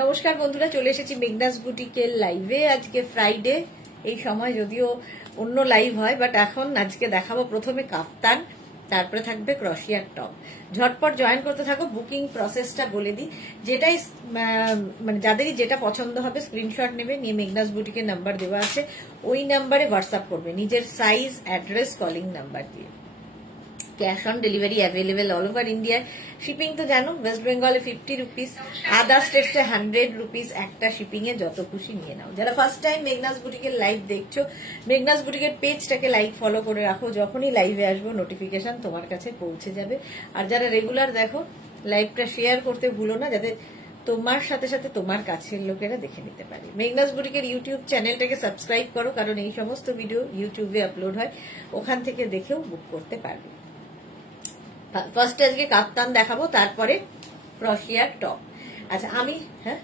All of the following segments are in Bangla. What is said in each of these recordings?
নমস্কার বন্ধুরা, চলে এসেছি মেঘনাস বুটিকের লাইভে। আজকে ফ্রাইডে, এই সময় যদিও অন্য লাইভ হয়, বাট এখন আজকে দেখাবো প্রথমে কাফতান, তারপরে থাকবে ক্রশিয়ার টপ। ঝটপট জয়েন করতে থাকো। বুকিং প্রসেসটা বলে দিই, যেটাই মানে যাদেরই যেটা পছন্দ হবে স্ক্রিনশট নেবে, নিয়ে মেঘনাস বুটিকের নাম্বার দেওয়া আছে, ওই নাম্বারে হোয়াটসঅ্যাপ করবে নিজের সাইজ, অ্যাড্রেস, কলিং নাম্বার দিয়ে। Cash on delivery available all over India. Shipping তো জানো, ওয়েস্ট বেঙ্গলে 50 রুপিস, আদার স্টেটসে 100 রুপিস একটা শিপিং এ, যত খুশি নিয়ে নাও। যারা ফার্স্ট টাইম মেঘনাস বুটিকের লাইভ দেখছো, মেঘনাস বুটিকের পেজটাকে লাইক ফলো করে রাখো, যখনই লাইভে আসবো নোটিফিকেশন তোমার কাছে পৌঁছে যাবে। আর যারা রেগুলার দেখো, লাইভটা শেয়ার করতে ভুলো না, যাতে তোমার সাথে সাথে তোমার কাছের লোকেরা দেখে নিতে পারে। মেঘনাস বুটিকের ইউটিউব চ্যানেলটাকে সাবস্ক্রাইব করো, কারণ এই সমস্ত ভিডিও ইউটিউবে আপলোড হয়, ওখান থেকে দেখেও বুক করতে পারবে। ফার্স্ট আজকে কাফতান দেখাবো, তারপরে ক্রশিয়ার টপ। আচ্ছা আমি হ্যাঁ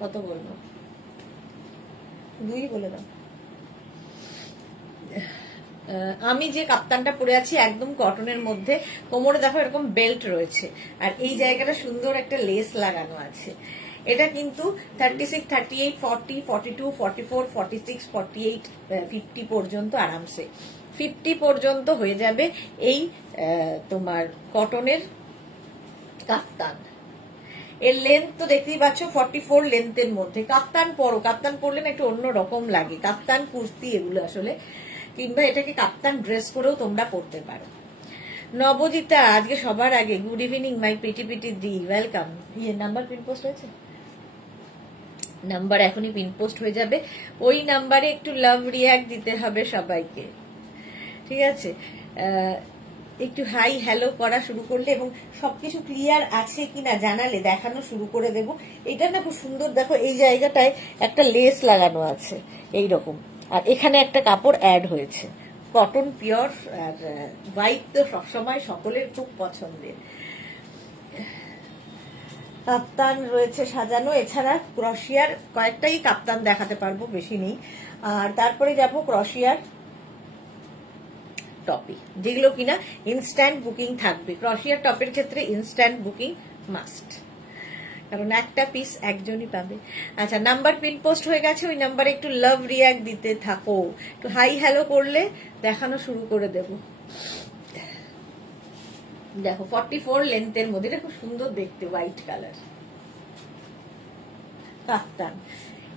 কত বলবো, 2 বলে দাও। আমি যে কাপ্তানটা পরে আছি একদম কটনের মধ্যে, কোমরে দেখো এরকম বেল্ট রয়েছে, আর এই জায়গাটা সুন্দর একটা লেস লাগানো আছে। এটা কিন্তু 36, 38, 40, 42, 44, 46, 48, 50 পর্যন্ত আরামসে 50 পর্যন্ত হয়ে যাবে এই তোমার কটনের কাফতান। এর লেন্থ তো দেখতেই পাচ্ছ 44 লেন্থের মধ্যে। কাফতান পরো, কাফতান পরলে না একটু অন্যরকম লাগে। কাফতান কুর্তি এগুলো আসলে, কিংবা এটাকে কাপ্তান ড্রেস করেও তোমরা পরতে পারো। নবজিতা আজকে সবার আগে, গুড ইভিনিং মাই পিটি পিটি দি, ওয়েলকাম। নাম্বার পিন পোস্ট হয়েছে? নাম্বার এখনই পিন পোস্ট হয়ে যাবে, ওই নাম্বারে একটু লাভ রিয়াক্ট দিতে হবে সবাইকে, ঠিক আছে? একটু হাই হ্যালো করা শুরু করলে এবং সবকিছু ক্লিয়ার আছে কিনা জানালে দেখানো শুরু করে দেব। এটা না খুব সুন্দর, দেখো এই জায়গাটায় একটা লেস লাগানো আছে এইরকম, আর এখানে একটা কাপড় অ্যাড হয়েছে, কটন পিওর। আর হোয়াইট তো সবসময় সকলের খুব পছন্দের। কাপ্তান রয়েছে সাজানো, এছাড়া ক্রশিয়ার কয়েকটাই কাপ্তান দেখাতে পারবো, বেশি নেই। আর তারপরে যাবো ক্রশিয়ার টপে, যেগুলো কিনা ইনস্ট্যান্ট বুকিং থাকবে। ক্রশিয়ার টপের ক্ষেত্রে ইনস্ট্যান্ট বুকিং মাস্ট, কারণ একটা পিস একজনই পাবে। আচ্ছা, নাম্বার পিন পোস্ট হয়ে গেছে, ওই নাম্বারে একটু লাভ রিয়াক্ট দিতে থাকো, একটু হাই হ্যালো করলে দেখানো শুরু করে দেব। দেখো 44 লেন্থের মধ্যে, এটা খুব সুন্দর দেখতে, হোয়াইট কালার কাফতান।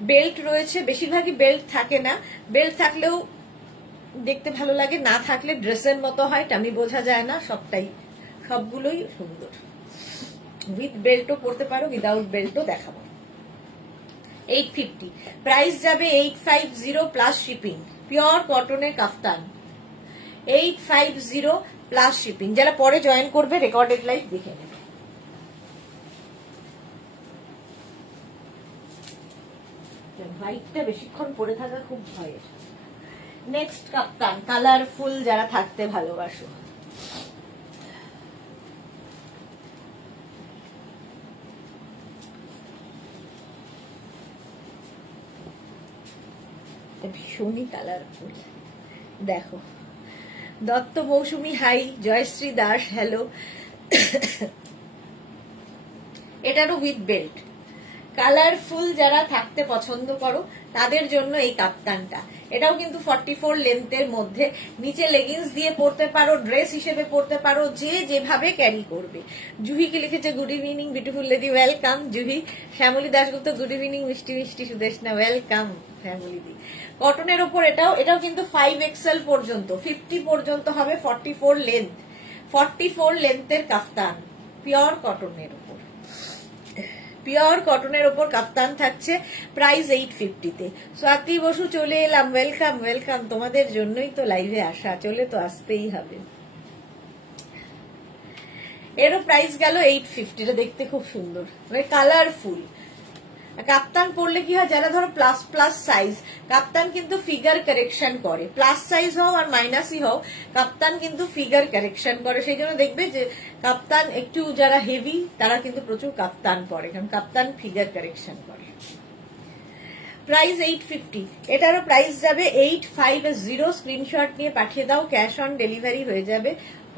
বেল্ট রয়েছে, বেশিরভাগই বেল্ট থাকে না, বেল্ট থাকলেও দেখতে ভালো লাগে, না থাকলে ড্রেসের মতো হয়, টামি বোঝা যায় না। সবগুলোই সুন্দর। উইথ বেল্টও পরতে পারো, উইদাউট বেল্টও দেখাবো। 850 প্রাইস যাবে, 850 প্লাস শিপিং। পিওর কটনের কাফতান, 850 প্লাস শিপিং। যারা পরে জয়েন করবে রেকর্ডেড লাইভ দেখে নেবে। হোয়াইটটা বেশিক্ষণ পরে থাকা খুব ভয়ের। নেক্সট কাপ্তান, কালারফুল যারা থাকতে ভালোবাসো। ভীষণই কালারফুল, দেখো। দত্ত মৌসুমী হাই, জয়শ্রী দাস হ্যালো। এটারও উইথ বেল্ট। কালারফুল যারা থাকতে পছন্দ করো তাদের জন্য এই কাপ্তানটা। এটাও কিন্তু 44 লেন্থের মধ্যে, নিচে লেগিংস দিয়ে পরতে পারো, ড্রেস হিসেবে পরতে পারো, যে যেভাবে ক্যারি করবে। জুহি কি লিখেছে, good evening beautiful lady, welcome Juhi. Shyamali Dasgupta good evening, মিষ্টি মিষ্টি সুদেশনা, ওয়েলকাম শ্যামলী দি। কটনের ওপর এটাও কিন্তু 5XL পর্যন্ত, 50 পর্যন্ত হবে। 44 লেন্থ, 44 লেন্থের কাফতান, পিওর কটনের ওপর। পিওর কটনের ওপর কাপ্তান থাকছে, প্রাইস 850-তে। স্বাতি বসু চলে এলাম, ওয়েলকাম ওয়েলকাম, তোমাদের জন্যই তো লাইভে আসা, চলে তো আসতেই হবে। এরও প্রাইস গেল 850, এটা দেখতে খুব সুন্দর, মানে কালারফুল। কাপ্তান পরলে কি হয়, যারা ধরো প্লাস প্লাস সাইজ, কাপ্তান কিন্তু ফিগার কারেকশন করে। প্লাস সাইজ হও আর মাইনাসই হও, কাপ্তান কিন্তু ফিগার কারেকশন করে। সেই জন্য দেখবে যে কাপ্তান একটু যারা হেভি তারা কিন্তু প্রচুর কাপ্তান পরে, কারণ কাপ্তান ফিগার কারেকশন করে। প্রাইস 850, এটারও প্রাইস যাবে 850। স্ক্রিনশট নিয়ে পাঠিয়ে দাও, ক্যাশ অন ডেলিভারি হয়ে যাবে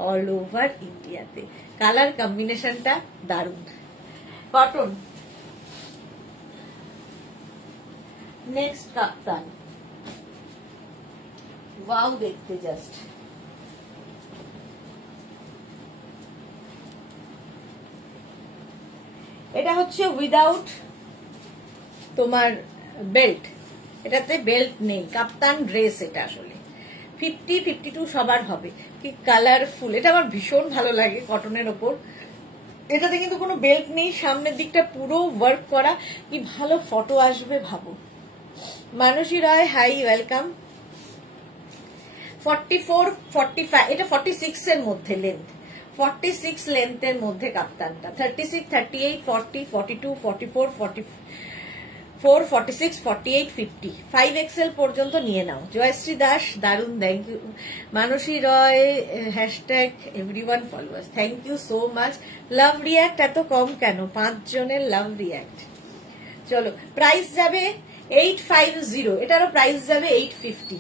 অল ওভার ইন্ডিয়াতে। কালার কম্বিনেশনটা দারুণ। কটন। নেক্সট কাপ্তান, ওয়াও দেখতে জাস্ট। এটা হচ্ছে উইদাউট তোমার বেল্ট, এটাতে বেল্ট নেই, কাপ্তান ড্রেস। এটা আসলে 50-52 সবার হবে, কি কালারফুল। এটা আমার ভীষণ ভালো লাগে কটনের ওপর। এটাতে কিন্তু কোনো বেল্ট নেই, সামনের দিকটা পুরো ওয়ার্ক করা, কি ভালো ফটো আসবে ভাবো। মানসী রায় হাই, ওয়েলকাম। 44-45, এটা 46 এর মধ্যে লেন্থ, 46 লেন্থের মধ্যে কাপ্তানটা। 36, 38, 40, 42, 44, 44, 46, 48, 50, 5XL পর্যন্ত নিয়ে নাও। জয়শ্রী দাস, দারুন, thank you. Manasi Roy, hashtag everyone followers, thank you so much. Love react এত কম কেন? 5 জনের লাভ রিয়াক্ট। চলো, প্রাইস যাবে 850, এটারও প্রাইস যাবে 850।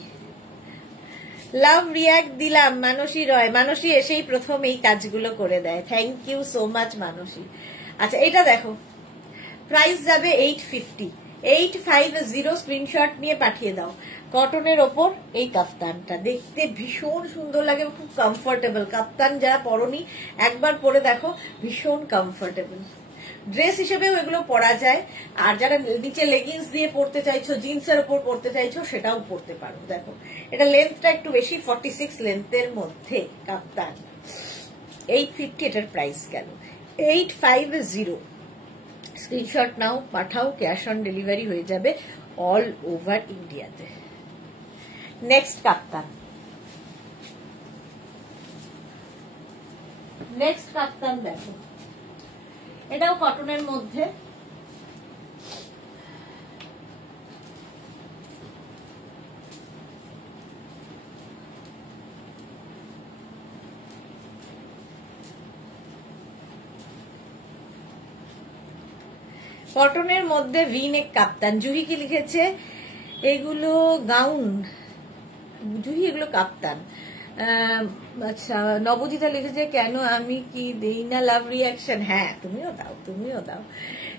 লাভ রিয়াক্ট দিলাম মানসী রয়। মানসী এসেই প্রথম এই কাজগুলো করে দেয়, থ্যাংক ইউ সো মাচ মানসী। আচ্ছা, এটা দেখো, প্রাইস যাবে 850, 850। স্ক্রিনশট নিয়ে পাঠিয়ে দাও। কটনের ওপর এই কাফতানটা দেখতে ভীষণ সুন্দর লাগে, খুব কমফোর্টেবল। কাপ্তান যারা পরনি একবার পরে দেখো, ভীষণ কমফোর্টেবল। ড্রেস হিসেবেও এগুলো পরা যায়, আর যারা নিচে লেগিংস দিয়ে পরতে চাইছো, জিন্সের উপর পরতে চাইছো, সেটাও পরতে পারো। দেখো, এটা লেন্থটা একটু বেশি, 46 লেন্থের মধ্যে কাপ্তান। 850 এটার প্রাইস গেল। 850 স্ক্রিনশট নাও, পাঠাও, ক্যাশ অন ডেলিভারি হয়ে যাবে অল ওভার ইন্ডিয়াতে। নেক্সট কাপ্তান, নেক্সট কাপ্তান দেখো, এটাও কটনের মধ্যে। কটনের মধ্যে ভি-নেক কাপ্তান। জুহি কি লিখেছে? এগুলো গাউন, জুহি এগুলো কাপ্তান। আচ্ছা, নবজিতা লিখেছে কেন আমি কি দেই না লাভ রিয়াকশন? হ্যাঁ, তুমিও দাও, তুমিও দাও।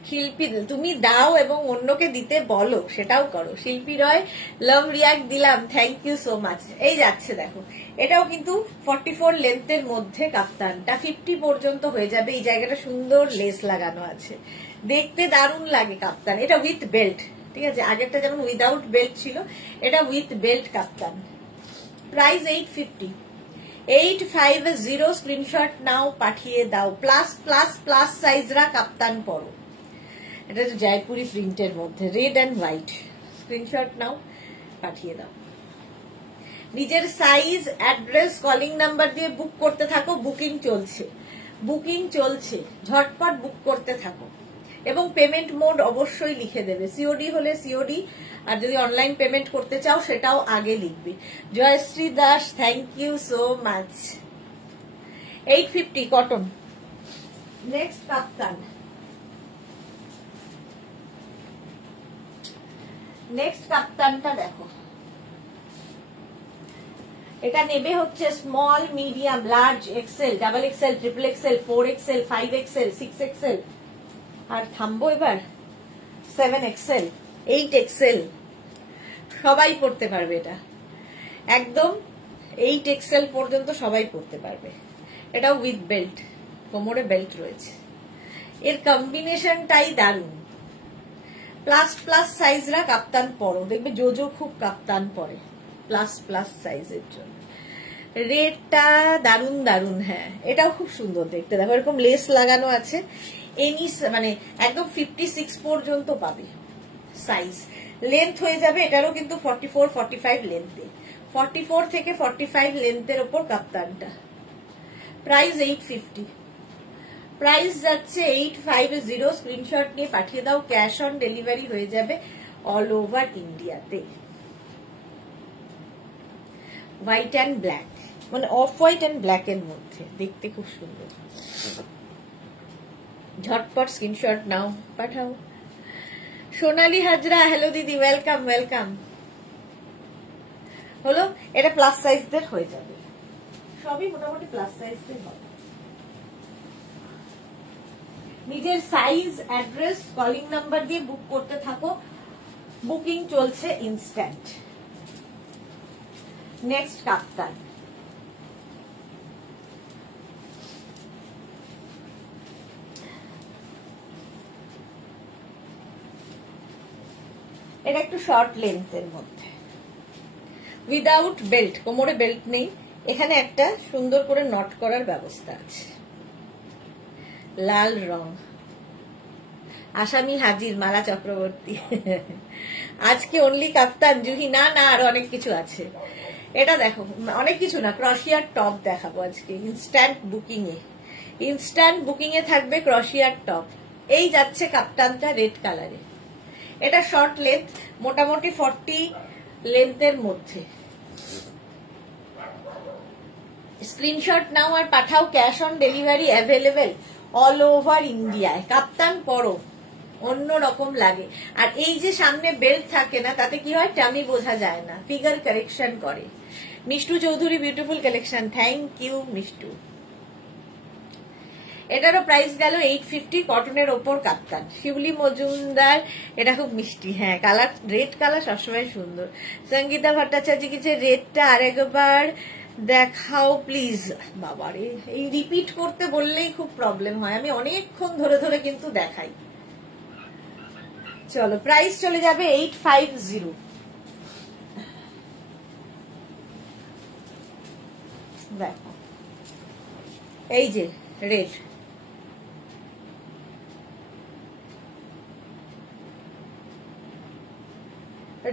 শিল্পী, তুমি দাও এবং অন্যকে দিতে বলো, সেটাও করো। শিল্পী রয়, লাভ রিয়াক্ট দিলাম, থ্যাংক ইউ সো মাচ। এই যাচ্ছে দেখো, এটাও কিন্তু 44 লেন্থের মধ্যে কাপ্তানটা 50 পর্যন্ত হয়ে যাবে। এই জায়গাটা সুন্দর লেস লাগানো আছে, দেখতে দারুণ লাগে কাপ্তান। এটা উইথ বেল্ট, ঠিক আছে, আগেরটা যেমন উইদাউট বেল্ট ছিল, এটা with belt kaftan. Price 850, 850। Screenshot নাও, পাঠিয়ে দাও। প্লাস প্লাস প্লাস সাইজরা কাপ্তান পরো। এটা তো জয়পুরি প্রিন্টের মধ্যে, রেড অ্যান্ড হোয়াইট। স্ক্রিনশট নাও, পাঠিয়ে দাও। নিজের সাইজ, অ্যাড্রেস, কলিং নাম্বার দিয়ে বুক করতে থাকো। বুকিং চলছে, বুকিং চলছে, ঝটপট বুক করতে থাকো। এবং পেমেন্ট মোড অবশ্যই লিখে দেবে, সিওডি হলে সিওডি, আর যদি অনলাইন পেমেন্ট করতে চাও সেটাও আগে লিখবে। Jayashree Das, thank you so much. 850 cotton. Next kaftan, next কাপ্তানটা দেখো, এটা নেবে হচ্ছে small, medium, large, XL, double XL, triple XL, 4XL, 5XL, 6XL, আর থামবো এবার 7XL, 8XL, সবাই পড়তে পারবে। এটা একদম 8XL পর্যন্ত সবাই পড়তে পারবে। এটাও উইথ বেল্ট, কোমরে বেল্ট রয়েছে। এর কম্বিনেশনটাই দারুণ। প্লাস প্লাস সাইজরা কাপ্তান পরো, দেখবে জোজো খুব কাপ্তান পরে প্লাস প্লাস সাইজের জন্য। রেডটা দারুণ দারুণ। হ্যাঁ, এটাও খুব সুন্দর দেখতে। দেখো, এরকম লেস লাগানো আছে, এনি মানে একদম 56 পর্যন্ত পাবে সাইজ। লেন্থ হয়ে যাবে এটারও কিন্তু 44-45 লেন্থে, 44 থেকে 45 লেন্থের ওপর কাপ্তানটা। প্রাইস 850, প্রাইস যাচ্ছে 850। স্ক্রিনশট নিয়ে পাঠিয়ে দাও, ক্যাশ অন ডেলিভারি হয়ে যাবে অল ওভার ইন্ডিয়াতে। হোয়াইট অ্যান্ড ব্ল্যাক, মানে অফ হোয়াইট অ্যান্ড ব্ল্যাক এর মধ্যে, দেখতে খুব সুন্দর। ঝটপট স্ক্রিনশট নাও, পাঠাও। সোনালী হাজরা, হ্যালো দিদি, ওয়েলকাম ওয়েলকাম। হলো, এটা প্লাস সাইজদের হয়ে যাবে, সবই মোটামুটি প্লাস সাইজদের হবে। নিজের সাইজ, অ্যাড্রেস, কলিং নাম্বার দিয়ে বুক করতে থাকো, বুকিং চলছে ইনস্ট্যান্ট। নেক্সট কাপ্তান, এটা একটু শর্ট লেন্থের মধ্যে, উইদাউট বেল্ট, কোমরে বেল্ট নেই, এখানে একটা সুন্দর করে নট করার ব্যবস্থা আছে, লাল রং, আসামি হাজির মালা চক্রবর্তী। আজকে অনলি কাপ্তান জুহি, না না আরো অনেক কিছু আছে। এটা দেখো, অনেক কিছু না, ক্রশিয়ার টপ দেখাবো আজকে ইনস্ট্যান্ট বুকিং এ। ইনস্ট্যান্ট বুকিং এ থাকবে ক্রশিয়ার টপ। এই যাচ্ছে কাপ্তানটা রেড কালারে, এটা শর্ট লেন্থ, মোটামুটি 40 লেন্থের মধ্যে। স্ক্রিনশট নাও আর পাঠাও, cash on delivery available all over ইন্ডিয়ায়। কাপ্তান পরো, অন্য রকম লাগে। আর এই যে সামনে বেল্ট থাকে না, তাতে কি হয়, টামি বোঝা যায় না, ফিগার কারেকশন করে। Mishtu Chowdhury, beautiful collection, thank you Mishtu. এটারও প্রাইস গেল 850, কটনের ওপর কাপ্তান। শিউলি মজুমদার, এটা খুব মিষ্টি, হ্যাঁ কালার, রেড কালার সবসময় সুন্দর। সঙ্গীতা ভট্টাচার্য কিছু রেডটা আরেকবার দেখাও প্লিজ। বাবারে, এই রিপিট করতে বললেই খুব প্রবলেম হয়, আমি অনেকক্ষণ ধরে ধরে কিন্তু দেখাই। চলো, প্রাইস চলে যাবে 850। দেখো এই যে রেড,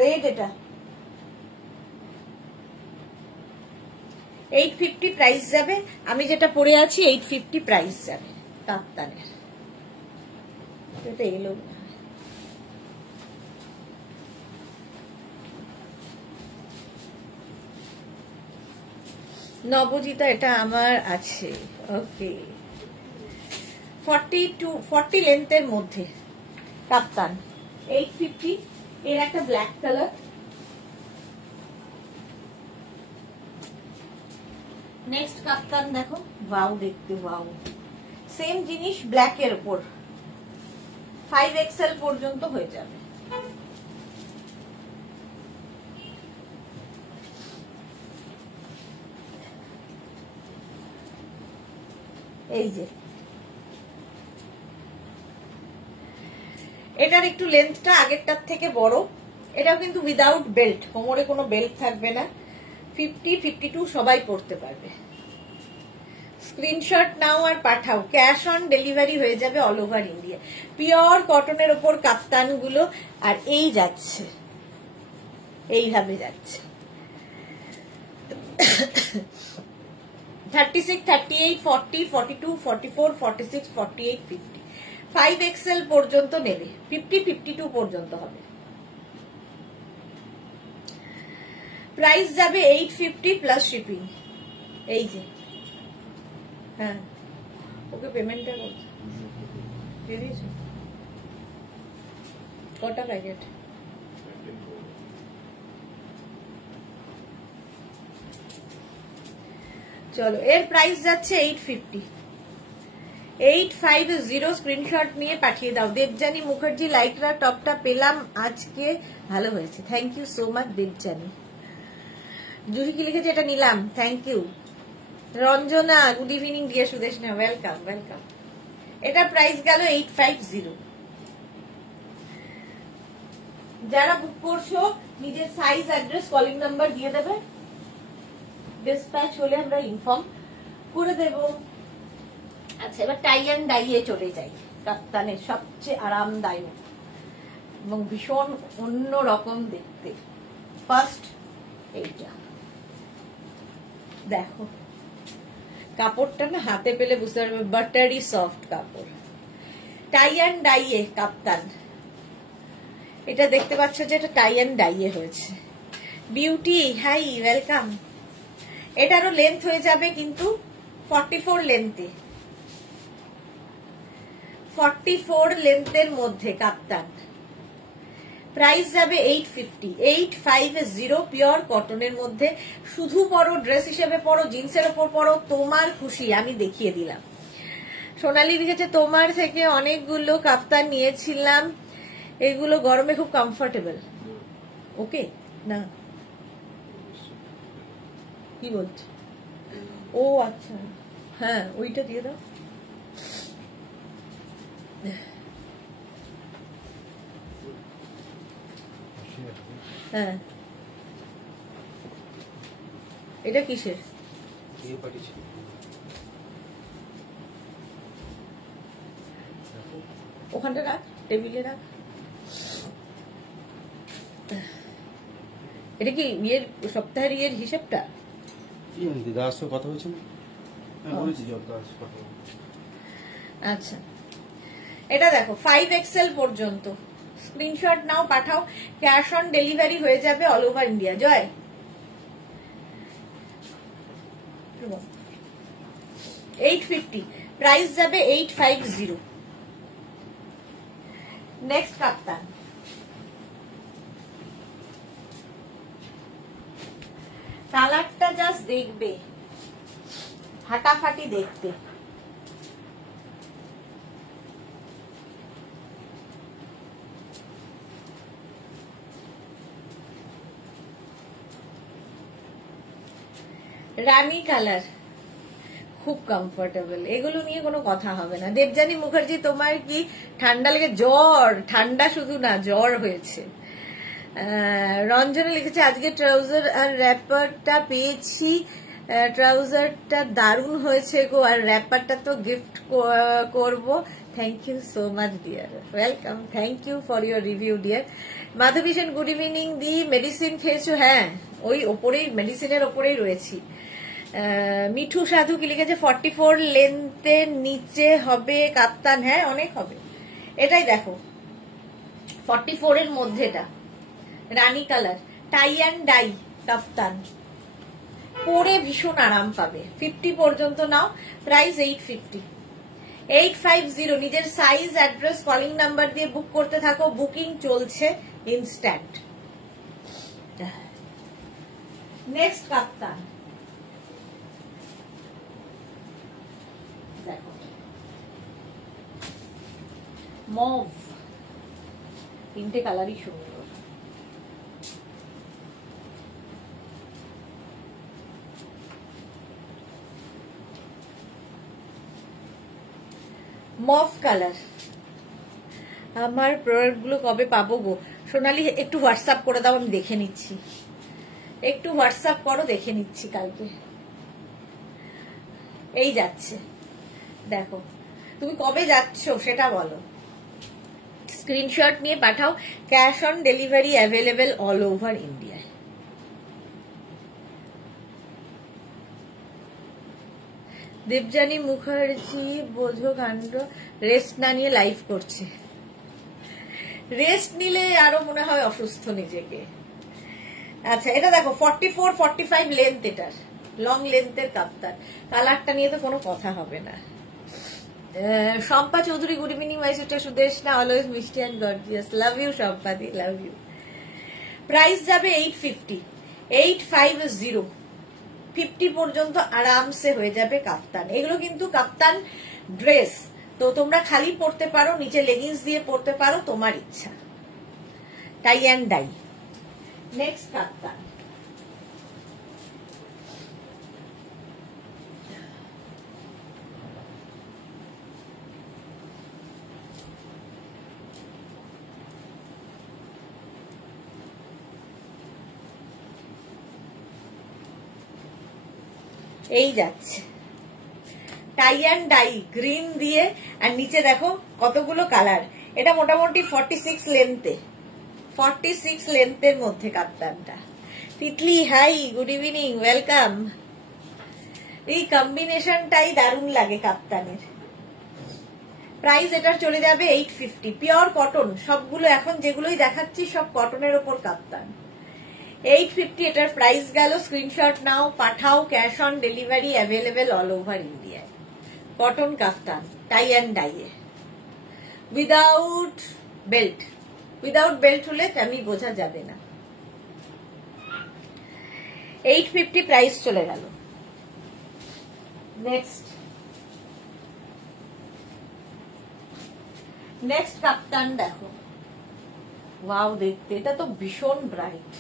রেড, এটা 850 প্রাইস যাবে। আমি যেটা পরে আছি 850 প্রাইস যাবে কাপ্তানের। এটা এলো নবজিতা, এটা আমার আছে। ওকে, 40 লেন্থের মধ্যে কাপ্তান, 850। এর একটা ব্ল্যাক কালার, নেক্সট কাপ্তান দেখো, ওয়াও দেখতে, ওয়াও, সেম জিনিস ব্ল্যাক এর উপর, 5XL পর্যন্ত হয়ে যাবে। এই যে এটার একটু লেন্থটা আগেরটার থেকে বড়, এটাও কিন্তু উইদাউট বেল্ট, কোমরে কোনো বেল্ট থাকবে না, 50, 52 সবাই পড়তে পারবে। স্ক্রিনশট নাও আর পাঠাও, ক্যাশ অন ডেলিভারি হয়ে যাবে অল ওভার ইন্ডিয়া। পিওর কটনের ওপর কাপ্তান গুলো, আর এই যাচ্ছে, এইভাবে যাচ্ছে 36, 38, 40, 42, 44, 46, 48, 50, 5XL পর্যন্ত নেবে, 50, 52 পর্যন্ত হবে। প্রাইস যাবে 850 প্লাস শিপিং। এই যে, হ্যাঁ ওকে পেমেন্টটা দিয়ে দিয়েছো? কটা প্যাকেট? চলো, এর প্রাইস যাচ্ছে 850, 850। স্ক্রিনশট নিয়ে পাঠিয়ে দাও। দেবজানী মুখার্জি, লাইটরা টপটা পেলাম আজকে, ভালো হয়েছে, thank you so much Debjani. Juhi কি লিখেছে, এটা নিলাম, thank you. Ranjana, good evening dear Sudeshna, welcome welcome. এটার প্রাইস গেল 850। যারা বুক করছো নিজের সাইজ, অ্যাড্রেস, কলিং নাম্বার দিয়ে দেবে, ডিসপ্যাচ হলে আমরা ইনফর্ম করে দেব। আচ্ছা, এবার টাই অ্যান্ড ডাইয়ে চলে যাই। কাপ্তানের সবচেয়ে আরামদায়ক এবং ভীষণ অন্য রকম দেখতে। ফার্স্ট এইটা দেখো, কাপড়টা না হাতে পেলে বুঝতে পারবে, বাটারি সফট কাপড়, টাই অ্যান্ড ডাইয়ে কাপ্তান। এটা দেখতে পাচ্ছ যে এটা টাই অ্যান্ড ডাইয়ে হয়েছে। Beauty, hi, welcome. এটারও লেন্থ হয়ে যাবে কিন্তু 44 লেন্থে, 44 লেন্থের মধ্যে কাপ্তান। প্রাইস যাবে 850, 850, পিওর কটনের মধ্যে। শুধু পরো, ড্রেস হিসেবে পরো, জিন্সের ওপর পরো, তোমার খুশি, আমি দেখিয়ে দিলাম। সোনালি লিখেছে তোমার থেকে অনেকগুলো কাপ্তান নিয়েছিলাম, এগুলো গরমে খুব কমফোর্টেবল। ওকে না কি বলছো? ও আচ্ছা, হ্যাঁ ওইটা দিয়ে দাও। হ্যাঁ এটা কিসের? ওখানটা রাখ, টেবিলে রাখ। এটা কি ইয়ের সপ্তাহের ইয়ের হিসেবটা? কথা হয়েছে না? আচ্ছা এটা দেখো 5XL পর্যন্ত, স্ক্রিনশট নাও, পাঠাও, ক্যাশ অন ডেলিভারি হয়ে যাবে অল ওভার ইন্ডিয়া। জয় 850, প্রাইস যাবে 850। নেক্সট কাপ্তান, কালারটা জাস্ট দেখবে, ফাটাফাটি দেখতে। রানী কালার, খুব কমফোর্টেবল, এগুলো নিয়ে কোনো কথা হবে না। দেবযানী মুখার্জি তোমার কি ঠান্ডা লেগে? জ্বর, ঠান্ডা শুধু না জ্বর হয়েছে। রঞ্জনা লিখেছে আজকে ট্রাউজার আর র্যাপারটা পেয়েছি, ট্রাউজারটা দারুণ হয়েছে গো, আর র্যাপারটা তো গিফট করব। Thank you so much dear, welcome, thank you for your review dear. Madhabi Sen good evening দি, মেডিসিন খেয়েছো? হ্যাঁ ওই ওপরেই, মেডিসিনের ওপরেই রয়েছি। মিঠু সাধু কি লিখেছে 44 লেন্থের নিচে হবে কাপ্তান? হ্যাঁ অনেক হবে, এটাই দেখো 44 এর মধ্যে, এটা রানী কালার, টাই অ্যান্ড ডাই কাফতান, পরে ভীষণ আরাম পাবে। 50 পর্যন্ত নাও, প্রাইস 850। 850, নিজের সাইজ, অ্যাড্রেস, কলিং নাম্বার দিয়ে বুক করতে থাকো, বুকিং চলছে ইনস্ট্যান্ট। নেক্সট কাপ্তান দেখো, মভ, তিনটে কালারই সুন্দর। Mauve colour. আমার প্রোডাক্ট গুলো কবে পাবো গো? সোনালি একটু হোয়াটসঅ্যাপ করে দাও, আমি দেখে নিচ্ছি, একটু হোয়াটসঅ্যাপ করো, দেখে নিচ্ছি কালকে। এই যাচ্ছে, দেখো তুমি কবে যাচ্ছ সেটা বলো, স্ক্রিনশট নিয়ে পাঠাও। Cash on delivery available all over ইন্ডিয়ায়। দেবযানী মুখার্জি বোঝো কাণ্ড, রেস্ট না নিয়ে লাইভ করছে। রেস্ট নিলে আরো মনে হয় অসুস্থ নিজেকে। আচ্ছা এটা দেখো 44 45 লেন্থ, এটার লং লেন্থের কাপ্তান, কালারটা নিয়ে তো কোনো কথা হবে না। Shampa Chowdhury good evening my sister Sudeshna, always মিষ্টি অ্যান্ড গর্জিয়াস, লাভ ইউ শম্পাদি, লাভ ইউ। প্রাইস যাবে 850, 850, 50 পর্যন্ত আরামসে হয়ে যাবে কাপ্তান। এগুলো কিন্তু কাপ্তান ড্রেস, তো তোমরা খালি পরতে পারো, নিচে লেগিংস দিয়ে পরতে পারো, তোমার ইচ্ছা। Tie and dye. Next kaftan, এই যাচ্ছে টাই অ্যান্ড ডাই, গ্রিন দিয়ে, আর নিচে দেখো কতগুলো কালার। এটা মোটামুটি 46 লেন্থে, 46 লেন্থের মধ্যে কাপ্তানটা। Titli hi, good evening, welcome. এই কম্বিনেশনটাই দারুণ লাগে কাপ্তানের। প্রাইস এটার চলে যাবে 850, পিওর কটন, সবগুলো এখন যেগুলোই দেখাচ্ছি সব কটনের ওপর কাপ্তান। 850 এটার প্রাইস গেল, স্ক্রিনশট নাও, পাঠাও, cash on delivery available all over ইন্ডিয়ায়। কটন কাফতান, টাই অ্যান্ড ডাইয়ে, উইদাউট বেল্ট। উইদাউট বেল্ট হলে আমি বোঝা যাবে না। 850 প্রাইস চলে গেল। নেক্সট নেক্সট কাপ্তান দেখো, ওয়াও দেখতে, এটা তো ভীষণ ব্রাইট,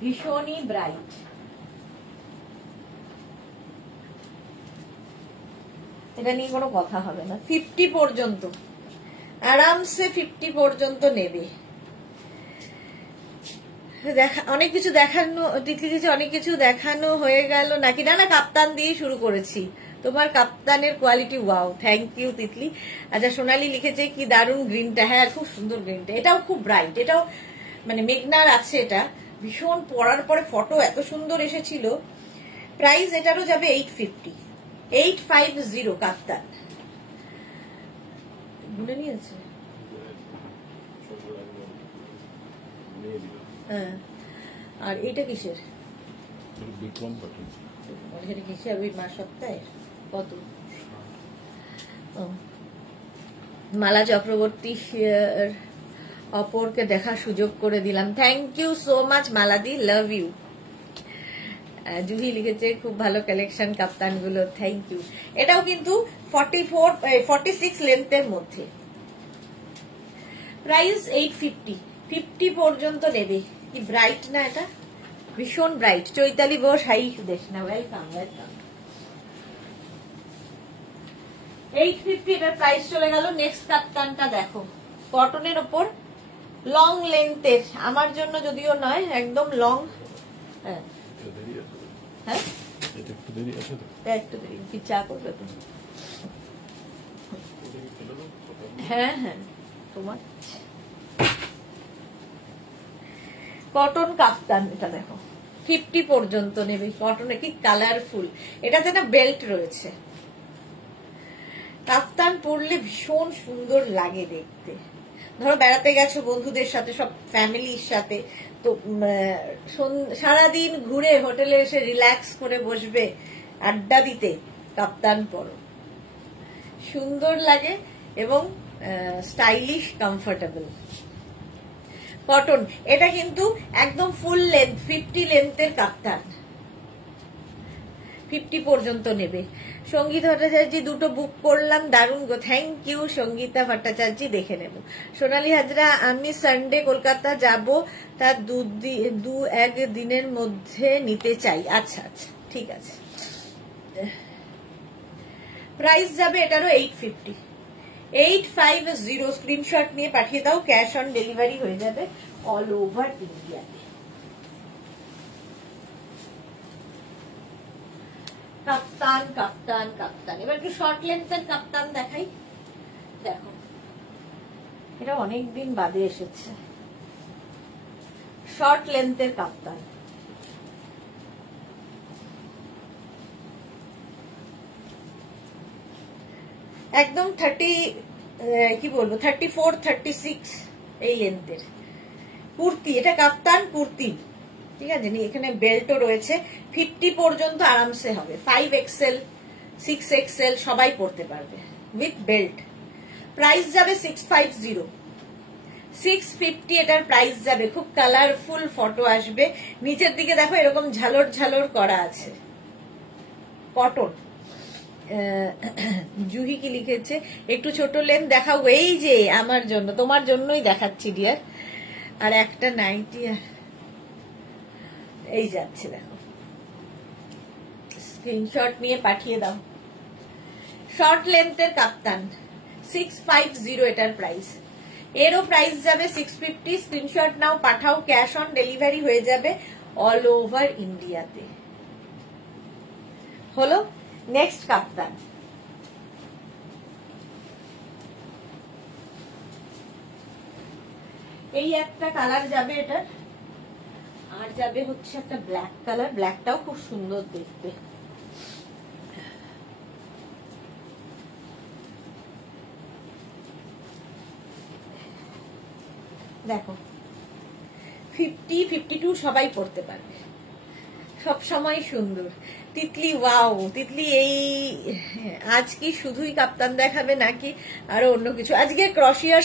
ভীষণই ব্রাইট। এটা নিয়ে কোনো কথা হবে না। 50 পর্যন্ত আরামসে 50 পর্যন্ত নেবে। অনেক কিছু দেখানো, অনেক কিছু দেখানো হয়ে গেল নাকি? না না, কাপ্তান দিয়ে শুরু করেছি। তোমার কাপ্তানের quality wow, thank you Titli. আচ্ছা, সোনালি লিখেছে কি দারুণ গ্রিনটা। হ্যাঁ, খুব সুন্দর গ্রিনটা, এটাও খুব ব্রাইট, এটাও মানে মেঘনার আছে, এটা ভীষণ, পরার পরে ফটো এত সুন্দর এসেছিল। প্রাইস এটারও যাবে 850, 850 কাপ্তান। ভুলে নিয়েছে। হ্যাঁ, আর এটা কিসের? বিক্রম পাটন। এটা কিসের? ওই মা সপ্তাহে কত? মালা চক্রবর্তী অপরকে দেখার সুযোগ করে দিলাম, থ্যাংক ইউ সো মাচ মালাদি, লাভ ইউ। জুহি লিখেছে খুব ভালো কালেকশন কাপ্তান গুলো, থ্যাংক ইউ। এটাও কিন্তু 46 লেন্থের মধ্যে। প্রাইস 850, 50 পর্যন্ত নেবে। কি ব্রাইট না, এটা ভীষণ ব্রাইট। চৈতালি বোস, হাই দেশ না, ওয়েলকাম ওয়েলকাম। 850 এটার প্রাইস চলে গেল। নেক্সট কাপ্তানটা দেখো, কটনের ওপর লং লেন্থের, আমার জন্য যদিও নয়, একদম লং। হ্যাঁ হ্যাঁ, একটু দেরি আছে তো, একটু দেরি, কি চা করবে তুমি? হ্যাঁ হ্যাঁ, তোমার কটন কাপ্তান, এটা দেখো 50 পর্যন্ত নেবে। কটনে কি কালারফুল, এটাতে না বেল্ট রয়েছে। কাপ্তান পরলে ভীষণ সুন্দর লাগে দেখতে। ধরো বেড়াতে গেছো বন্ধুদের সাথে, সব ফ্যামিলির সাথে, তো সারাদিন ঘুরে হোটেলে এসে রিল্যাক্স করে বসবে আড্ডা দিতে, কাপ্তান পরো, সুন্দর লাগে এবং স্টাইলিশ, কমফোর্টেবল। কটন, এটা কিন্তু একদম ফুল লেন্থ, 50 লেন্থের কাপ্তান, 50 পর্যন্ত নেবে। সঙ্গীতা ভট্টাচার্য দুটো বুক করলাম, দারুণ গো, থ্যাংক ইউ সঙ্গীতা ভট্টাচার্য, দেখে নেব। সোনালী হাজরা, আমি সানডে কলকাতা যাব, তার দু এক দিনের মধ্যে নিতে চাই। আচ্ছা আচ্ছা, ঠিক আছে। প্রাইস যাবে এটারও 850, 850। স্ক্রিনশট নিয়ে পাঠিয়ে দাও, ক্যাশ অন ডেলিভারি হয়ে যাবে অল ওভার ইন্ডিয়াতে। কাপ্তান কাপ্তান কাপ্তান, এবার কি শর্ট লেন্থের কাপ্তান দেখাই। দেখো, এটা অনেকদিন বাদে এসেছে, শর্ট লেন্থের কাপ্তান। একদম 34, 36 এই লেন্থের কুর্তি, এটা কাপ্তান কুর্তি, ঠিক আছে। এখানে বেল্টও রয়েছে, 50 পর্যন্ত আরামসে হবে। 5XL, 6XL সবাই পরতে পারবে উইথ বেল্ট। প্রাইস যাবে 650, 650 এটার প্রাইস যাবে। খুব কালারফুল ফটো আসবে, নিচের দিকে দেখো এরকম ঝালর ঝালর করা আছে, কটন। জুহি কি লিখেছে, একটু ছোট লেন্থ দেখাও। এই যে আমার জন্য, তোমার জন্যই দেখাচ্ছি ডিয়ার। আর একটা নাইটি এই যাচ্ছে, দেখো, স্ক্রিনশট নিয়ে পাঠিয়ে দাও। শর্ট লেন্থের কাপ্তান 650 এটার প্রাইস। এরও প্রাইস যাবে 650। স্ক্রিনশট নাও, পাঠাও, ক্যাশ অন ডেলিভারি হয়ে যাবে অল ওভার ইন্ডিয়াতে। হলো নেক্সট কাপ্তান। এই একটা কালার যাবে এটার, আর যাবে হচ্ছে একটা ব্ল্যাক কালার, ব্ল্যাকটাও খুব সুন্দর দেখতে। দেখো 50, 52 সবাই পড়তে পারবে, সব সময় সুন্দর। তিতলি, ওয়াও তিতলি, এই আজ কি শুধুই কাপ্তান দেখাবে নাকি আরো অন্য কিছু? আজকে ক্রশিয়ার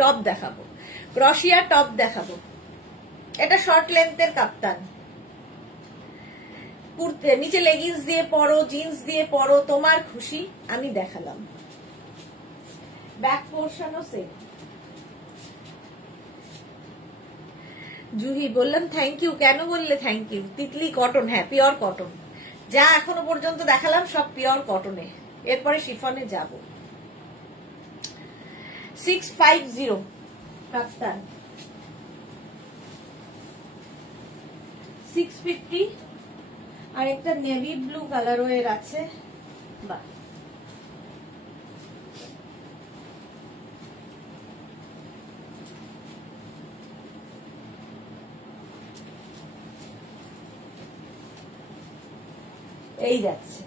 টপ দেখাবো, ক্রশিয়া টপ দেখাবো। এটা শর্ট লেন্থের কাপ্তান, কুর্তে নিচে লেগিংস দিয়ে পরো, জিন্স দিয়ে পরো, তোমার খুশি, আমি দেখালাম। Back পোর্শনও same. জুহি বললাম থ্যাংক ইউ। কেন বললে থ্যাংক ইউ? তিতলি কটন, হ্যাঁ পিওর কটন। যা এখনো পর্যন্ত দেখালাম সব পিওর কটনে, এরপরে শিফনে যাব। 650 কাপ্তান, 650 আর একটা নেভি ব্লু কালারও এর আছে। বাহ, এই যাচ্ছে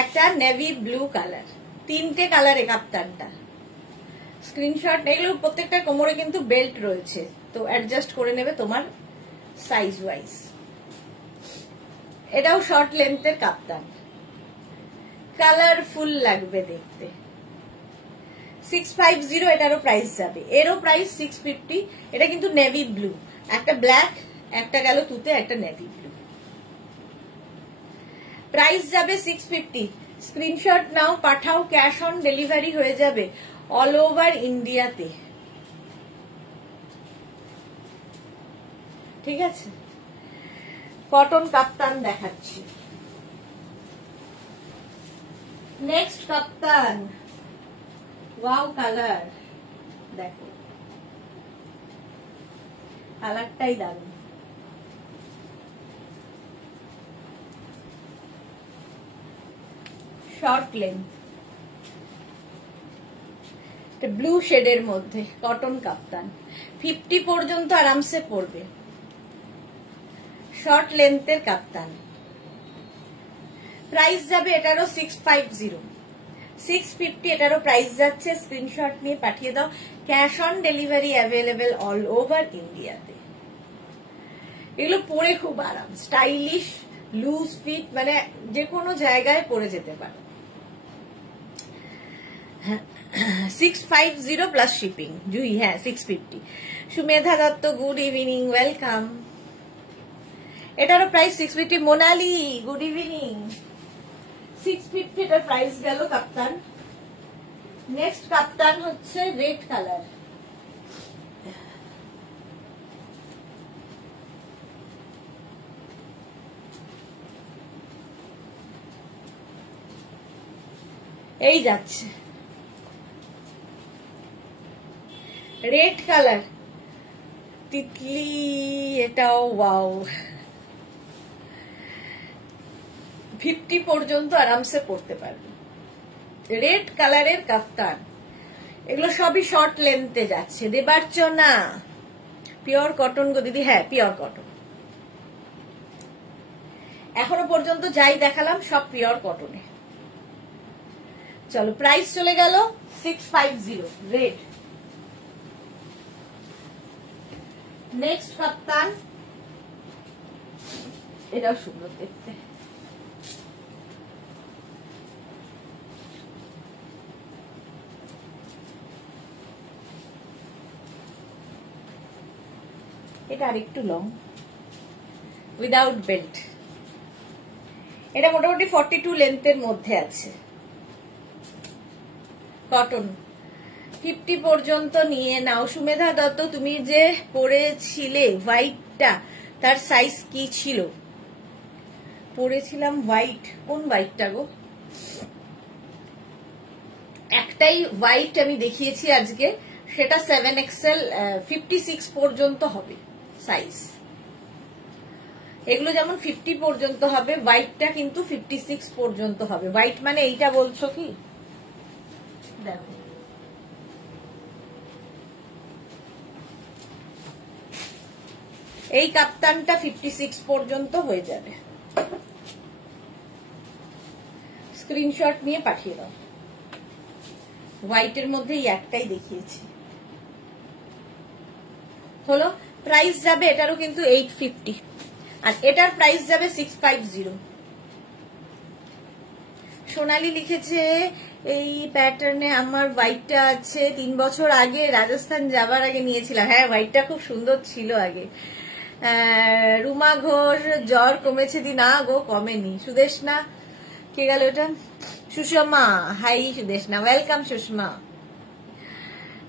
একটা নেভি ব্লু কালার, তিনটে কালারে কাপ্তানটা। স্ক্রিনশট, এগুলো প্রত্যেকটা কোমরে কিন্তু বেল্ট রয়েছে, তো অ্যাডজাস্ট করে নেবে তোমার সাইজ ওয়াইজ। এটাও শর্ট লেন্থের কাপ্তান, কালারফুল লাগবে দেখতে। 650 এটারও প্রাইস যাবে, এরও প্রাইস 650। এটা কিন্তু নেভি ব্লু, একটা ব্ল্যাক, একটা গেল তুতে, একটা নেভি ব্লু। প্রাইস যাবে 650। স্ক্রিনশট নাও, পাঠাও, ক্যাশ অন ডেলিভারি হয়ে যাবে অল ওভার ইন্ডিয়াতে, ঠিক আছে? কটন কাপ্তান দেখাচ্ছি। নেক্সট কাপ্তান, ওয়াও কালার, দেখো কালারটাই দারুণ। শর্ট লেন্থ, ব্লু শেডের মধ্যে কটন কাপ্তান, 50 পর্যন্ত আরামসে পড়বে। শর্ট লেন্থের কাপ্তান, প্রাইস যাবে এটারও 650। 650 এটারও প্রাইস যাচ্ছে। স্ক্রিনশট নিয়ে পাঠিয়ে দাও, cash on delivery available all over ইন্ডিয়াতে। এগুলো পরে খুব আরাম, স্টাইলিশ, লুজ ফিট, মানে যে কোনো জায়গায় পরে যেতে পারো। 650 প্লাস শিপিং। জুই, হ্যাঁ 650। Sumedha Dutta, good evening, welcome. এটারও প্রাইস 650। Monali, good evening. 650 এটার প্রাইস গেল কাপ্তান। নেক্সট কাপ্তান হচ্ছে রেড কালার, এই যাচ্ছে রেড কালার, তিতলি, এটাও ওয়াও। 50 পর্যন্ত আরামসে পড়তে পারবে। রেড কালারের কাফতান, এগুলো সবই শর্ট লেন্থে যাচ্ছে। দেবার্চনা, পিওর কটন গো দিদি, হ্যাঁ পিওর কটন। এখনো পর্যন্ত যাই দেখালাম সব পিওর কটনে। চলো, প্রাইস চলে গেল 650 রেড। নেক্সট কাপ্তান, এটাও সুন্দর দেখতে। এটা আরেকটু লং, উইদাউট বেল্ট। এটা মোটামুটি 42 লেন্থের মধ্যে আছে। কটন, 50 পর্যন্ত নিয়ে নাও। সুমেধা দত্ত, তুমি যে পরেছিলে হোয়াইটটা, তার সাইজ কি ছিল? পরেছিলাম হোয়াইট, কোন হোয়াইটটা গো? একটাই হোয়াইট আমি দেখিয়েছি আজকে, সেটা 7XL, 56 পর্যন্ত হবে সাইজ। এগুলো যেমন 50 পর্যন্ত হবে, হোয়াইটটা কিন্তু 56 পর্যন্ত হবে। হোয়াইট মানে এইটা বলছো কি? দেখো, এই কাপ্তানটা 56 পর্যন্ত হয়ে যাবে। স্ক্রিনশট নিয়ে পাঠিয়ে দাও। হোয়াইটের মধ্যে এই একটাই দেখিয়েছি। হলো, প্রাইস যাবে এটারও কিন্তু 850, আর এটার প্রাইস যাবে 650। সোনালি লিখেছে, এই প্যাটার্নে আমার হোয়াইটটা আছে, 3 বছর আগে রাজস্থান যাবার আগে নিয়েছিলাম। হ্যাঁ, হোয়াইটটা খুব সুন্দর ছিল আগে। রুমা ঘোষ, জ্বর কমেছে দি? না গো, কমেনি। সুদেশনা, কে গেল এটা? Sushma, hi Sudeshna, welcome Sushma.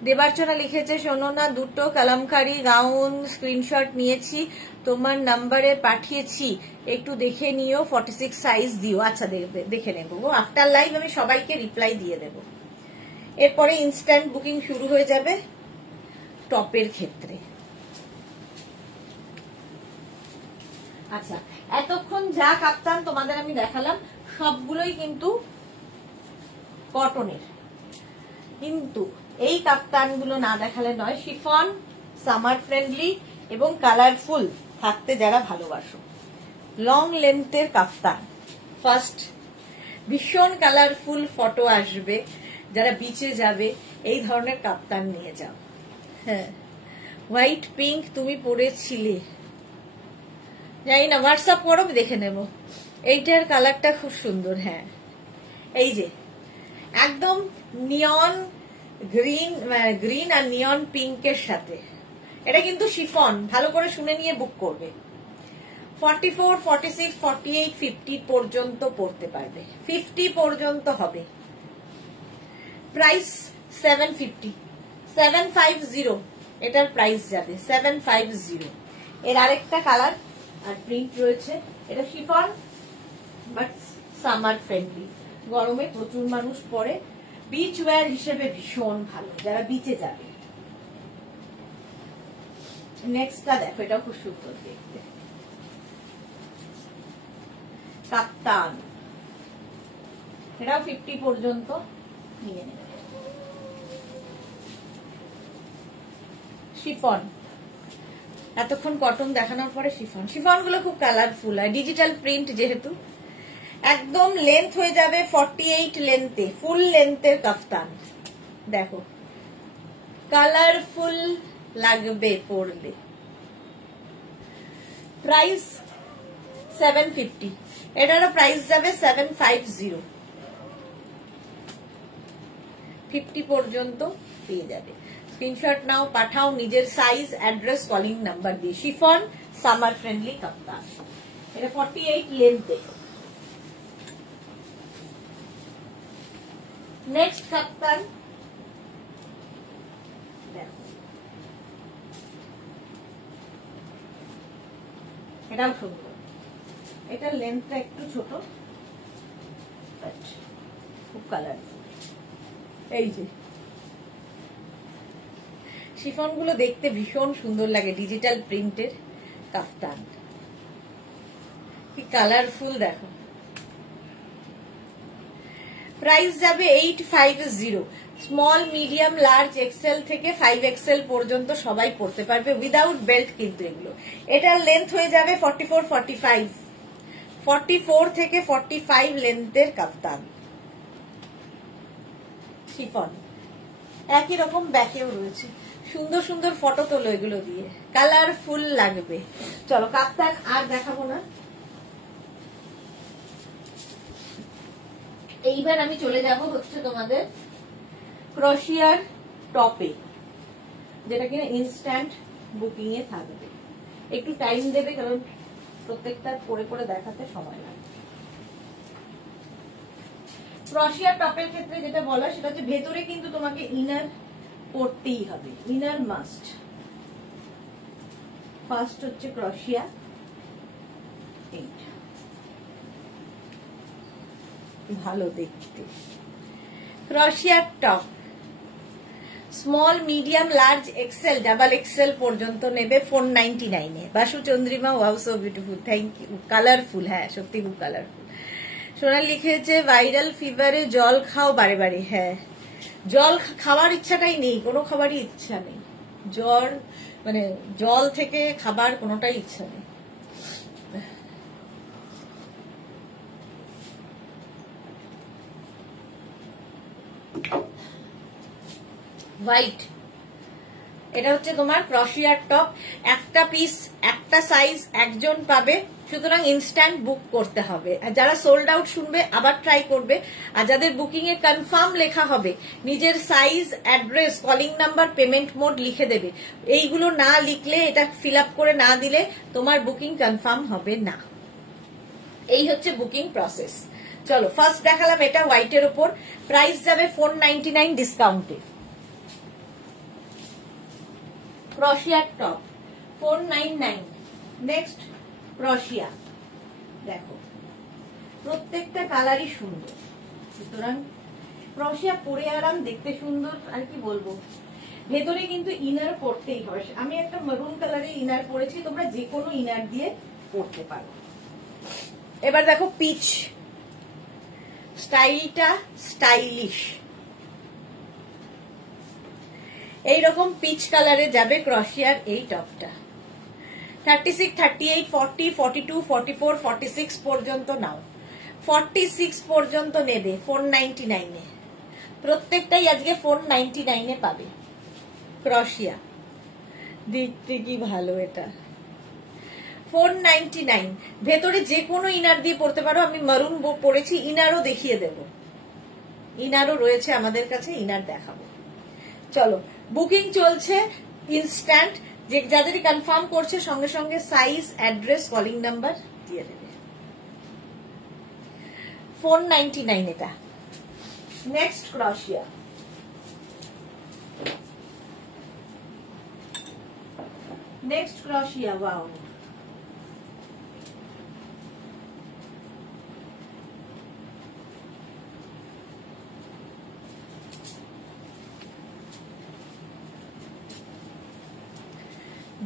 দেবার্চনা লিখেছে, শোনো না, দুটো কালামকারি গাউন স্ক্রিনশট নিয়েছি, তোমার নাম্বারে পাঠিয়েছি, একটু দেখে নিও, 46 সাইজ দিও। আচ্ছা দেখে নেবো, আফটার লাইভ আমি সবাইকে রিপ্লাই দিয়ে দেব। এরপরে ইনস্ট্যান্ট বুকিং শুরু হয়ে যাবে টপের ক্ষেত্রে। আচ্ছা, এতক্ষণ যা কাপ্তান তোমাদের আমি দেখালাম সবগুলোই কিন্তু কটনের, কিন্তু এই কাপ্তানগুলো না দেখালে নয়। শিফন, সামার ফ্রেন্ডলি এবং কালারফুল থাকতে যারা ভালোবাসো, লং লেন্থের কাপ্তান। ফার্স্ট ভীষণ কালারফুল ফটো আসবে, যারা বিচে যাবে এই ধরনের কাপ্তান নিয়ে যাও। হ্যাঁ, হোয়াইট পিঙ্ক তুমি পরেছিলে, জানি না, হোয়াটসঅ্যাপ করো, দেখে নেব। এইটার কালারটা খুব সুন্দর। হ্যাঁ, এই যে একদম নিয়ন গ্রিন আর নিয়ন পিঙ্কের সাথে, এটা কিন্তু শিফন, ভালো করে শুনে নিয়ে বুক করবে। 44, 46, 48, 50 পর্যন্ত পড়তে পারবে, 50 পর্যন্ত হবে। প্রাইস 750, 750 এটার প্রাইস যাবে 750। এর আরেকটা কালার আর প্রিন্ট রয়েছে, এটা শিফন বাট সামার ফ্রেন্ডলি, গরমে প্রচুর মানুষ পরে, বিচ ওয়্যার হিসেবে ভীষণ ভালো যারা বিচে যাবে। নেক্সটটা দেখো, এটাও খুব সুন্দর দেখতে, কাপ্তান, এটাও 50 পর্যন্ত নিয়ে নেবে। শিফন, এতক্ষণ কটন দেখানোর পরে শিফন, শিফন গুলো খুব কালারফুল আর ডিজিটাল প্রিন্ট, যেহেতু একদম লেন্থ হয়ে যাবে 48 লেন্থে, ফুল লেন্থের কাফতান। দেখো কালারফুল লাগবে পরলে। প্রাইস 750, এটারও প্রাইস যাবে 750, 50 পর্যন্ত পেয়ে যাবে। স্ক্রিনশট নাও, পাঠাও নিজের সাইজ, অ্যাড্রেস, কলিং নাম্বার দিয়ে। শিফন সামার ফ্রেন্ডলি কাপ্তান, এটা 48 লেন্থে। নেক্সট কাপ্তান দেখো, এটাও সুন্দর, এটার লেন্থটা একটু ছোট, খুব কালারফুল। এই যে শিফন গুলো দেখতে ভীষণ সুন্দর লাগে, ডিজিটাল প্রিন্টের কাফতান, কি কালারফুল দেখো। প্রাইস যাবে 850, স্মল, মিডিয়াম, লার্জ, এক্সেল থেকে 5XL পর্যন্ত সবাই পড়তে পারবে, উইদাউট বেল্ট কিন্তু এগুলো। এটার লেন্থ হয়ে যাবে 44, 45, 44 থেকে 45 লেন্থের কাফতান, শিফন। একই রকম ব্যাকেও রয়েছে, সুন্দর সুন্দর ফটো তোলো এগুলো দিয়ে, কালারফুল লাগবে। চলো কাপ্তান আর দেখাবো না, এইবার আমি চলে যাব হচ্ছে তোমাদের ক্রোশিয়ার টপে, যেটা কিনা ইনস্ট্যান্ট বুকিং এ থাকবে। একটু টাইম দেবে, কারণ প্রত্যেকটা পরে পরে দেখাতে সময় লাগে। ক্রোশিয়ার টপের ক্ষেত্রে যেটা বলা, সেটা হচ্ছে ভেতরে কিন্তু তোমাকে ইনার পড়তেই হবে, ইনার মাস্ট। ফার্স্ট হচ্ছে ক্রোশিয়া, এইটা ভালো দেখতে, ক্রোশিয়ার top, small, medium, large, XL, double XL পর্যন্ত নেবে 499 এ। Basu Chandrima, wow so beautiful, thank you, colourful. হ্যাঁ সত্যি খুব কালারফুল। সোনাল লিখেছে, ভাইরাল ফিভারে জল খাও বারে বারে। হ্যাঁ, জল খাওয়ার ইচ্ছাটাই নেই, কোনো খাবারই ইচ্ছা নেই, জ্বর মানে জল থেকে খাবার কোনোটাই ইচ্ছা নেই। হোয়াইট, এটা হচ্ছে তোমার ক্রোশিয়ার টপ, একটা পিস, একটা সাইজ, একজন পাবে, সুতরাং ইনস্ট্যান্ট বুক করতে হবে। আর যারা সোল্ড আউট শুনবে আবার ট্রাই করবে, আর যাদের বুকিং এ কনফার্ম লেখা হবে নিজের size, address, calling number, payment mode লিখে দেবে। এইগুলো না লিখলে, এটা ফিল আপ করে না দিলে তোমার বুকিং কনফার্ম হবে না। এই হচ্ছে বুকিং প্রসেস। চলো ফার্স্ট দেখালাম এটা হোয়াইটের উপর, প্রাইস যাবে 499 ডিসকাউন্টে। ক্রোশিয়ার টপ 499। নেক্সট ক্রোশিয়া, দেখো প্রত্যেকটা কালারই সুন্দর, সুতরাং ক্রোশিয়া পরে আরাম, দেখতে সুন্দর, আর কি বলবো। ভেতরে কিন্তু ইনার পরতেই হবে। আমি একটা মেরুন কালারের ইনার পরেছি, তোমরা যে কোনো ইনার দিয়ে পরতে পারো। এবার দেখো পিচ, স্টাইলটা স্টাইলিশ, এইরকম পিচ কালারে যাবে ক্রোশিয়ার এই টপটা। 36, 38, 40, 42, 44, 46 পর্যন্ত নাও, 46 পর্যন্ত নেবে 499 এ। প্রত্যেকটাই আজকে 499 এ পাবে। ক্রোশিয়া দেখতে কি ভালো, এটা 499। ভেতরে যে কোনো ইনার দিয়ে পরতে পারো। আমি মারুন পরেছি, ইনারও দেখিয়ে দেব, ইনারও রয়েছে আমাদের কাছে, ইনার দেখাবো। চলো বুকিং চলছে ইনস্ট্যান্ট, যে যাদের কনফার্ম করছে সঙ্গে সঙ্গে সাইজ, অ্যাড্রেস, কলিং নাম্বার দিয়ে দেবে। 499 এটা। নেক্সট ক্রোশিয়া, নেক্সট ক্রোশিয়া, ওয়াও,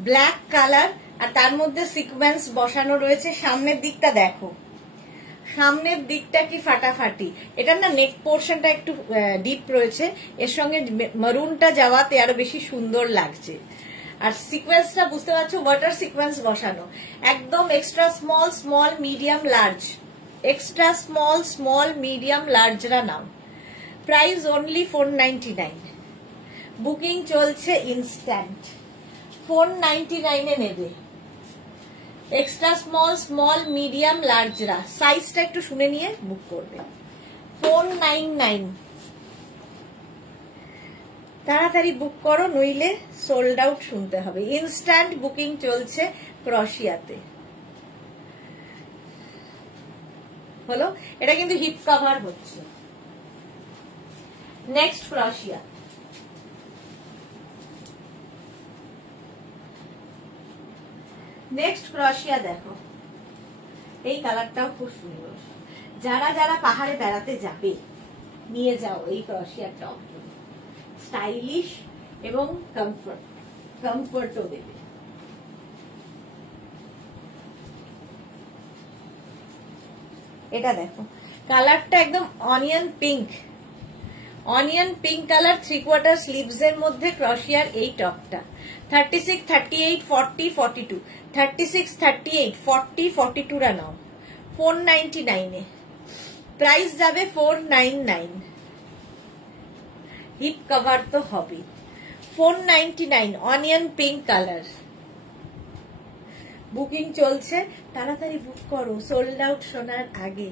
ব্ল্যাক কালার আর তার মধ্যে সিকোয়েন্স বসানো রয়েছে। সামনের দিকটা দেখো, সামনের দিকটা কি ফাটাফাটি। এটা না নেক পোর্শনটা একটু ডিপ রয়েছে, এর সঙ্গে মারুনটা যাওয়াতে আরো বেশি সুন্দর লাগছে। আর সিকোয়েন্সটা বুঝতে পারছো, ওয়াটার সিকোয়েন্স বসানো, একদম extra small, small, medium, large, extra small, small, medium, লার্জরা নাও। Price only 499। বুকিং চলছে ইনস্ট্যান্ট, 499 এ নেবে। এক্সট্রা স্মল, স্মল, মিডিয়াম, লার্জরা সাইজটা একটু শুনে নিয়ে বুক করবে। 499, তাড়াতাড়ি বুক করো, নইলে সোল্ড আউট শুনতে হবে। ইনস্ট্যান্ট বুকিং চলছে ক্রোশিয়াতে। হলো, এটা কিন্তু হিপ কভার হচ্ছে। নেক্সট ক্রোশিয়া, নেক্সট ক্রোশিয়া দেখো, এই কালারটাও খুব সুন্দর। যারা যারা পাহাড়ে বেড়াতে যাবে নিয়ে যাও এই ক্রোশিয়ার টপ, স্টাইলিশ এবং কমফর্টও দেবে। এটা দেখো কালারটা একদম onion pink, onion pink colour, 3/4 sleeves এর মধ্যে ক্রোশিয়ার এই টপটা। 36, 38, 40, 42, 36, 38, 40, 42 রা নাও 499 এ। প্রাইস যাবে 499। হিপ কভার তো হবে। 499, অনিয়ন পিঙ্ক কালার। বুকিং চলছে, তাড়াতাড়ি বুক করো, সোল্ড আউট শোনার আগে।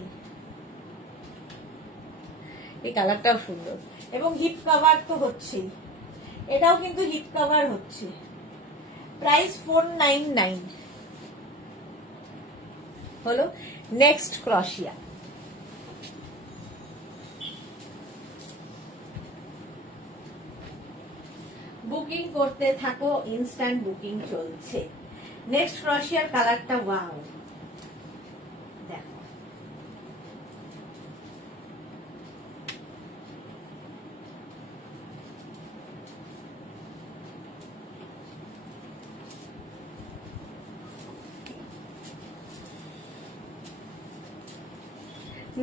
এই কালারটাও সুন্দর এবং হিপ কভার তো হচ্ছেই, এটাও কিন্তু হিপ কভার হচ্ছে। প্রাইস 499 হলো। নেক্সট ক্রোশিয়া, বুকিং করতে থাকো, ইনস্ট্যান্ট বুকিং চলছে। নেক্সট ক্রোশিয়ার কালারটা ওয়াও, দেখো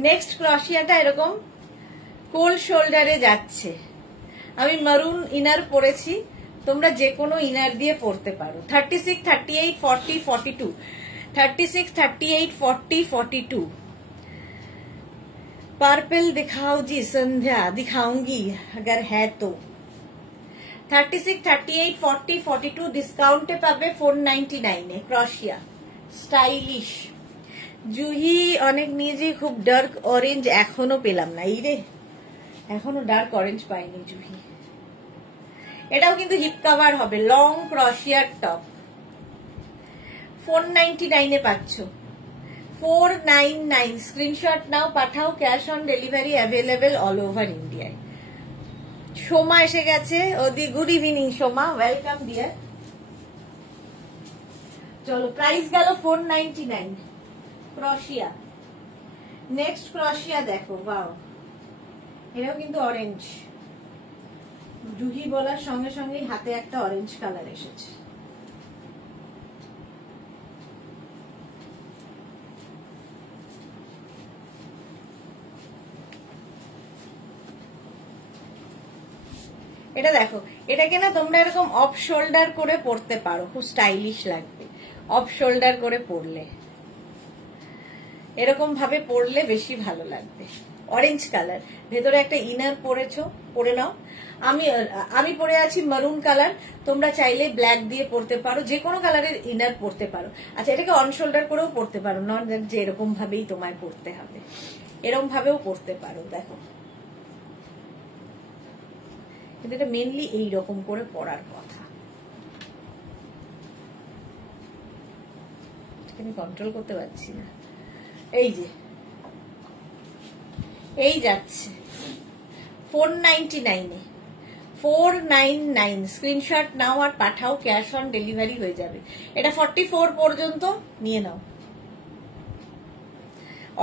নেক্সট ক্রোশিয়াটা এরকম কোল শোল্ডারে যাচ্ছে। আমি মারুন ইনার পরেছি, তোমরা যে কোনো ইনার দিয়ে পরতে পারো। 36, 38, 40, 42, 36, 38, 40, 42। पर्पल दिखाओ जी संध्या, दिखाऊंगी अगर है तो। 36, 38, 40, 42 ডিসকাউন্টে পাবে 499 এ। ক্রোশিয়া স্টাইলিশ। জুহি অনেক নিয়েছি, খুব ডার্ক অরেঞ্জ এখনো পেলাম না। এই রে, এখনো ডার্ক অরেঞ্জ পাইনি জুহি। এটাও কিন্তু হিপ কভার হবে, লং ক্রোশিয়ার টপ। 499 এ পাচ্ছ। 499 স্ক্রিনশট নাও, পাঠাও, cash on delivery available all over ইন্ডিয়ায়। সোমা এসে গেছে। ওদি good evening Soma, welcome dear. চলো, প্রাইস গেল 499 ক্রোশিয়া। নেক্সট ক্রোশিয়া দেখো, ওয়াও, এটাও কিন্তু অরেঞ্জ। জুহি বলার সঙ্গে সঙ্গে হাতে একটা অরেঞ্জ কালার এসেছে। এটা দেখো, এটাকে না তোমরা এরকম অফ শোল্ডার করে পরতে পারো, খুব স্টাইলিশ লাগবে। অফ শোল্ডার করে পরলে, এরকম ভাবে পরলে বেশি ভালো লাগবে। অরেঞ্জ কালার, ভেতরে একটা ইনার পরেছো, পরে নাও। আমি পরে আছি মারুন কালার, তোমরা চাইলে ব্ল্যাক দিয়ে পরতে পারো, যে কোনো কালারের ইনার পরতে পারো। আচ্ছা, এটাকে অন শোল্ডার করেও পরতে পারো, নট যে এরকম ভাবেই তোমায় পরতে হবে, এরকম ভাবেও পরতে পারো। দেখো, কিন্তু এটা মেনলি এইরকম করে পরার কথা। আমি কন্ট্রোল করতে পারছি না। এই যে এই যাচ্ছে 499 499 স্ক্রিনশট নাও আর পাঠাও, ক্যাশ অন ডেলিভারি হয়ে যাবে। এটা 44 পর্যন্ত নিয়ে নাও।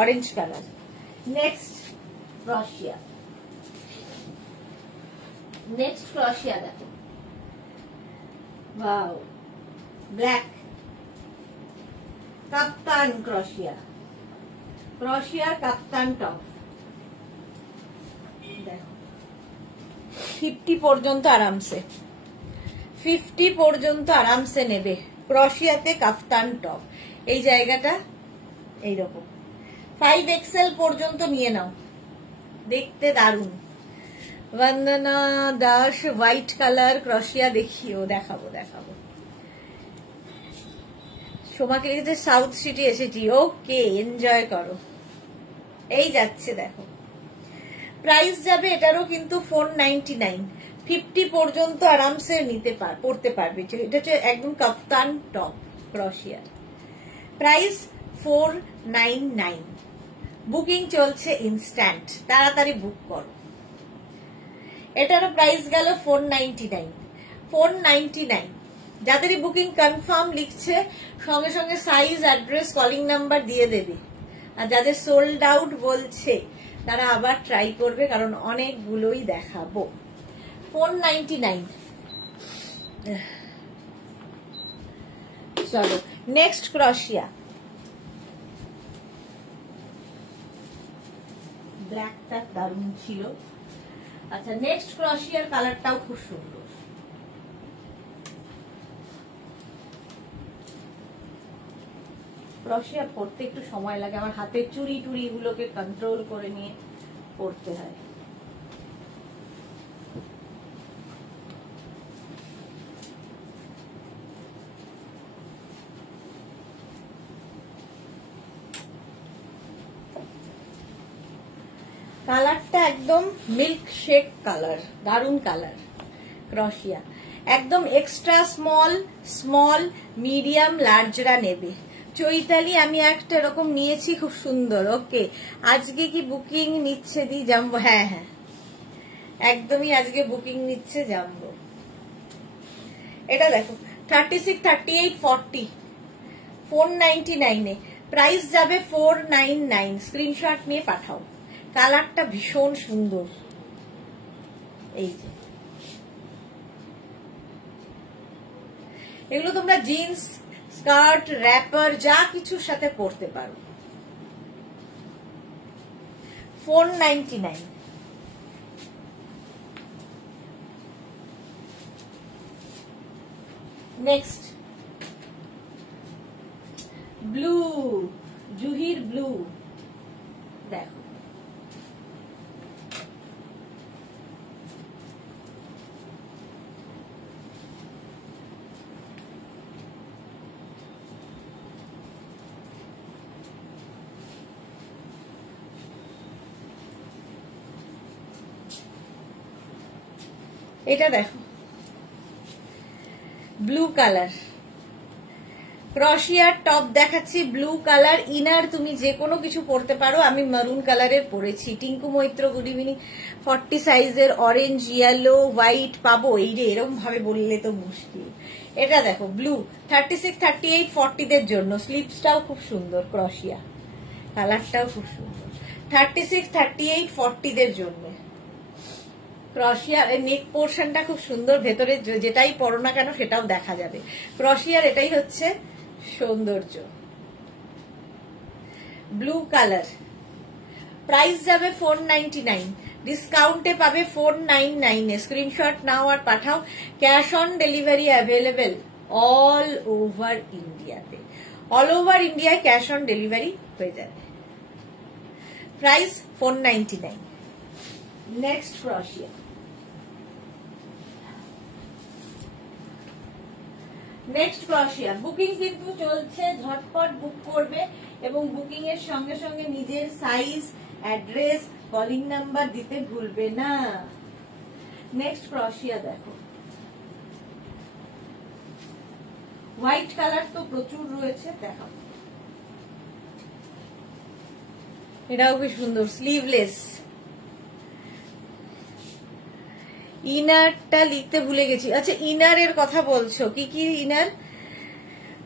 Orange colour. নেক্সট ক্রোশিয়া। নেক্সট ক্রোশিয়া দেখো, ওয়াও, ব্ল্যাক কাপ্তান ক্রোশিয়া। ক্রোশিয়ার কাপ্তান টপ দেখো, 50 পর্যন্ত আরামসে, 50 পর্যন্ত আরামসে নেবে। ক্রোশিয়াতে কাপ্তান টপ, এই জায়গাটা এইরকম 5XL পর্যন্ত নিয়ে নাও, দেখতে দারুণ। বন্দনা দাস হোয়াইট কালার ক্রোশিয়া দেখিও, দেখাবো। সোমাকে লিখেছে সাউথ সিটি এসেছি, ওকে, এনজয় করো। এই যাচ্ছে দেখো, প্রাইস যাবে এটারও কিন্তু 499, 50 পর্যন্ত আরামসে পড়তে পারবে। এটা হচ্ছে একদম কাপ্তান টপ ক্রোশিয়ার। প্রাইস 499, বুকিং চলছে ইনস্ট্যান্ট, তাড়াতাড়ি বুক করো। এটারও প্রাইস গেল 499। 499 যাদেরই বুকিং কনফার্ম লিখছে, সঙ্গে সঙ্গে সাইজ, অ্যাড্রেস, কলিং নাম্বার দিয়ে দেবে। আর যাদের সোল্ড আউট বলছে তারা আবার ট্রাই করবে, কারণ অনেকগুলোই দেখাবো। 499। চলো, নেক্সট ক্রোশিয়া। ব্ল্যাকটা দারুণ ছিল। আচ্ছা, নেক্সট ক্রোশিয়ার কালারটাও খুব সুন্দর। ক্রোশিয়া পরতে একটু সময় লাগে, আমার হাতের চুড়ি গুলোকে কন্ট্রোল করে নিয়ে পরতে হয়। কালারটা একদম মিল্ক শেক কালার, দারুন কালার। ক্রোশিয়া একদম এক্সট্রা স্মল, মিডিয়াম, লার্জরা নেবে। চৈতালি, আমি একটা এরকম নিয়েছি, খুব সুন্দর। ওকে, আজকে কি বুকিং নিচ্ছে দি জাম্বো? হ্যাঁ, একদমই আজকে বুকিং নিচ্ছে জাম্বো। এটা দেখো 36, 38, 40, 499 প্রাইস যাবে 499। স্ক্রিনশট নিয়ে পাঠাও। কালারটা ভীষণ সুন্দর। এই যে এগুলো তোমরা জিন্স, স্কার্ট, র্যাপার যা কিছুর সাথে পরতে পারো। 499। নেক্সট ব্লু, জুহির ব্লু দেখো, এটা দেখো ব্লু কালার। ক্রশিয়ার টপ দেখাচ্ছি ব্লু কালার, ইনার তুমি যে কোনো কিছু পরতে পারো। আমি মারুন কালারের পরেছি। Tinku Maitra good evening. 40 সাইজের অরেঞ্জ, ইয়েলো, হোয়াইট পাবো? এই রে এরকম ভাবে বললে তো মুশকিল। এটা দেখো ব্লু, 36, 38, 40 দের জন্য। স্লিপসটাও খুব সুন্দর, ক্রশিয়া কালারটাও খুব সুন্দর। 36, 38, 40 দের জন্য ক্রশিয়ার। নেক পোর্শনটা খুব সুন্দর, ভেতরে যেটাই পরো না কেন সেটাও দেখা যাবে। ক্রশিয়ার এটাই হচ্ছে সৌন্দর্য। ব্লু কালার, প্রাইস যাবে 499, ডিসকাউন্টে পাবে 499 এ। স্ক্রিনশট নাও আর পাঠাও। Cash on delivery available all over ইন্ডিয়াতে। অল ওভার ইন্ডিয়ায় ক্যাশ অন ডেলিভারি হয়ে যাবে। প্রাইস 499। নেক্সট ক্রশিয়া। নেক্সট ক্রশিয়া বুকিং কিন্তু চলছে, ঝটপট বুক করবে এবং বুকিং এর সঙ্গে সঙ্গে নিজের সাইজ, অ্যাড্রেস, কলিং নাম্বার দিতে ভুলবে না। নেক্সট ক্রশিয়া দেখো, হোয়াইট কালার তো প্রচুর রয়েছে, দেখাও। এটাও কি সুন্দর, স্লিভলেস। ইনারটা লিখতে ভুলে গেছি। আচ্ছা, ইনারের কথা বলছো, কি কি inner?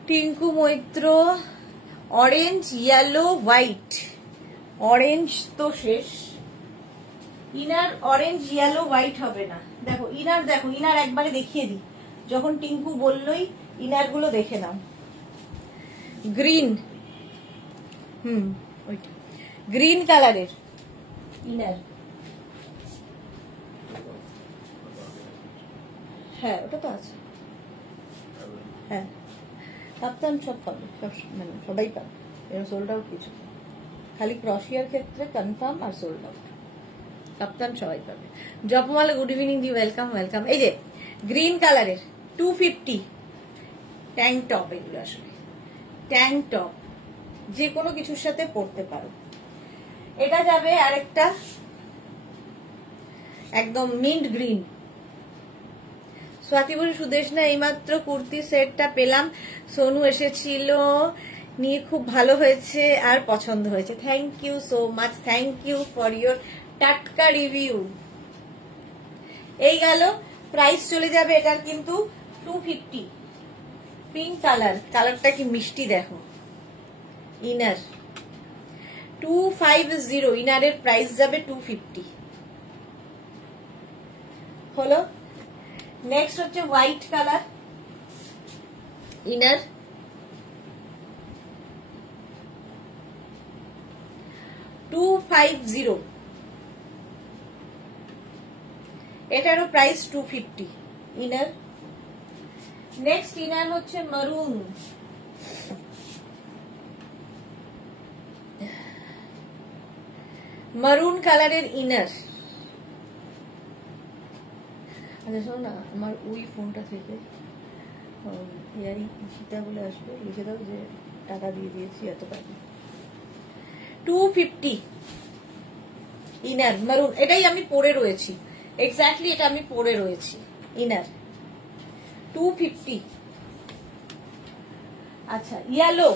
Tinku Maitra, orange, yellow, white. Orange তো শেষ, ইনার অরেঞ্জ, ইয়েলো, হোয়াইট হবে না। দেখো ইনার, দেখো ইনার একবারে দেখিয়ে দিই। যখন টিঙ্কু বললোই ইনার গুলো দেখে নাও। গ্রিন, ওইটা গ্রিন কালারের ইনার। হ্যাঁ ওটা তো আছে। হ্যাঁ কাপ্তান সব পাবে, সব মানে সবাই পাবে। এর সোল্ড আউট কিছু, খালি ক্রশিয়ার ক্ষেত্রে কনফার্ম আর সোল্ড আউট। কাপ্তান সবাই পাবে। জপমালা গুড ইভিনিং দি, ওয়েলকাম ওয়েলকাম। এই যে গ্রিন কালারের 250 ট্যাঙ্ক টপ, এগুলো আসলে ট্যাঙ্ক টপ যে কোনো কিছুর সাথে পরতে পারো। এটা যাবে আরেকটা একদম মিন্ট গ্রিন। স্বাতিবরী সুদেশ না, এইমাত্র কুর্তি সেটটা পেলাম, সোনু এসেছিল নিয়ে, খুব ভালো হয়েছে আর পছন্দ হয়েছে। Thank you so much, thank you for your টাটকা রিভিউ। এই গেল, প্রাইস চলে যাবে এটার কিন্তু 250। পিঙ্ক কালার, কালারটা কি মিষ্টি দেখো। ইনার 250, ইনারের প্রাইস যাবে 250 হলো। নেক্সট হচ্ছে হোয়াইট কালার ইনার, 250, এটারও প্রাইস 250 ইনার। নেক্সট ইনার হচ্ছে মারুন, মারুন কালারের ইনার। আচ্ছা শোনো না, আমার ওই ফোনটা থেকে ইয়ারিং সীতা বলে আসবে, লিখে দাও যে টাকা দিয়ে দিয়েছি এত টাকা। 250 ইনার মারুন, এটাই আমি পরে রয়েছি, এক্স্যাক্টলি এটা আমি পরে রয়েছি। ইনার 250। আচ্ছা yellow,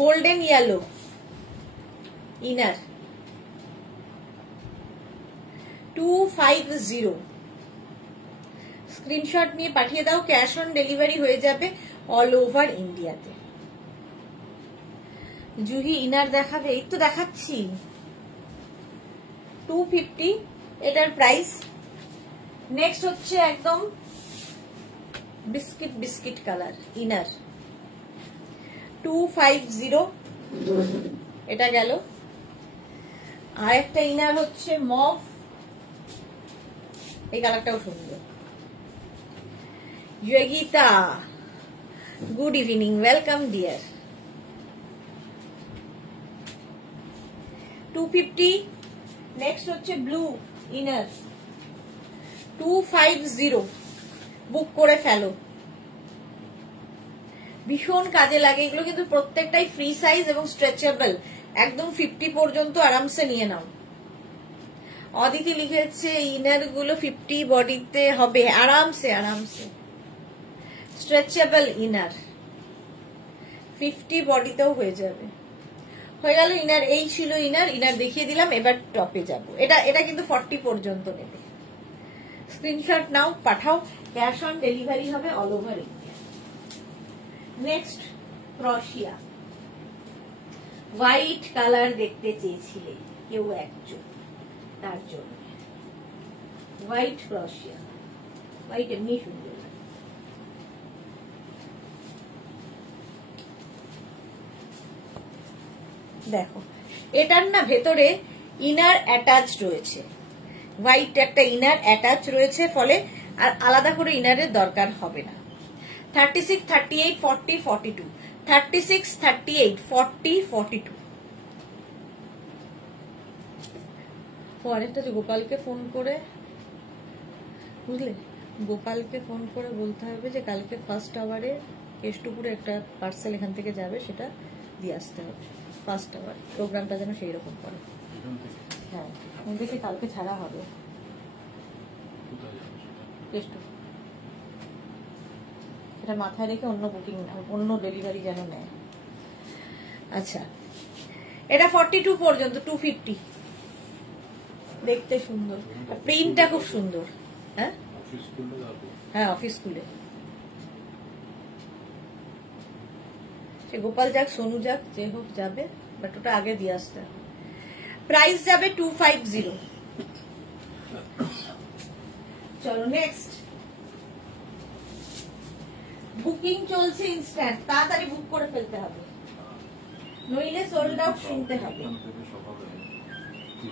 golden yellow inner 250। Screenshot নিয়ে পাঠিয়ে দাও, ক্যাশ অন ডেলিভারি হয়ে যাবে অল ওভার ইন্ডিয়াতে। জুহি ইনার দেখাবে, এই তো দেখাচ্ছি। 250 এটার প্রাইস। নেক্সট হচ্ছে একদম বিস্কিট বিস্কিট কালার ইনার 250, এটা গেল। আর একটা ইনার হচ্ছে মভ, এই কালারটাও সুন্দর। Yogita good evening, welcome deer. 250। Next হচ্ছে ব্লু ইনার 250, বুক করে ফেলো, ভীষণ কাজে লাগে এগুলো, কিন্তু প্রত্যেকটাই ফ্রি সাইজ এবং স্ট্রেচেবল, একদম 50 পর্যন্ত আরামসে নিয়ে নাও। অদিতি লিখেছে ইনার গুলো 50 বডিতে হবে, আরামসে আরামসে। স্ট্রেচেবল ইনার 50 বডিতেও হয়ে যাবে। হয়ে গেল ইনার। এই ছিল ইনার। ইনার দেখিয়ে দিলাম, এবার টপে যাব। এটা কিন্তু 40 পর্যন্ত নেবে। স্ক্রিনশট নাও, পাঠাও। ক্যাশ অন ডেলিভারি হবে অল ওভার ইন্ডিয়া। নেক্সট ক্রশিয়া। হোয়াইট কালার দেখতে চেয়েছিলে কেউ একজন, তার জন্য হোয়াইট ক্রশিয়া। হোয়াইট এমনি সুন্দর। দেখো এটার না ভেতরে ইনার অ্যাটাচ রয়েছে, হোয়াইট একটা ইনার অ্যাটাচ রয়েছে, ফলে আর আলাদা করে ইনারের দরকার হবে না। 36, 38, 40, 42, 36, 38, 40, 42। আরেকটা যে গোপালকে ফোন করে, বুঝলে, গোপালকে ফোন করে বলতে হবে যে কালকে ফার্স্ট আওয়ারে কেষ্টপুরে একটা পার্সেল এখান থেকে যাবে, সেটা দিয়ে আসতে হবে। ফার্স্ট আওয়ার প্রোগ্রামটা যেন সেই রকম করে। হ্যাঁ, দেখে কালকে ছাড়া হবে কেষ্টপুর। এটা মাথায় রেখে অন্য বুকিং, অন্য ডেলিভারি যেন নেয়। আচ্ছা, এটা 42 পর্যন্ত, 250। দেখতে সুন্দর, প্রিন্টটা খুব সুন্দর। হ্যাঁ হ্যাঁ, অফিস স্কুলে। সে গোপাল যাক, সোনু যাক, যে হোক যাবে, বাট ওটা আগে দিয়ে আসতে হবে। প্রাইস যাবে 250। চলো নেক্সট। বুকিং চলছে ইনস্ট্যান্ট, তাড়াতাড়ি বুক করে ফেলতে হবে, নইলে সোল্ড আউট শুনতে হবে।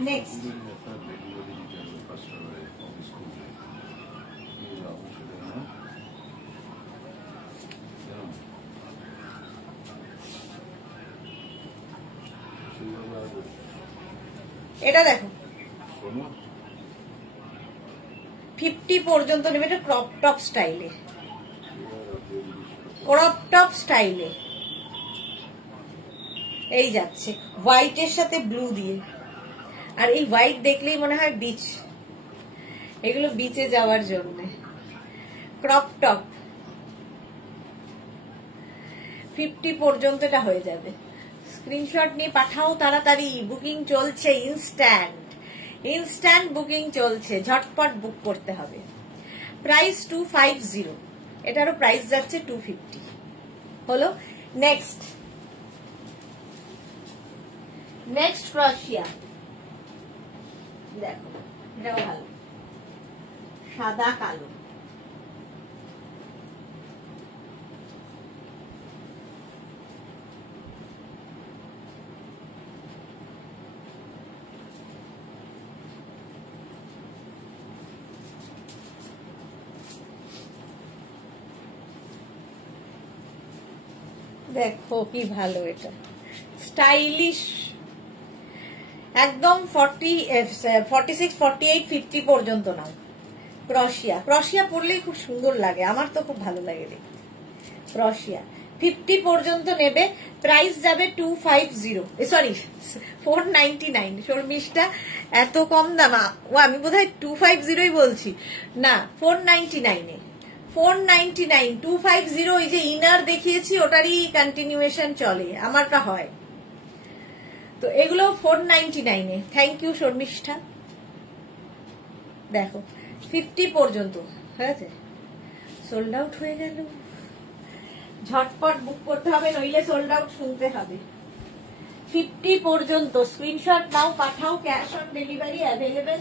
নেক্সট এটা দেখো 50 পর্যন্ত নেবে। এটা ক্রপ টপ স্টাইলে, ক্রপ টপ স্টাইলে এই যাচ্ছে হোয়াইটের সাথে ব্লু দিয়ে। আর এই হোয়াইট দেখলেই মনে হয় বিচ, এগুলো বিচে যাওয়ার জন্য। ক্রপ টপ 50 পর্যন্ত এটা হয়ে যাবে। স্ক্রিনশট নিয়ে পাঠাও তাড়াতাড়ি, বুকিং চলছে ইনস্ট্যান্ট। ইনস্ট্যান্ট বুকিং চলছে, ঝটপট বুক করতে হবে। প্রাইস 250, এটারও প্রাইস যাচ্ছে 250। হলো। নেক্সট নেক্সট ক্রশিয়া। দেখো এটাও ভালো, সাদা কালো। দেখো কি ভালো, এটা স্টাইলিশ একদম। 46, 48, 50 পর্যন্ত নাও। ক্রশিয়া, ক্রশিয়া পরলেই খুব সুন্দর লাগে, আমার তো খুব ভালো লাগে দেখতে। ক্রশিয়া 50 পর্যন্ত নেবে। প্রাইস যাবে 250, সরি 499। শর্মিষ্ঠা এত কম দাম, ও আমি বোধহয় 250 বলছি, না 499। 499, 250। এই যে ইনার দেখিয়েছি ওটারই কন্টিনিউয়েশন চলে, আমারটা হয় তো। এগুলো 499। Thank you Sharmishtha. দেখো 50 পর্যন্ত হয়েছে, সোল্ড আউট হয়ে গেল। ঝটপট বুক করতে হবে, নইলে সোল্ড আউট শুনতে হবে। 50 পর্যন্ত স্ক্রিনশট নাও, পাঠাও। Cash on delivery available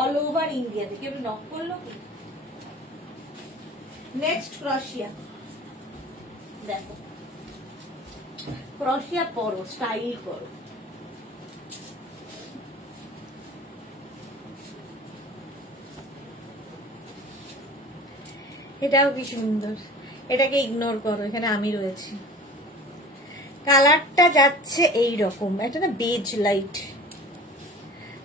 all over India. কেউ নক করলো কি? নেক্সট ক্রশিয়া। দেখো ক্রশিয়া পরো, স্টাইল করো। এটাও কি সুন্দর, এটাকে ইগনোর করো, এখানে আমি রয়েছি। কালারটা যাচ্ছে এইরকম, এটা না বেজ লাইট,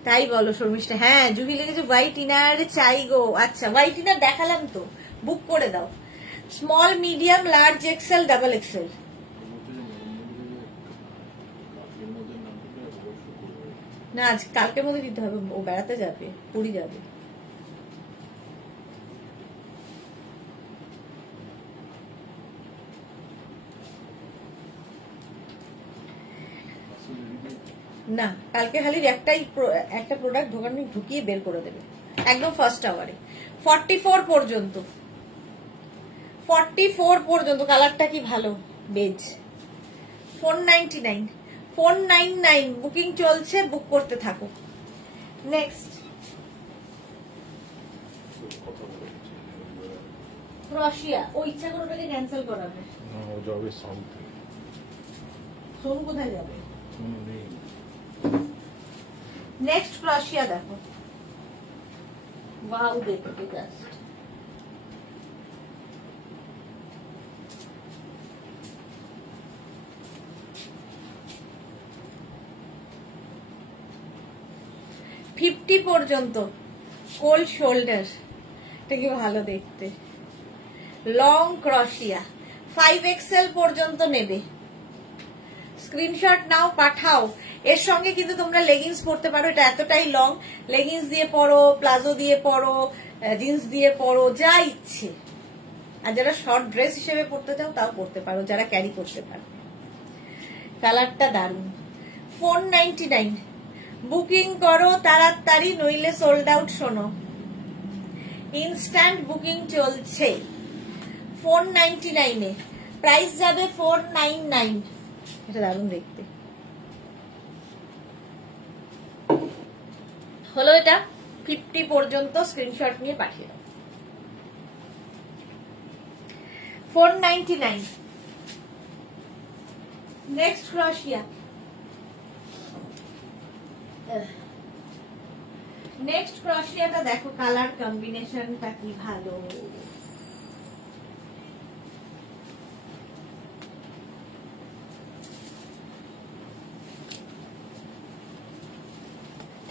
তাই বলো শর্মিষ্ঠা। হ্যাঁ জুহি লেগেছে হোয়াইট ইনার চাই গো। আচ্ছা হোয়াইট ইনার দেখালাম তো, বুক করে দাও। Small, medium, large, XL, double XL. না আজ কালকের মধ্যে দিতে হবে, ও বেড়াতে যাবে, পুরী যাবে। না, কালকে খালি একটা প্রোডাক্ট ঢুকিয়ে বের করে দেবে একদম ফার্স্ট আওয়ারে। 44 পর্যন্ত, 44 পর্যন্ত। কালারটা কি ভালো, বেজ। 499, 499 বুকিং চলছে, বুক করতে থাকো। নেক্সট ক্রোশিয়া। ও ইচ্ছা করে ওটাকে ক্যান্সেল করাবে। না, ও যাবে সাউথে। সোনু কোথায় যাবে? সোনু নেই। নেক্সট ক্রোশিয়া দেখো, ওয়াও দেখতে জাস্ট। $50 পর্যন্ত কোল্ড শোল্ডার, এটা কি ভালো দেখতে। লং ক্রোশিয়া 5XL পর্যন্ত নেবে। স্ক্রিনশট নাও, পাঠাও। এর সঙ্গে কিন্তু তোমরা লেগিংস পরতে পারো, এটা এতটাই লং, লেগিংস দিয়ে পরো, প্লাজো দিয়ে পরো, জিন্স দিয়ে পরো, যা ইচ্ছে। আর যারা শর্ট ড্রেস হিসেবে পরতে চাও তাও পরতে পারো, যারা ক্যারি করতে পারো। কালারটা দারুন। 499 বুকিং করো তাড়াতাড়ি, নইলে সোল্ড আউট। শোনো, ইনস্ট্যান্ট বুকিং চলছে। 499 এ প্রাইস যাবে 499। এটা দারুণ দেখতে হলো। এটা 50 পর্যন্ত, স্ক্রিনশট নিয়ে পাঠিয়ে দাও। 499। নেক্সট ক্রোশিয়া। নেক্সট ক্রোশিয়াটা দেখো, কালার কম্বিনেশনটা কি ভালো।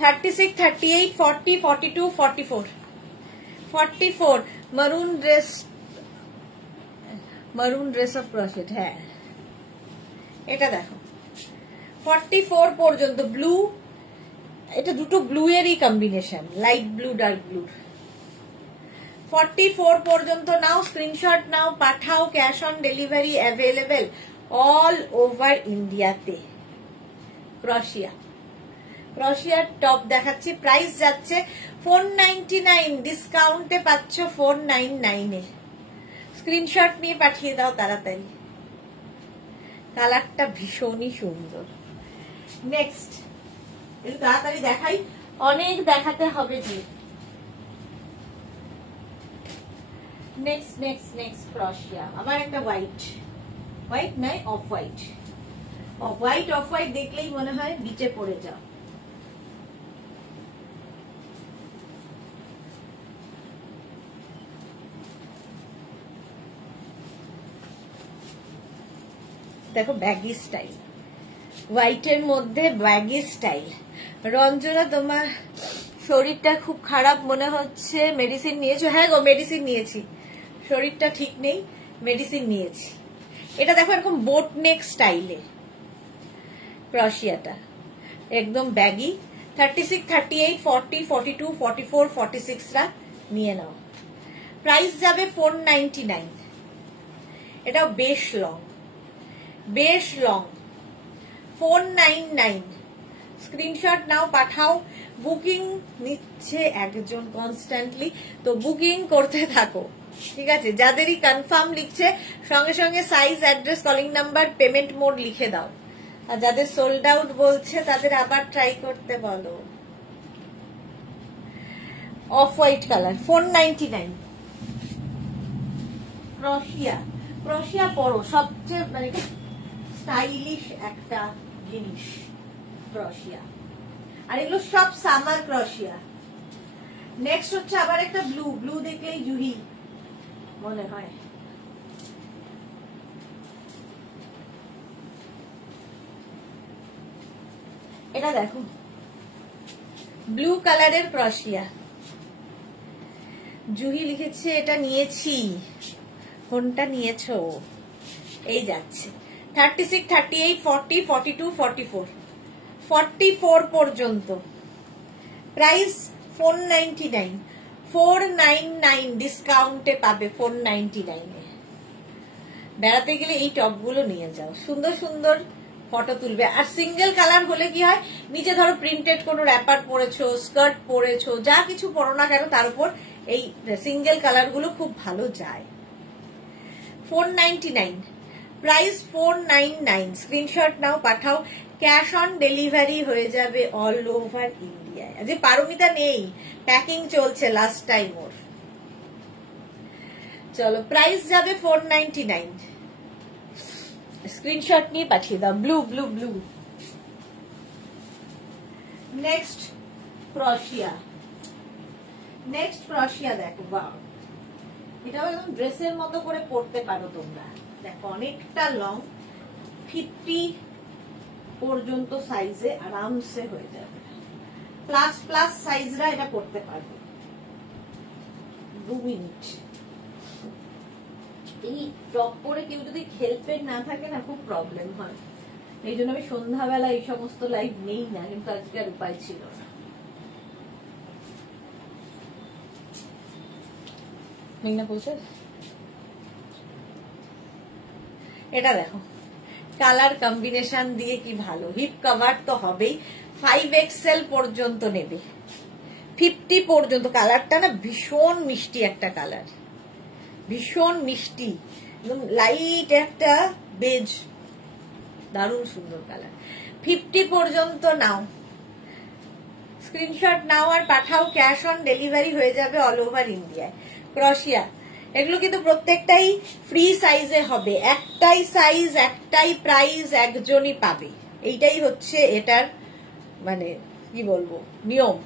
$36, $38, $40, $42, $44, $44 maroon dress of crochet। হ্যাঁ, এটা দেখো 44 পর্যন্ত। ব্লু, এটা দুটো ব্লু এরই combination, light blue dark blue. 44 পর্যন্ত নাও, স্ক্রিনশট নাও, পাঠাও। Cash on delivery available all over ইন্ডিয়াতে। ক্রোশিয়া, ক্রোশিয়ার টপ দেখাচ্ছি, প্রাইস যাচ্ছে 499, ডিসকাউন্টে পাচ্ছ 499 এ। স্ক্রিনশট নিয়ে পাঠিয়ে দাও তাড়াতাড়ি। কালারটা ভীষণই সুন্দর। নেক্সট, একটু তাড়াতাড়ি দেখাই, অনেক দেখাতে হবে যে। নেক্সট নেক্সট নেক্সট ক্রোশিয়া। আমার একটা হোয়াইট, হোয়াইট নয় অফ হোয়াইট। অফ হোয়াইট দেখলেই মনে হয় বিচে পড়ে যাও। দেখো ব্যাগি স্টাইল, হোয়াইটের মধ্যে ব্যাগি স্টাইল। রঞ্জনা, তোমার শরীরটা খুব খারাপ মনে হচ্ছে, মেডিসিন নিয়েছো? হ্যাঁ গো, মেডিসিন নিয়েছি, শরীরটা ঠিক নেই, মেডিসিন নিয়েছি। এটা দেখো এরকম বোট নেক স্টাইলে ক্রোশিয়াটা, একদম ব্যাগি। 36, 38, 40, 42, 44, 46 রা নিয়ে নাও। প্রাইস যাবে 499। এটাও বেশ লং, বেশ লং। 499। স্ক্রিনশট নাও, পাঠাও। বুকিং নিচ্ছে একজন কনস্ট্যান্টলি, তো বুকিং করতে থাকো, ঠিক আছে? যাদেরই কনফার্ম লিখছে সঙ্গে সঙ্গে size, address, calling number, payment mode লিখে দাও। আর যাদের সোল্ড আউট বলছে তাদের আবার ট্রাই করতে বলো। Off white colour, 499। ক্রোশিয়া, ক্রোশিয়া পরো, সবচেয়ে মানে স্টাইলিশ একটা জিনিস ক্রোশিয়া। আর এগুলো সব সামার ক্রোশিয়া। নেক্সট হচ্ছে আবার একটা ব্লু, ব্লু দেখলেই জুহি মনে হয়। এটা দেখো ব্লু কালারের ক্রোশিয়া। জুহি লিখেছে এটা নিয়েছি, কোনটা নিয়েছো? এই যাচ্ছে 36, 38, 40, 42, 44, 44 পর্যন্ত। প্রাইস 499, 499 ডিসকাউন্টে পাবে 499 এ। বেড়াতে গেলে এই টপগুলো নিয়ে যাও, সুন্দর সুন্দর ফটো তুলবে। আর সিঙ্গেল কালার হলে কি হয়, নিচে ধরো প্রিন্টেড কোনো র্যাপার পরেছো, স্কার্ট পরেছো, যা কিছু পরো না কেন তার উপর এই সিঙ্গেল কালার গুলো খুব ভালো যায়। 499 প্রাইস 499। স্ক্রিনশট নাও, পাঠাও, ক্যাশ অন ডেলিভারি হয়ে যাবে অল ওভার ইন্ডিয়ায়। আজ পারমিতা নেই, প্যাকিং চলছে লাস্ট টাইম ওর। চলো, প্রাইস যাবে 499। স্ক্রিনশট নিয়ে পাঠিয়ে দাও। Blue blue blue. Next ক্রোশিয়া। Next ক্রোশিয়া দেখো, বাহ, এটাও একদম ড্রেসের মতো করে পরতে পারো তোমরা। দেখো অনেকটা লং, 50 পর্যন্ত সাইজে আরামসে হয়ে যাবে। প্লাস প্লাস সাইজরা এটা পরতে পারবে। 2 মিনিট। এই টপ পরে কেউ যদি হেল্পের না থাকে না, খুব প্রবলেম হয়। এই জন্য আমি সন্ধ্যাবেলা এই সমস্ত লাইভ নেই না, কিন্তু আজকে আর উপায় ছিল না। মেঘনা বলছে এটা দেখো, কালার কম্বিনেশন দিয়ে কি ভালো। হিপ কভার তো হবেই, 5XL পর্যন্ত নেবে, 50 পর্যন্ত। কালারটা না ভীষণ মিষ্টি একটা কালার, ভীষণ মিষ্টি, একদম লাইট একটা বেজ, দারুণ সুন্দর কালার। 50 পর্যন্ত নাও, স্ক্রিনশট নাও আর পাঠাও, ক্যাশ অন ডেলিভারি হয়ে যাবে অল ওভার ইন্ডিয়ায়। ক্রোশিয়া এগুলো কিন্তু প্রত্যেকটাই ফ্রি সাইজে হবে, একটাই সাইজ, একটাই প্রাইস, একজনই পাবে। এইটাই হচ্ছে এটার মানে কি বলবো নিয়ম।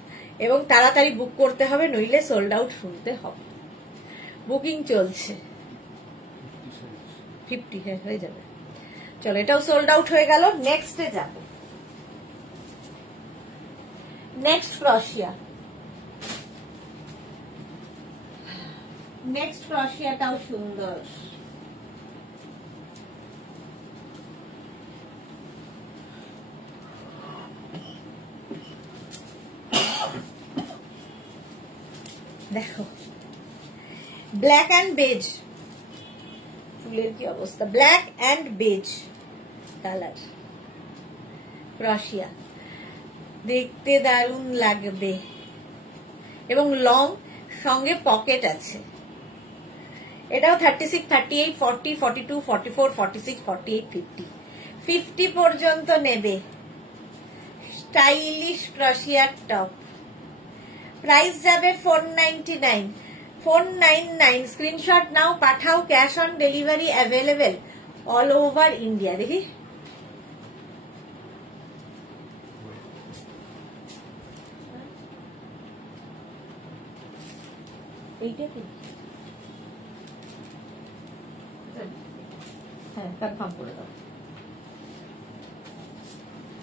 এবং তাড়াতাড়ি বুক করতে হবে, নইলে সোল্ড আউট শুনতে হবে। বুকিং চলছে 50, হ্যাঁ হয়ে যাবে। চলো, এটাও সোল্ড আউট হয়ে গেল। নেক্সটে যাব। নেক্সট ক্রোশিয়া। নেক্সট ক্রোশিয়াটাও সুন্দর। দেখো, ব্ল্যাক অ্যান্ড বেজ, চুলের কি অবস্থা, ব্ল্যাক অ্যান্ড বেজ কালার ক্রোশিয়া, দেখতে দারুণ লাগবে। এবং লং, সঙ্গে পকেট আছে। এটাও 36, 38, 40, 42, 44, 46, 48, 50, 50 পর্যন্ত নেবে। Stylish ক্রোশিয়ার top. প্রাইস যাবে 499। 499। স্ক্রিনশট নাও, পাঠাও, cash on delivery available all over India. দেখি এইটা কি, হ্যাঁ কনফার্ম করে দাও।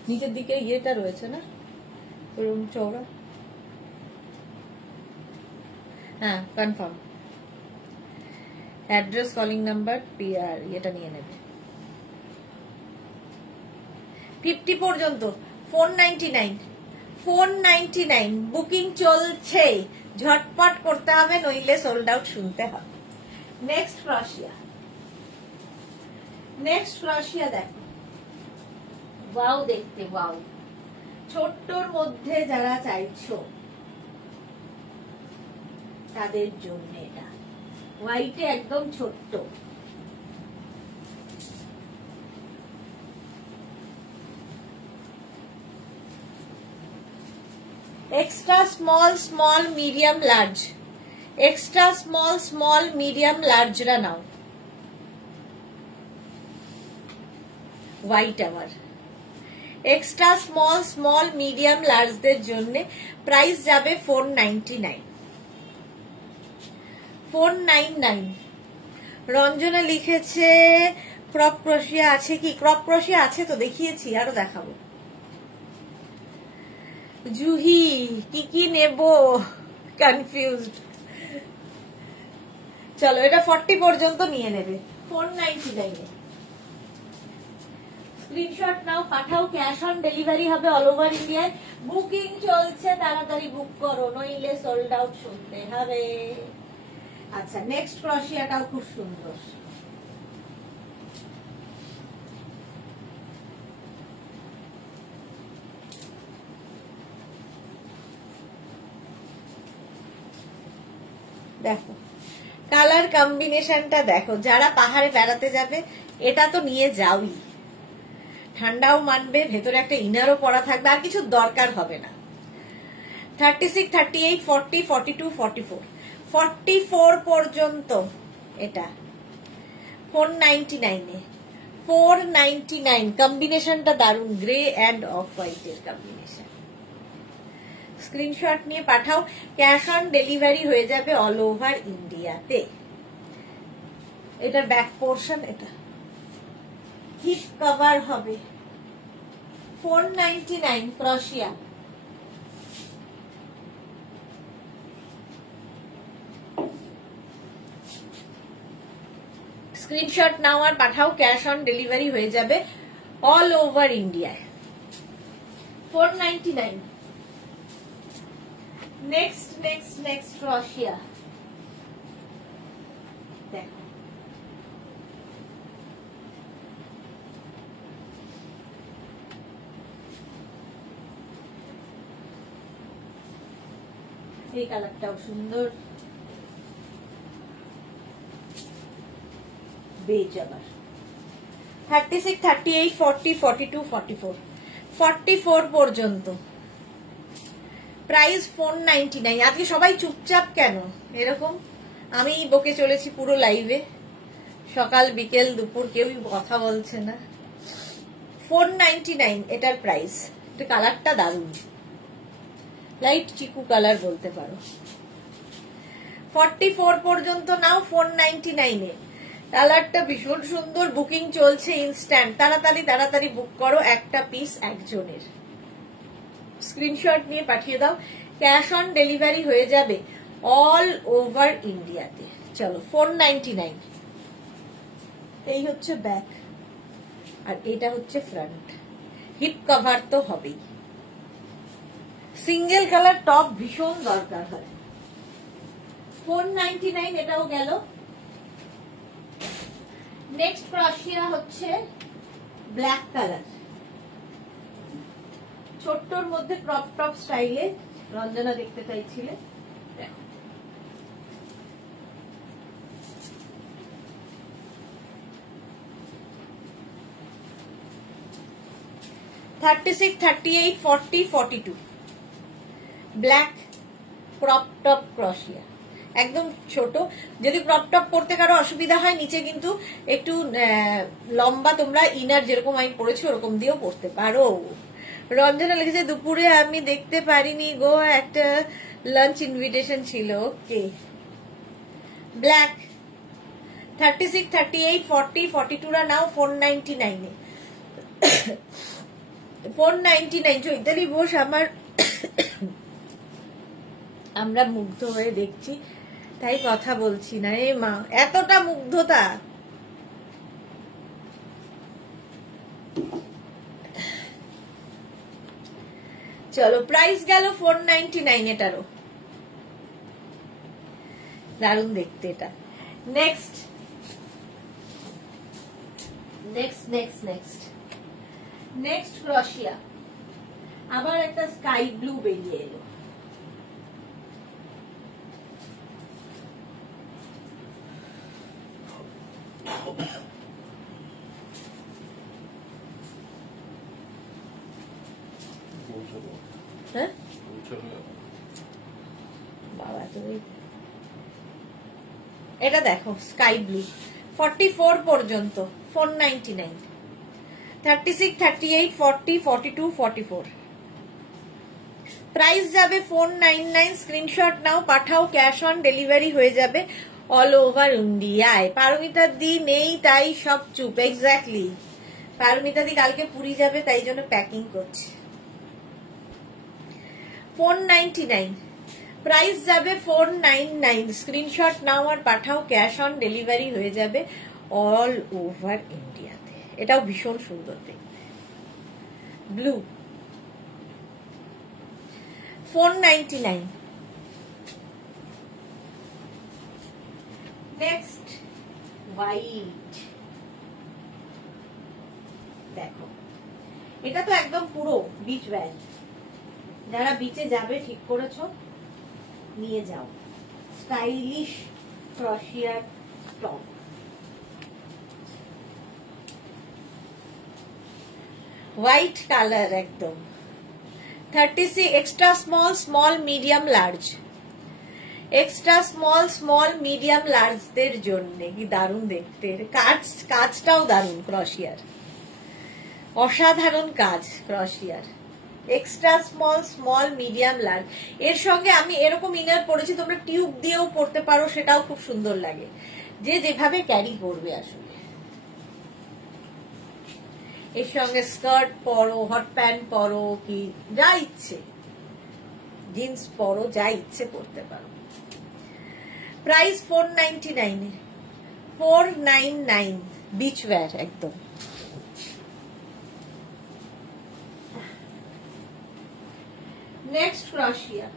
নিচের দিকে ইয়েটা রয়েছে না, রুম চৌড়া, হ্যাঁ confirm. Address, calling number, PR এটা নিয়ে নেবে। 50 পর্যন্ত 499। 499 বুকিং চলছে, ঝটপট করতে হবে, নইলে সোল্ড আউট শুনতে হবে। নেক্সট ক্রোশিয়া। নেক্সট ক্রোশিয়া দেখো, ওয়াও দেখতে, ওয়াও। ছোট্টর মধ্যে যারা চাইছো তাদের জন্য এটা, হোয়াইটে একদম ছোট্ট। Extra small, small, medium, large. Extra small, small, medium, লার্জরা নাও। হোয়াইট আবার এক্সট্রা স্মল, স্মল, মিডিয়াম, লার্জদের জন্য। প্রাইস যাবে 499। 499। রঞ্জনা লিখেছে ক্রপ ক্রোশিয়া আছে কি? ক্রপ ক্রোশিয়া আছে তো, দেখিয়েছি, আরো দেখাবো। জুহি কি কি নেব, কনফিউজড। চলো, এটা 40 পর্যন্ত নিয়ে নেবে 499 এ। স্ক্রিনশট নাও, পাঠাও, ক্যাশ অন ডেলিভারি হবে অল ওভার ইন্ডিয়ায়। বুকিং চলছে, তাড়াতাড়ি বুক করো, নইলে সোল্ড আউট শুনতে হবে। আচ্ছা, নেক্সট ক্রোশিয়াটাও খুব সুন্দর। দেখো কালার কম্বিনেশনটা দেখো, যারা পাহাড়ে বেড়াতে যাবে এটা তো নিয়ে যাওই, ঠান্ডাও মানবে, ভেতরে একটা ইনারও পরা থাকবে, আর কিছু দরকার হবে না। 36, 38, 40, 42, 44, 44 পর্যন্ত এটা 499 এ, 499। কম্বিনেশনটা দারুন, গ্রে অ্যান্ড অফ হোয়াইটের কম্বিনেশন। স্ক্রিনশট নিয়ে পাঠাও, ক্যাশ অন ডেলিভারি হয়ে যাবে অল ওভার ইন্ডিয়াতে। এটার ব্যাক পোর্শন, এটা হিপ কভার হবে, 499 ক্রোশিয়া। স্ক্রিনশট নাও আর পাঠাও, ক্যাশ অন ডেলিভারি হয়ে যাবে অল ওভার ইন্ডিয়ায়, 499। নেক্সট নেক্সট নেক্সট ক্রোশিয়া দেখো, এই কালারটাও সুন্দর, বেজ আবার। 36, 38, 40, 42, 44, 44 পর্যন্ত প্রাইস 499। আজকে সবাই চুপচাপ কেন এরকম? আমি বকে চলেছি পুরো লাইভে, সকাল বিকেল দুপুর কেউই কথা বলছে না। 499 এটার প্রাইস। এটা কালারটা দারুণ, লাইট চিকু কালার বলতে পারো। 44 পর্যন্ত নাও 499 এ। কালারটা ভীষণ সুন্দর, বুকিং চলছে ইনস্ট্যান্ট, তাড়াতাড়ি তাড়াতাড়ি বুক করো, একটা পিস একজনের। স্ক্রিনশট নিয়ে পাঠিয়ে দাও, ক্যাশ অন ডেলিভারি হয়ে যাবে অল ওভার ইন্ডিয়াতে। চলো 499। এই হচ্ছে ব্যাক আর এটা হচ্ছে ফ্রন্ট, হিপ কভার তো হবেই। সিঙ্গেল কালার টপ ভীষণ দরকার হয়। 499 এটাও গেল। নেক্সট ক্রোশিয়া হচ্ছে ব্ল্যাক কালার, ছোট্টর মধ্যে ক্রপ টপ স্টাইলে। রঞ্জনা দেখতে চাইছিলে, দেখো 36, 38, 40, 42 ব্ল্যাক ক্রপ টপ ক্রোশিয়া, একদম ছোট। যদি ক্রপ টপ পরতে কারো অসুবিধা হয়, নিচে কিন্তু একটু লম্বা তোমরা ইনার যেরকম আমি পরেছি ওরকম দিয়েও পরতে পারো। রঞ্জনা লিখেছে দুপুরে আমি দেখতে পারিনি গো, একটা লাঞ্চ ইনভিটেশন ছিল। ওকে, ব্ল্যাক 36, 38, 40, 42 রা নাও 499 এ। 499 চৈতালি বোস আমার, আমরা মুগ্ধ হয়ে দেখছি তাই কথা বলছি না। এ মা, এতটা মুগ্ধতা! চলো প্রাইস গেল 499 এটারও, দারুণ দেখতে এটা। Next next next next next ক্রোশিয়া, আবার একটা স্কাই ব্লু বেরিয়ে এলো। হ্যাঁ বাবা, তুমি এটা দেখো স্কাই ব্লু, 44 পর্যন্ত 499। 36, 38, 40, 42, 44 প্রাইস যাবে 499। স্ক্রিনশট নাও পাঠাও, ক্যাশ অন ডেলিভারি হয়ে যাবে অল ওভার ইন্ডিয়ায়। পারমিতার দি নেই তাই সব চুপ। এক্স্যাক্টলি, পারমিতা দি কালকে পুরী যাবে তাই জন্য প্যাকিং করছে। 499 প্রাইস যাবে 499। স্ক্রিনশট নাও আর পাঠাও, ক্যাশ অন ডেলিভারি হয়ে যাবে অল ওভার ইন্ডিয়াতে। এটাও ভীষণ সুন্দর দেখতে, ব্লু 499। নেক্সট হোয়াইট, দেখো এটা তো একদম পুরো বিচ ওয়্যার, যারা বিচে যাবে ঠিক করেছো নিয়ে যাও। স্টাইলিশ ক্রশিয়ার টপ। হোয়াইট কালার একদম। 36 extra small, small, medium, large. Extra small, small, medium, লার্জদের জন্য কি দারুণ দেখতে। কাজটাও দারুণ ক্রশিয়ার, অসাধারণ কাজ ক্রশিয়ার। Extra small, small, medium, large. এর সঙ্গে আমি এরকম ইনার পরেছি, তোমরা টিউব দিয়েও পরতে পারো, সেটাও খুব সুন্দর লাগে, যে যেভাবে ক্যারি করবে আসলে। এর সঙ্গে স্কার্ট পরো, হট প্যান্ট পরো, কি যা ইচ্ছে, জিন্স পরো, যা ইচ্ছে পরতে পারো। প্রাইস 499, 499 বিচ ওয়্যার একদম। নেক্সট ক্রশিয়া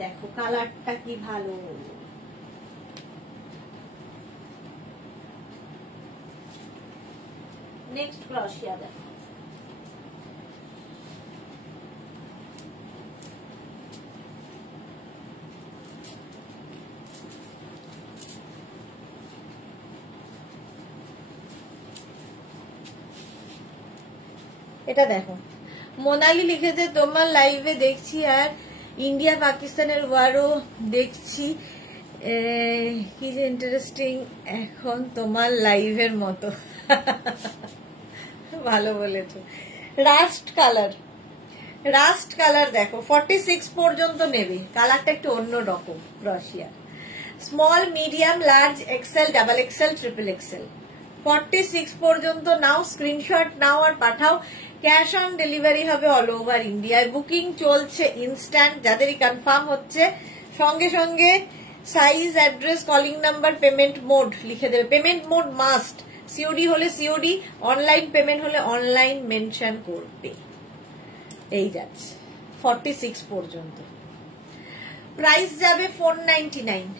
দেখো, কালারটা কি ভালো। নেক্সট ক্রশিয়া দেখো, এটা দেখো। মোনালি লিখেছে তোমার লাইভে দেখছি, আর ইন্ডিয়া পাকিস্তানের ওয়ারও দেখছি, কি যে ইন্টারেস্টিং এখন তোমার লাইভের মতো। ভালো বলেছো। রাস্ট কালার, রাস্ট কালার দেখো, 46 পর্যন্ত নেবে। কালারটা একটু অন্য রকম ক্রশিয়া। Small, medium, large, XL, double XL, triple XL. 46 পর্যন্ত নাও, স্ক্রিনশট নাও আর পাঠাও। ক্যাশ অন ডেলিভারি হবে অল ওভার ইন্ডিয়ায়। বুকিং চলছে ইনস্ট্যান্ট, যাদেরই কনফার্ম হচ্ছে সঙ্গে সঙ্গে size, address, calling number, payment mode লিখে দেবে। পেমেন্ট মোড মাস্ট, সিওডি হলে সিওডি, অনলাইন পেমেন্ট হলে অনলাইন মেনশন করবে। এই যাচ্ছে 46 পর্যন্ত। প্রাইস যাবে 499,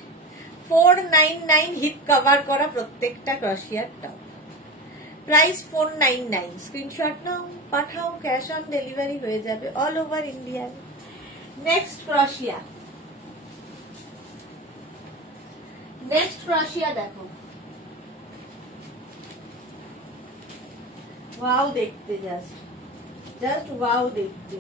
499 হিপ কভার করা প্রত্যেকটা ক্রশিয়ার টপ। প্রাইস 499, স্ক্রিনশট নাও পাঠাও, ক্যাশ অন ডেলিভারি হয়ে যাবে অল ওভার ইন্ডিয়া। নেক্সট ক্রশিয়া, নেক্সট ক্রশিয়া দেখো, ওয়াও দেখতে, জাস্ট জাস্ট ওয়াও দেখতে।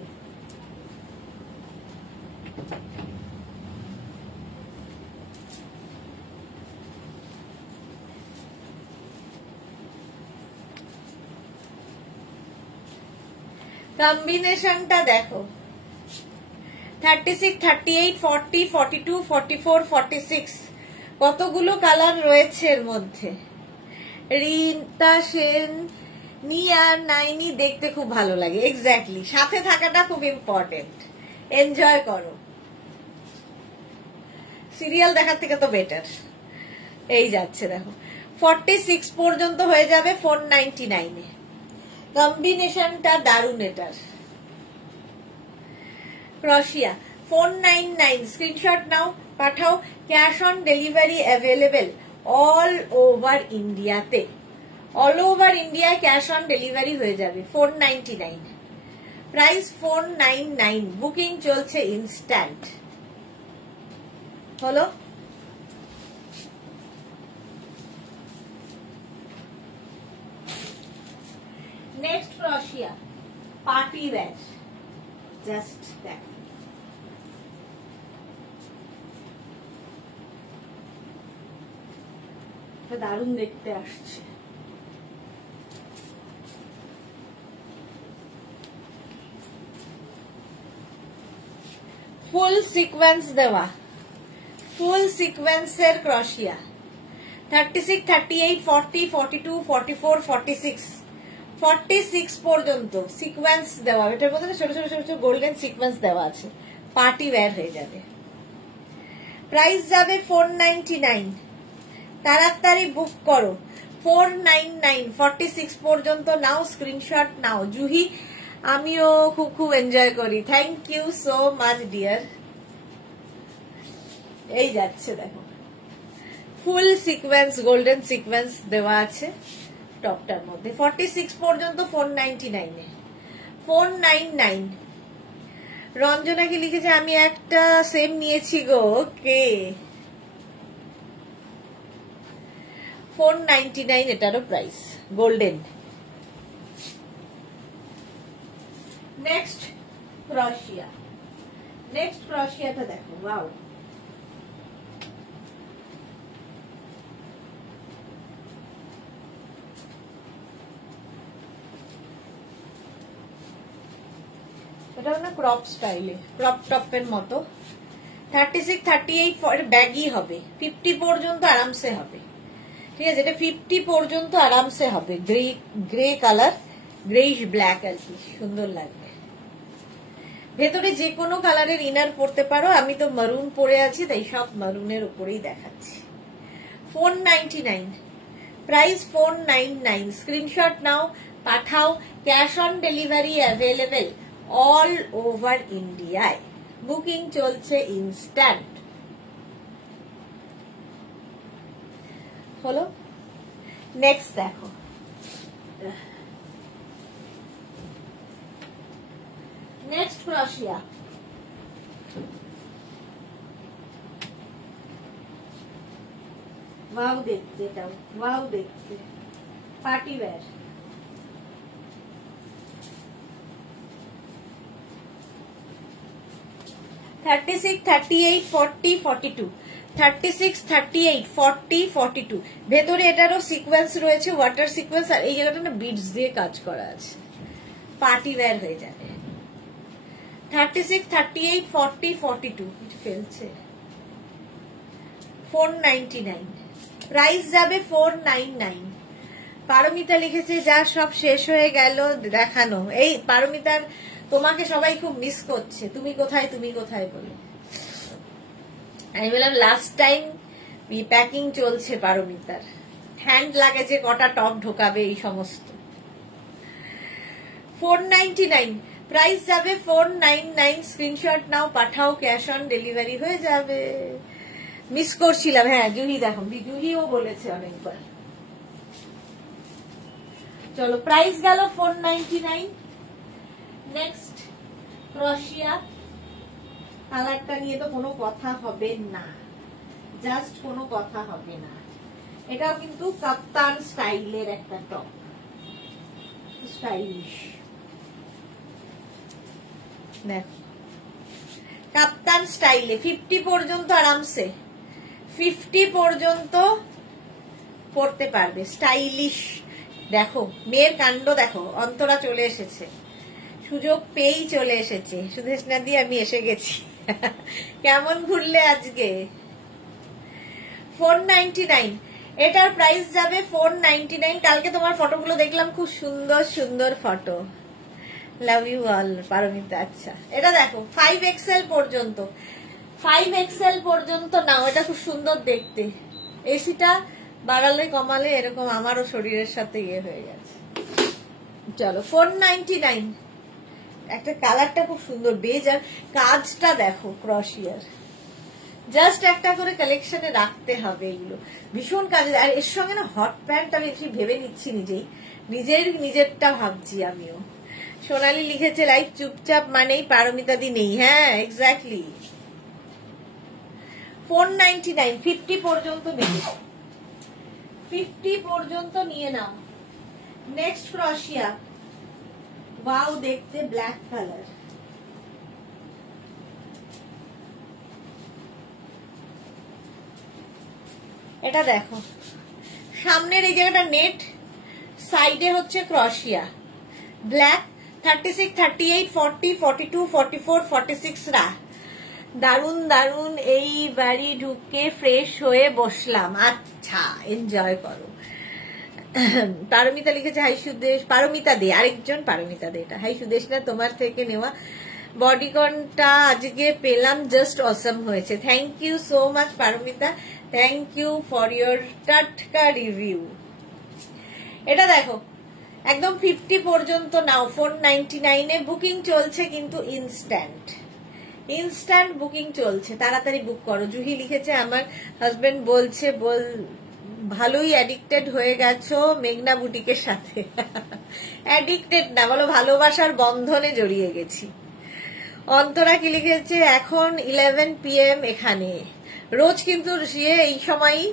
কম্বিনেশনটা দেখো, 36, 38, 40, 42, 44, 46, কতগুলো কালার রয়েছে এর মধ্যে। রিতা সেন, নিয়া, নাইনি দেখতে খুব ভালো লাগে। এক্স্যাক্টলি, সাথে থাকাটা খুব ইম্পর্টেন্ট। এনজয় করো, সিরিয়াল দেখার থেকে তো বেটার। এই যাচ্ছে দেখো, 46 পর্যন্ত হয়ে যাবে 499 এ। কম্বিনেশনটা দারুণ এটার। ক্রশিয়া 499, স্ক্রিনশট নাও পাঠাও, cash on delivery available all over ইন্ডিয়াতে। অল ওভার ইন্ডিয়ায় ক্যাশ অন ডেলিভারি হয়ে যাবে 499। প্রাইস 499, বুকিং চলছে ইনস্ট্যান্ট। হলো নেক্সট ক্রশিয়া, পার্টি ওয়্যার। জাস্ট দেখ, দারুণ দেখতে আসছে। ফুল সিকোয়েন্স দেওয়া, ফুল সিকোয়েন্সের ক্রশিয়া। 36, 38, 40, 42, 44, 46, 46 পর্যন্ত সিকোয়েন্স দেওয়া। এটার মধ্যে ছোট ছোট ছোট ছোট গোল্ডেন সিকোয়েন্স দেওয়া আছে, পার্টি ওয়্যার হয়ে যাবে। প্রাইস যাবে 499, তাড়াতাড়ি বুক করো। 499, 46 পর্যন্ত নাও, স্ক্রিনশট নাও। জুহি, আমিও খুব খুব এনজয় করি। Thank you so much dear. এই যাচ্ছে দেখো, ফুল সিকোয়েন্স, গোল্ডেন সিকোয়েন্স দেওয়া আছে টপটার মধ্যে। 46 পর্যন্ত 499 এ। 499 রঞ্জনা কি লিখেছে আমি একটা সেম নিয়েছি গো। কে? 499 এটারও প্রাইস, গোল্ডেন। নেক্সট ক্রোশিয়া। নেক্সট ক্রোশিয়াটা দেখো, ওয়াও। এটা না ক্রপ স্টাইলে, ক্রপ টপের মতো। 36, 38 ব্যাগই হবে, 50 পর্যন্ত আরামসে হবে। ঠিক আছে, এটা 50 পর্যন্ত আরামসে হবে। গ্রে কালার, গ্রেইশ ব্ল্যাক আর কি, সুন্দর লাগবে। ভেতরে যে কোনো কালারের ইনার পরতে পারো। আমি তো মারুন পরে আছি, তাই সব মারুনের উপরেই দেখাচ্ছি। 499 প্রাইস, 499। স্ক্রিনশট নাও, পাঠাও। Cash on delivery available all over ইন্ডিয়ায়। বুকিং চলছে ইনস্ট্যান্ট। হলো। নেক্সট দেখো, নেক্সট ক্রোশিয়া। ওয়াও দেখতে, এটাও ওয়াও দেখতে, পার্টি ওয়্যার। $36, $38, $40, $42, $36, $38, $40, $42। ভেতরে এটারও সিকোয়েন্স রয়েছে, ওয়াটার সিকোয়েন্স, আর এই জায়গাটা না বিডস দিয়ে কাজ করা আছে, পার্টি ওয়্যার হয়ে যাবে। 36, 38, 40, 42 ফেলছে। 499 প্রাইস যাবে 499। পারমিতা লিখেছে যা সব শেষ হয়ে গেল দেখানো। এই পারমিতার, তোমাকে সবাই খুব মিস করছে, তুমি কোথায় তুমি কোথায় বলে। আমি বললাম লাস্ট টাইম প্যাকিং চলছে পারমিতার, হ্যান্ড লাগেজে কটা টপ ঢোকাবে এই সমস্ত। 499 প্রাইস যাবে 499। স্ক্রিনশট নাও, পাঠাও, ক্যাশ অন ডেলিভারি হয়ে যাবে। মিস করছিলাম। হ্যাঁ জুহি দেখো, জুহিও বলেছে অনেকবার। চলো, প্রাইস গেল 499। নেক্সট ক্রোশিয়া। কালারটা নিয়ে তো কোনো কথা হবে না, জাস্ট কোনো কথা হবে না। এটাও কিন্তু কাপ্তান স্টাইলের একটা টপ, স্টাইলিশ। দেখো, কাপ্তান স্টাইলে 50 পর্যন্ত আরামসে, 50 পর্যন্ত পড়তে পারবে, স্টাইলিশ। দেখো মেয়ের কাণ্ড দেখো, অন্তরা চলে এসেছে, সুযোগ পেয়েই চলে এসেছে। সুদেশনা দিয়ে আমি এসে গেছি। কেমন ঘুরলে আজকে? 499 এটার প্রাইস যাবে 499। কালকে তোমার ফটোগুলো দেখলাম, খুব সুন্দর সুন্দর photo. Love you all Paromita. আচ্ছা, এটা দেখো 5XL পর্যন্ত, 5XL পর্যন্ত নাও। এটা খুব সুন্দর দেখতে। এসিটা বাড়ালে কমালে এরকম আমারও শরীরের সাথে ইয়ে হয়ে গেছে। চলো, 499। একটা কালারটা খুব সুন্দর, বেজ, আর কাজটা দেখো ক্রোশিয়ার। জাস্ট একটা করে কালেকশনে রাখতে হবে এগুলো, ভীষণ কাজে। আর এর সঙ্গে না হট প্যান্ট আমি ভেবে নিচ্ছি, নিজেরটা ভাবছি আমিও। সোনালি লিখেছে লাইফ চুপচাপ মানেই পারমিতা দি নেই। হ্যাঁ এক্স্যাক্টলি। 499, 50 পর্যন্ত নেবে, 50 পর্যন্ত নিয়ে নাও। নেক্সট ক্রোশিয়া। ওয়াও দেখতে, ব্ল্যাক কালার। এটা দেখো, সামনের এই জায়গাটা নেট, সাইডে হচ্ছে ক্রোশিয়া, ব্ল্যাক। 36, 38, 40, 42, 44, 46 রা। দারুন দারুন। এই বাড়ি ঢুকে ফ্রেশ হয়ে বসলাম। আচ্ছা, এনজয় করো। পারমিতা লিখেছে হাই সুদেশ, পারমিতা দে, আরেকজন পারমিতা দে। এটা হাই সুদেশ না, তোমার থেকে নেওয়া বডিকনটা আজকে পেলাম, জাস্ট অসম হয়েছে। Thank you so much Paromita, thank you for your টাটকা রিভিউ। এটা দেখো একদম 50 পর্যন্ত নাও, 499 এ বুকিং চলছে, কিন্তু ইনস্ট্যান্ট বুকিং চলছে, তাড়াতাড়ি বুক করো। জুহি লিখেছে আমার হাজবেন্ড বলছে ভালোই অ্যাডিক্টেড হয়ে গেছো মেঘনা বুটিকের সাথে। অ্যাডিক্টেড না, বলো ভালোবাসার বন্ধনে জড়িয়ে গেছি। অন্তরা কি লিখেছে, এখন 11 PM এখানে। রোজ কিন্তু সে এই সময়ই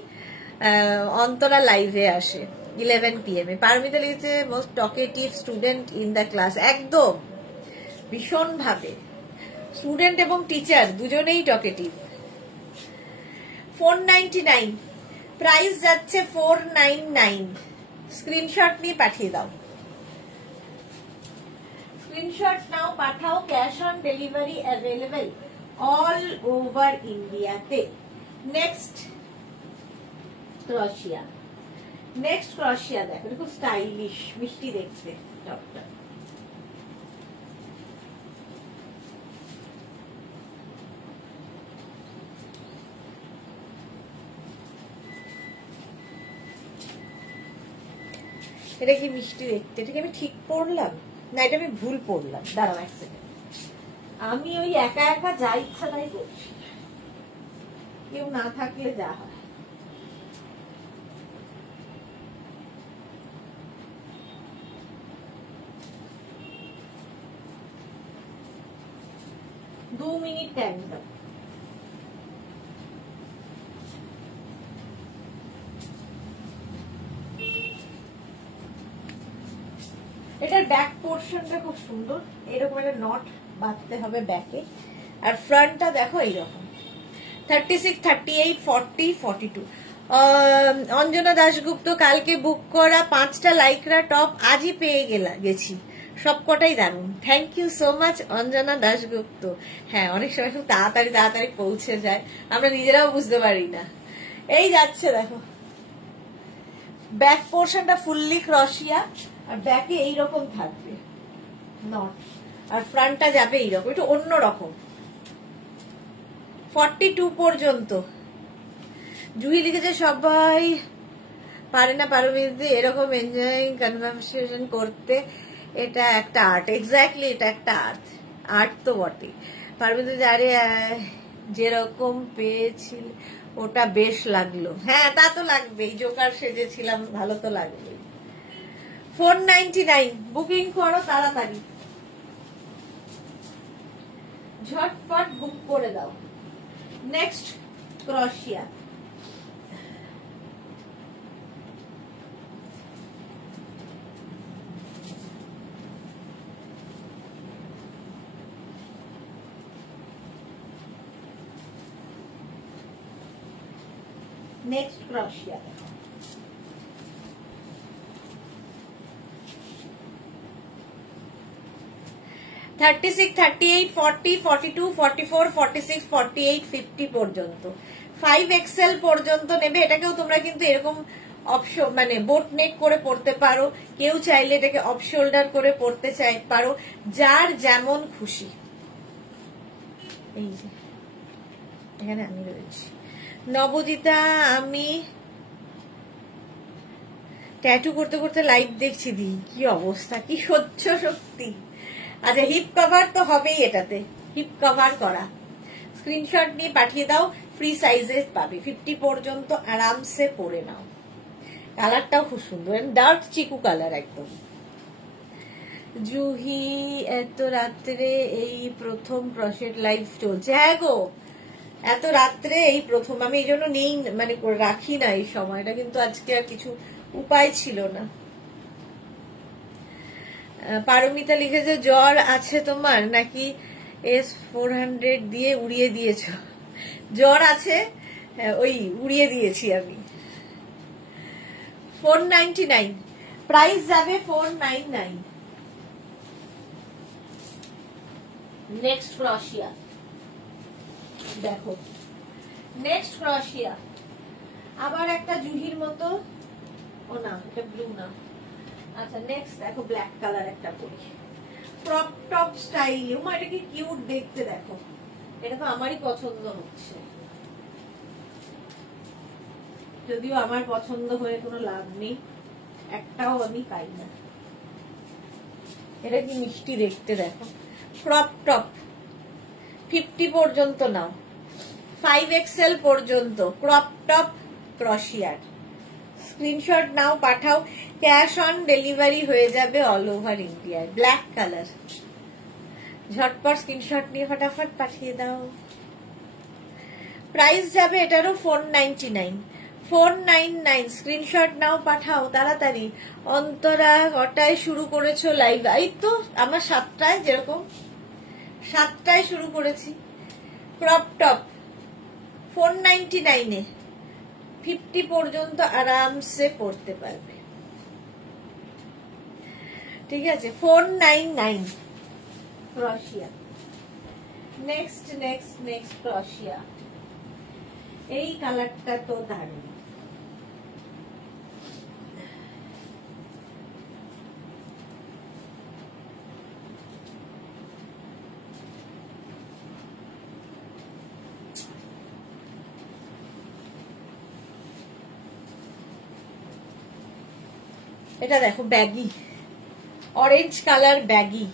অন্তরা লাইভে আসে 11 PM এ। পারমিতা লিখেছে most talkative student in the class. একদম ভীষণ ভাবে স্টুডেন্ট এবং টিচার দুজনেই টকেটিভ। 499 প্রাইস যাচ্ছে 499। স্ক্রিনশট নিয়ে পাঠিয়ে দাও, স্ক্রিনশট নাও, পাঠাও। Cash on delivery available all over ইন্ডিয়াতে। নেক্সট ক্রোশিয়া, নেক্সট ক্রোশিয়া দেখো, খুব স্টাইলিশ, মিষ্টি দেখতে টপটা। এটা কি মিষ্টি দেখতে, এটা কি আমি ঠিক পড়লাম না এটা আমি ভুল পড়লাম? দাঁড়াও এক সেকেন্ড, আমি ওই একা একা যা ইচ্ছা তাই করছি, কেউ না থাকলে যা হয়। দু মিনিট টাইম দাও। এটার ব্যাক পোর্শনটা খুব সুন্দর, এরকম একটা নট বাঁধতে হবে ব্যাকে। আর ফ্রন্টটা দেখো এইরকম 36, 38, 40, 42। অঞ্জনা দাশগুপ্ত, কালকে বুক করা 5টা লাইকরা টপ আজই পেয়ে গেছি, সবকটাই দারুণ। Thank you so much Anjana Dasgupta. হ্যাঁ, অনেক সময় খুব তাড়াতাড়ি তাড়াতাড়ি পৌঁছে যায়, আমরা নিজেরাও বুঝতে পারি না। এই যাচ্ছে দেখো, ব্যাক পোর্শনটা ফুললি ক্রোশিয়া, আর ব্যাকে এইরকম থাকবে নট, আর ফ্রন্টটা যাবে এইরকম, একটু অন্যরকম। 42 পর্যন্ত। জুহি লিখেছে সবাই পারে না পারমিতা এরকম এনজয়িং কনভারসেশন করতে, এটা একটা আর্ট। এক্স্যাক্টলি, এটা একটা আর্ট তো বটে। পারমিতা যারে যেরকম পেয়েছিল ওটা বেশ লাগলো। হ্যাঁ, তা তো লাগবেই, জোকার সেজেছিলাম, ভালো তো লাগবেই। 499 বুকিং করো তাড়াতাড়ি, ঝটপট বুক করে দাও। Next ক্রোশিয়া, next ক্রোশিয়া। 36, 38, 40, 42, 44, 46, 48, 50 পর্যন্ত। 5XL পর্যন্ত নেবে। এটাকেও তোমরা কিন্তু এরকম অপশন মানে বোট নেক করে পড়তে পারো, কেউ চাইলে এটাকে অফ শোল্ডার করে পড়তে পারো, যার যেমন খুশি। এই যে এখানে আমি রয়েছি। নবদিতা, আমি ট্যাটু করতে করতে লাইভ দেখছি, দি কি অবস্থা, কি সহ্য শক্তি। আচ্ছা, হিপ কভার তো হবেই, এটাতে হিপ কভার করা। স্ক্রিনশট নিয়ে পাঠিয়ে দাও, ফ্রি সাইজে পাবে। 50 পর্যন্ত আরামসে পরে নাও। কালারটাও খুব সুন্দর, ডার্ক চিকু কালার একদম। জুহি, এত রাত্রে এই প্রথম ক্রোশেট লাইভ চলছে? হ্যাঁ গো, এত রাত্রে এই প্রথম। আমি এই জন্য নেই, মানে রাখি না এই সময়টা, কিন্তু আজকে আর কিছু উপায় ছিল না। পারমিতা লিখেছে জ্বর আছে তোমার নাকি S400 দিয়ে উড়িয়ে দিয়েছ? জ্বর আছে, ওই উড়িয়ে দিয়েছি আমি। 499 প্রাইস যাবে 499। নেক্সট ক্রোশিয়া দেখো, নেক্সট ক্রোশিয়া আবার একটা জুহির মতো। ও না, এটা ব্লু না। আচ্ছা, নেক্সট দেখো ব্ল্যাক কালার একটা পরি, ক্রপ টপ স্টাইল। ওমা, এটা কি কিউট দেখতে, দেখো। এটা তো আমারই পছন্দ হচ্ছে, যদিও আমার পছন্দ হয়ে কোনো লাভ নেই, একটাও আমি পাই না। এটা কি মিষ্টি দেখতে, দেখো। ক্রপ টপ 50 পর্যন্ত নাও, 5XL পর্যন্ত ক্রপ টপ ক্রোশিয়ার। স্ক্রিনশট নাও, পাঠাও। ক্যাশ অন ডেলিভারি হয়ে যাবে অল ওভার ইন্ডিয়ায়। ব্ল্যাক কালার ঝটপট স্ক্রিনশট নিয়ে ফটাফট পাঠিয়ে দাও। প্রাইস যাবে এটারও 499, 499। স্ক্রিনশট নাও, পাঠাও তাড়াতাড়ি। অন্তরা কটায় শুরু করেছো লাইভ? এই তো আমার 7টায়, যেরকম 7টায় শুরু করেছি। ক্রপ টপ 499-এ 50 পর্যন্ত আরামসে পড়তে পারবে। ঠিক আছে, 499 ক্রোশিয়া। নেক্সট নেক্সট নেক্সট ক্রোশিয়া। এই কালারটা তো দারুণ। এটা দেখো ব্যাগি, অরেঞ্জ কালার ব্যাগি।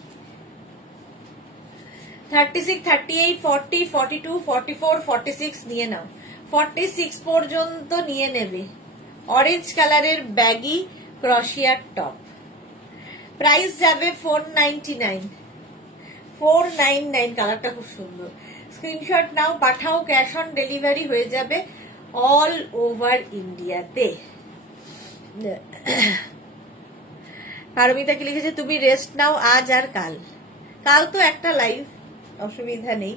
36, 38, 40, 42, 44, 46 নিয়ে নাও। 46 পর্যন্ত নিয়ে নেবে। অরেঞ্জ কালারের ব্যাগি ক্রোশিয়ার টপ। প্রাইস যাবে 499, 499। কালারটা খুব সুন্দর। স্ক্রিনশট নাও, পাঠাও। ক্যাশ অন ডেলিভারি হয়ে যাবে অল ওভার ইন্ডিয়াতে। পারমিতা কি লিখেছে, তুমি রেস্ট নাও আজ আর কাল। কাল তো একটা লাইভ, অসুবিধা নেই,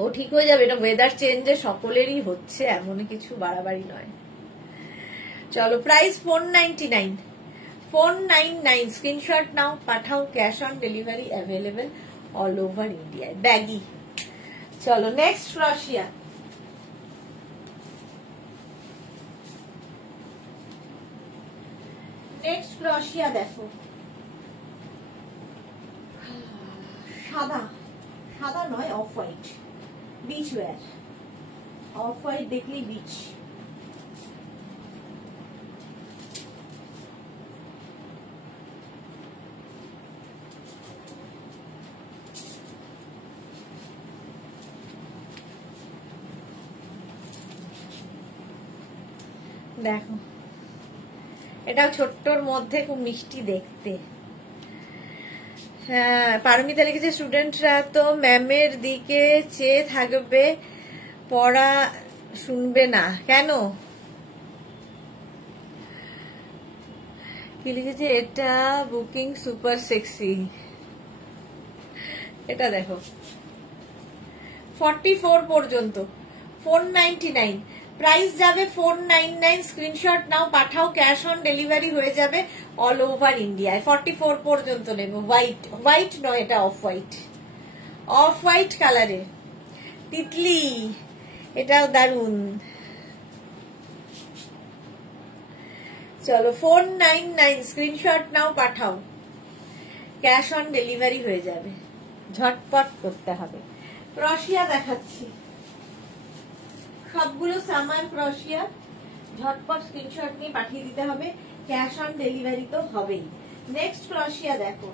ও ঠিক হয়ে যাবে। এটা ওয়েদার চেঞ্জে সকলেরই হচ্ছে, এমন কিছু বাড়াবাড়ি নয়। চলো, প্রাইস 499, 499। স্ক্রিনশট নাও, পাঠাও। Cash on delivery available all over ইন্ডিয়ায়। ব্যাগি। চলো নেক্সট ক্রোশিয়া। নেক্সট ক্রোশিয়া দেখো, সাদা, সাদা নয়, off white, beach wear. Off white দেখলেই বিচ। দেখো, এটা ছোট্টর মধ্যে খুব মিষ্টি দেখতে। হ্যাঁ, পারমিতা লিখেছে, স্টুডেন্টরা তো ম্যামের দিকে চেয়ে থাকবে, পড়া শুনবে না কেন? কি লিখেছে, এটা বুকিং সুপার সেক্সি। এটা দেখো 44 পর্যন্ত 499। প্রাইস যাবে 499। স্ক্রিনশট নাও, পাঠাও। ক্যাশ অন ডেলিভারি হয়ে যাবে অল ওভার ইন্ডিয়ায়। 44 পর্যন্ত নেব। হোয়াইট, হোয়াইট নয়, এটা অফ হোয়াইট, অফ হোয়াইট কালারে তিতলি। এটাও দারুন। চলো 499। স্ক্রিনশট নাও, পাঠাও। ক্যাশ অন ডেলিভারি হয়ে যাবে, ঝটপট করতে হবে। ক্রোশিয়া দেখাচ্ছি, সবগুলো সামার ক্রোশিয়া। ঝটপট স্ক্রিনশট নিয়ে পাঠিয়ে দিতে হবে, ক্যাশ অন ডেলিভারি তো হবেই। নেক্সট ক্রোশিয়া দেখো,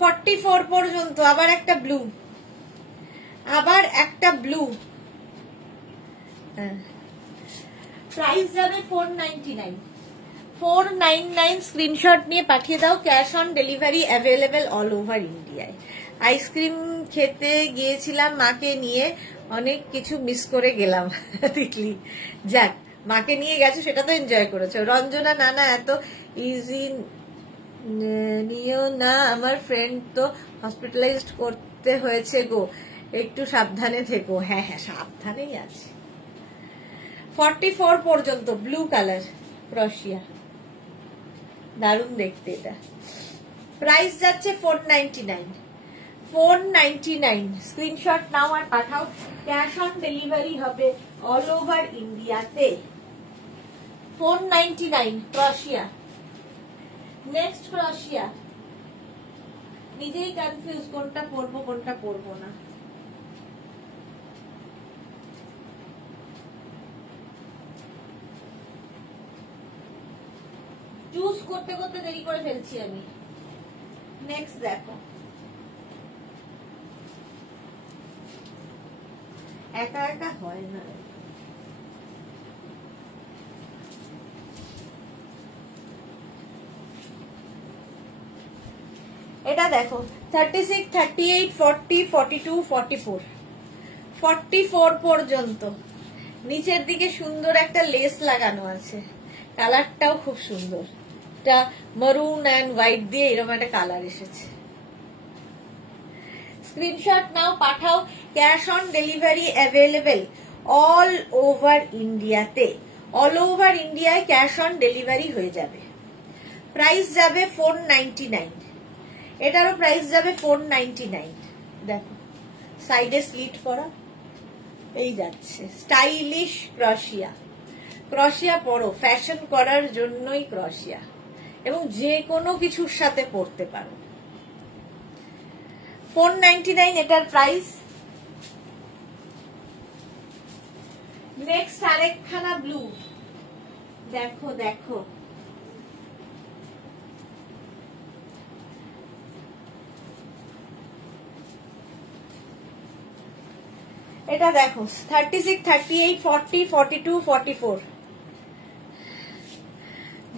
$44 পর্যন্ত। আবার একটা ব্লু, আবার একটা ব্লু। প্রাইস যাবে 499, 499। স্ক্রিনশট নিয়ে পাঠিয়ে দাও। Cash on delivery available all over ইন্ডিয়ায়। আইসক্রিম খেতে গিয়েছিলাম মাকে নিয়ে, অনেক কিছু মিস করে গেলাম। তিতলি, যাক, মাকে নিয়ে গেছো সেটা তো এনজয় করেছো। রঞ্জনা, নানা এত ইজি নিও না, আমার ফ্রেন্ড তো হসপিটালাইজড করতে হয়েছে গো, একটু সাবধানে থেকো। হ্যাঁ হ্যাঁ, সাবধানেই আছে। 44 পর্যন্ত ব্লু কালার ক্রোশিয়া, দারুণ দেখতে এটা। প্রাইস যাচ্ছে 499, 499। স্ক্রিনশট নাও আর পাঠাও। ক্যাশ অন ডেলিভারি হবে অল ওভার ইন্ডিয়াতে। 499 ক্রোশিয়া। নেক্সট ক্রোশিয়া। নিজেই কনফিউজ, কোনটা পরবো কোনটা পরবো না। চুজ করতে করতে দেরি করে ফেলছি আমি। নেক্সট দেখো, একা একা হয় না। এটা দেখো 36, 38, 40, 42, 44, 44 পর্যন্ত নিচের দিকে সুন্দর একটা লেস লাগানো আছে, কালারটাও খুব সুন্দর, এটা মারুন এন্ড হোয়াইট দিয়ে এরকম একটা কালার এসেছে। স্ক্রিনশট নাও, পাঠাও। Cash on delivery available all over ইন্ডিয়াতে, অল ওভার ইন্ডিয়ায় ক্যাশ অন ডেলিভারি হয়ে যাবে। প্রাইস যাবে 499, এটারও প্রাইস যাবে 499। দেখো সাইডে স্লিট করা, এই যাচ্ছে স্টাইলিশ ক্রশিয়া। ক্রশিয়া পরো, ফ্যাশন করার জন্যই ক্রশিয়া, এবং যে কোনো কিছুর সাথে পরতে পারো। 499 এটার প্রাইস। নেক্সট আরেকখানা ব্লু, দেখো দেখো এটা দেখো 36, 38, 40, 42, 44।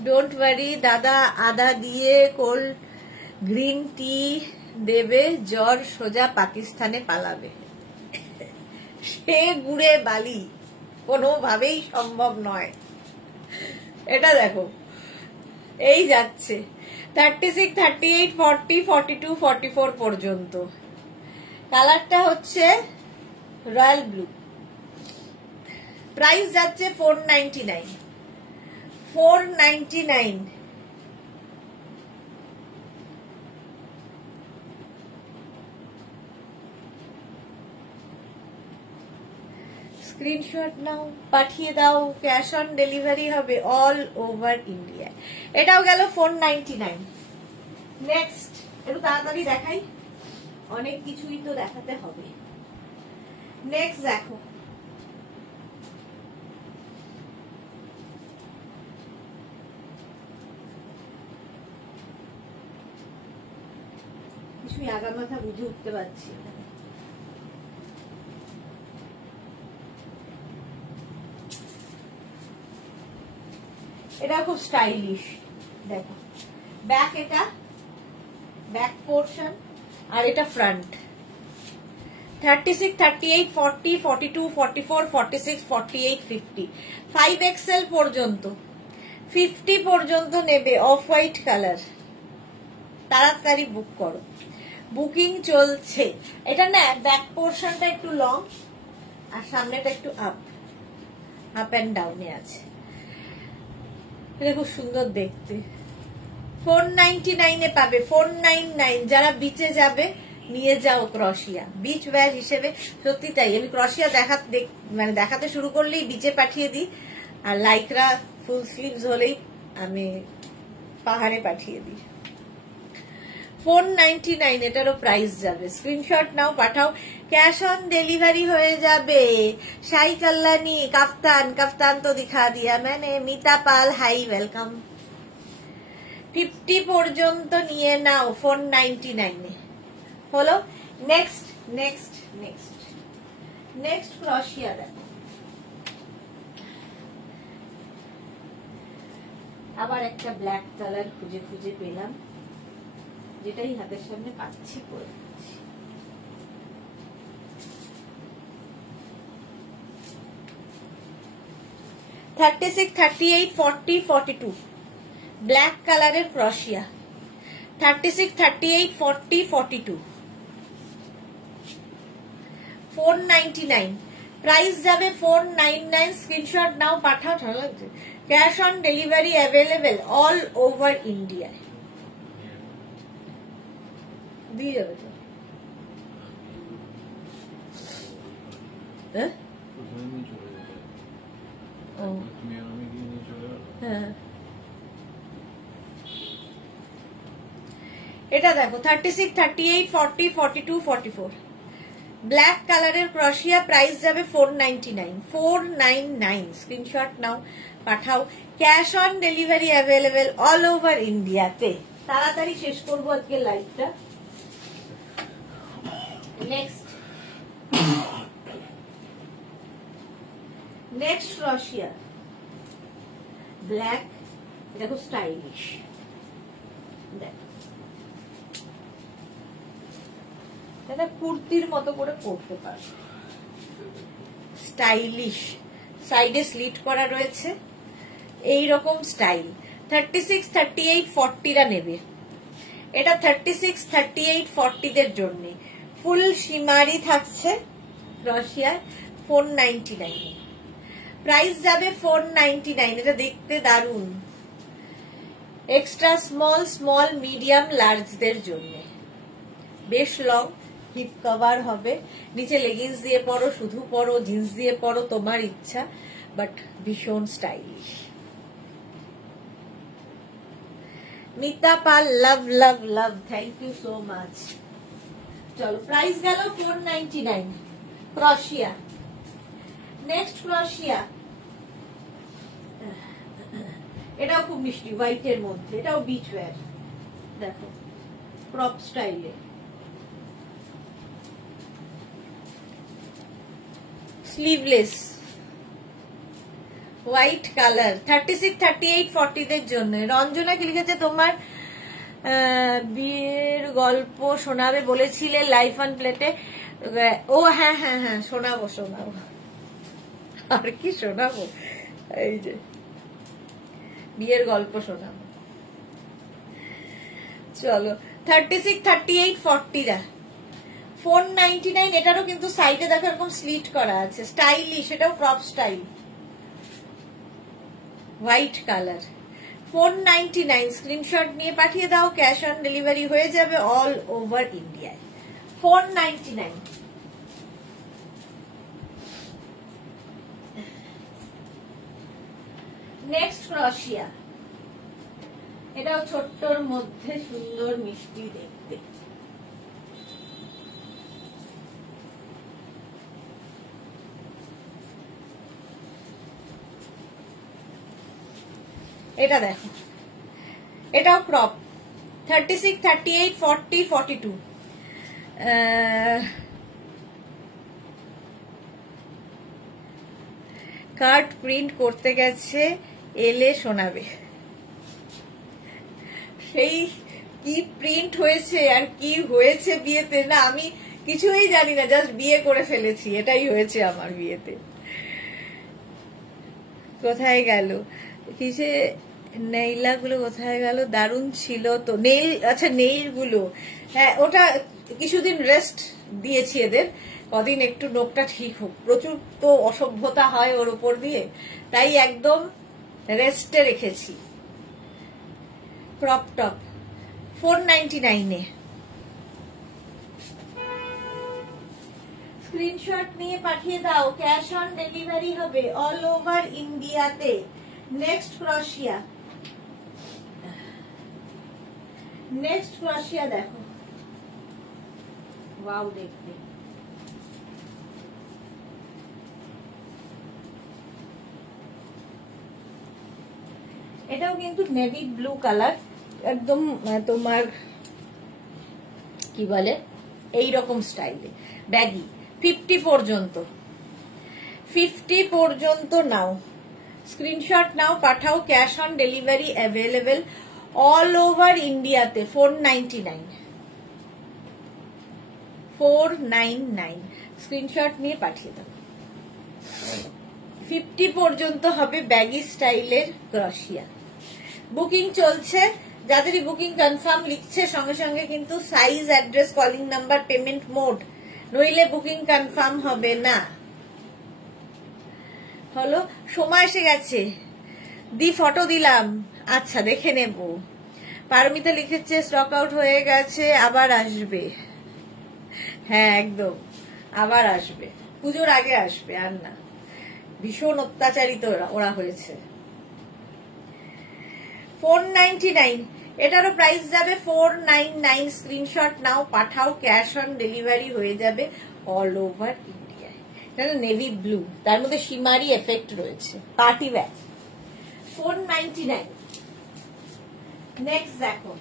ডোন্ট ওয়ারি দাদা, আদা দিয়ে কোল্ড গ্রিন টি দেবে, জ্বর সোজা পাকিস্তানে পালাবে। সে গুড়ে বালি কোনোভাবেই সম্ভব নয়। এটা দেখো এই যাচ্ছে 36, 38, 40, 42, 44 পর্যন্ত। কালারটা হচ্ছে রয়্যাল ব্লু। প্রাইস যাচ্ছে 499, 499। স্ক্রিনশট নাও, পাঠিয়ে দাও, ক্যাশ অন ডেলিভারি হবে অল ওভার ইন্ডিয়া। এটাও গেল 499। নেক্সট একটু তাড়াতাড়ি দেখাই, অনেক কিছুই তো দেখাতে হবে। নেক্সট দেখো কিছুই আগা মাথা বুঝে উঠতে পারছি না। এটা খুব স্টাইলিশ, দেখো ব্যাক, এটা ব্যাক পোর্শন আর এটা ফ্রন্ট। 36, 38, 40, 42, 44, 46, 48, 50, 5XL পর্যন্ত, 50 পর্যন্ত নেবে। অফ হোয়াইট কালার, তাড়াতাড়ি বুক করো, বুকিং চলছে। এটা না ব্যাক পোর্শনটা একটু লং আর সামনেটা একটু আপ এন্ড ডাউনে আছে। এটা খুব সুন্দর দেখতে। 499 এ পাবে, 499। যারা বিচে যাবে নিয়ে যাও ক্রশিয়া, বিচ ওয়্যার হিসেবে। সত্যি তাই, আমি ক্রশিয়া দেখাতে শুরু করলেই বিচে পাঠিয়ে দিই, আর লাইকরা ফুল স্লিভস হলেই আমি পাহাড়ে পাঠিয়ে দিই। 499 এটারও প্রাইস যাবে। স্ক্রিনশট নাও, পাঠাও, ক্যাশ অন ডেলিভারি হয়ে যাবে। শাই কল্যাণী, কাফতান তো দিখা দিয়া मैंने। মিতা পাল, হাই, ওয়েলকাম। 50 পর্যন্ত নিয়ে নাও 499 এ। হলো। নেক্সট নেক্সট নেক্সট নেক্সট ক্রশিয়া দেখো, আবার একটা ব্ল্যাক কালার খুঁজে খুঁজে পেলাম, যেটাই হাতের সামনে পাচ্ছি করে দিচ্ছি। $36, 38, 40, 42 ব্ল্যাক কালারের ক্রশিয়া। 36, 38, 40, 42 499 প্রাইস যাবে 499। স্ক্রিনশট নাও, পাঠাও। ভালো লাগছে। Cash on delivery available all over India. দিয়ে যাবে তো, হ্যাঁ হ্যাঁ। এটা দেখো 36, 38, 40, 42, 44 ব্ল্যাক কালারের ক্রশিয়া। প্রাইস যাবে 499, 499। স্ক্রিনশট নাও, পাঠাও। Cash on delivery available all over ইন্ডিয়াতে। তাড়াতাড়ি শেষ করবো আজকে লাইভটা। নেক্সট নেক্সট ক্রশিয়া ব্ল্যাক, এটা খুব স্টাইলিশ। এটা কুর্তির মতো করে পরতে পারো, স্টাইলিশ। সাইডে স্লিট করা রয়েছে, এইরকম স্টাইল। 36, 38, 40রা নেবে। এটা 36, 38, 40দের জন্য ফুল শিমারি থাকছে ক্রশিয়া, 499। প্রাইস যাবে 499। এটা দেখতে দারুন, এক্সট্রা স্মল, স্মল, মিডিয়াম, লার্জদের জন্য। বেশ লং, হিপ কভার হবে, নিচে লেগিংস দিয়ে পরো, শুধু পরো, জিন্স দিয়ে পরো, তোমার ইচ্ছা, বাট ভীষণ stylish. Mita Pal, love love love, thank you so much. চলো, প্রাইস গেল 499 ক্রশিয়া। নেক্সট ক্রশিয়া, এটাও খুব মিষ্টি, হোয়াইটের মধ্যে, এটাও বিচ ওয়্যার, দেখো ক্রপ স্টাইলে। স্লিভলেস, হোয়াইট কালার, 36, 38, 40দের জন্য। রঞ্জনা কি লিখেছে, তোমার বিয়ের গল্প শোনাবে বলেছিলে লাইফ অন প্লেটে। ও হ্যাঁ হ্যাঁ হ্যাঁ, শোনাবো শোনাবো, আর কি শোনাবো, এই যে বিয়ের গল্প শোনাবো। চলো, 36, 38, 40রা 499। এটারও কিন্তু সাইডে দেখো এরকম স্লিট করা আছে, স্টাইলিশ, এটাও crop style, white colour, 499। Screenshot নিয়ে পাঠিয়ে দাও, ক্যাশ অন ডেলিভারি হয়ে যাবে অল ওভার ইন্ডিয়ায়। 499। নেক্সট ক্রশিয়া, এটাও ছোট্টর মধ্যে সুন্দর মিষ্টি দেখতে। এটা দেখো, এটাও ক্রপ, 36, 38, 40, 42। কার্ড প্রিন্ট করতে গেছে, এলে শোনাবে। সেই কি প্রিন্ট হয়েছে আর কি হয়েছে বিয়েতে, না আমি কিছুই জানি না, জাস্ট বিয়ে করে ফেলেছি, এটাই হয়েছে আমার বিয়েতে। কোথায় গেল কিসে, নেইলা গুলো কোথায় গেল, দারুণ ছিল তো নেইল। আচ্ছা, নেইল গুলো, হ্যাঁ ওটা কিছুদিন রেস্ট দিয়েছি এদের, কদিন একটু নোকটা ঠিক হোক, প্রচুর তো অসভ্যতা হয় ওর উপর দিয়ে, তাই একদম রেস্টে রেখেছি। Crop top, 499-এ। স্ক্রিনশট নিয়ে পাঠিয়ে দাও, ক্যাশ অন ডেলিভারি হবে অল ওভার ইন্ডিয়াতে। নেক্সট ক্রশিয়া, নেক্সট ক্রশিয়া দেখো, ওয়াও দেখতে। এটাও কিন্তু নেভি ব্লু কালার, একদম তোমার কি বলে এইরকম স্টাইলে, ব্যাগি। 50 পর্যন্ত, 50 পর্যন্ত নাও, স্ক্রিনশট নাও, পাঠাও, cash on delivery available all over ইন্ডিয়াতে। 499, 499। স্ক্রিনশট নিয়ে পাঠিয়ে দাও। 50 পর্যন্ত হবে ব্যাগি স্টাইলের ক্রশিয়া। বুকিং চলছে, যাদেরই বুকিং কনফার্ম লিখছে সঙ্গে সঙ্গে কিন্তু size, address, calling number, payment mode, নইলে বুকিং কনফার্ম হবে না। হলো, সময় এসে গেছে, ফটো দিলাম, আচ্ছা দেখে নেব। পারমিতা লিখেছে স্টক আউট হয়ে গেছে, আবার আসবে। হ্যাঁ একদম, আবার আসবে, পুজোর আগে আসবে, আর না। ভীষণ অত্যাচারিত ওরা হয়েছে। 499, এটারও প্রাইস যাবে 499। স্ক্রিনশট নাও, পাঠাও, ক্যাশ অন ডেলিভারি হয়ে যাবে অল ওভার ইন্ডিয়ায়। এটা নেভি ব্লু, তার মধ্যে শিমারি এফেক্ট রয়েছে, পার্টি ব্যাগ। 499। নেক্সট দেখো,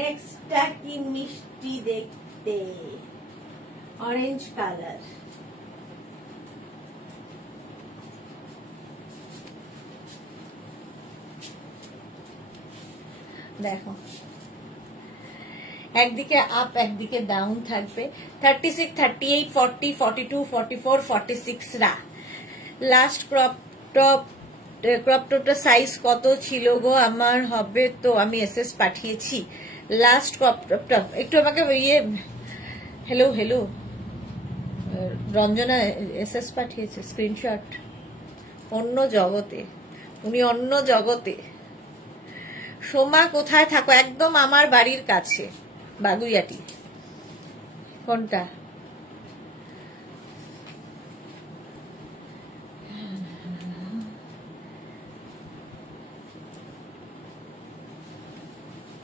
নেক্সটটা কি মিষ্টি দেখতে, অরেঞ্জ কালার, দেখো একদিকে আপ একদিকে ডাউন থাকবে। 36, 38, 40, 42, 44, 46 রা লাস্ট ক্রপ টপটা সাইজ কত ছিল গো আমার? হবে তো, আমি এসএস পাঠিয়েছি লাস্ট ক্রপ টপটা। একটু আমাকে হেলো রঞ্জনা এসএস পাঠিয়েছে স্ক্রিনশট। অন্য জগতে, উনি অন্য জগতে। সোমা কোথায় থাকো? একদম আমার বাড়ির কাছে, বাগুইয়াটি। কোনটা?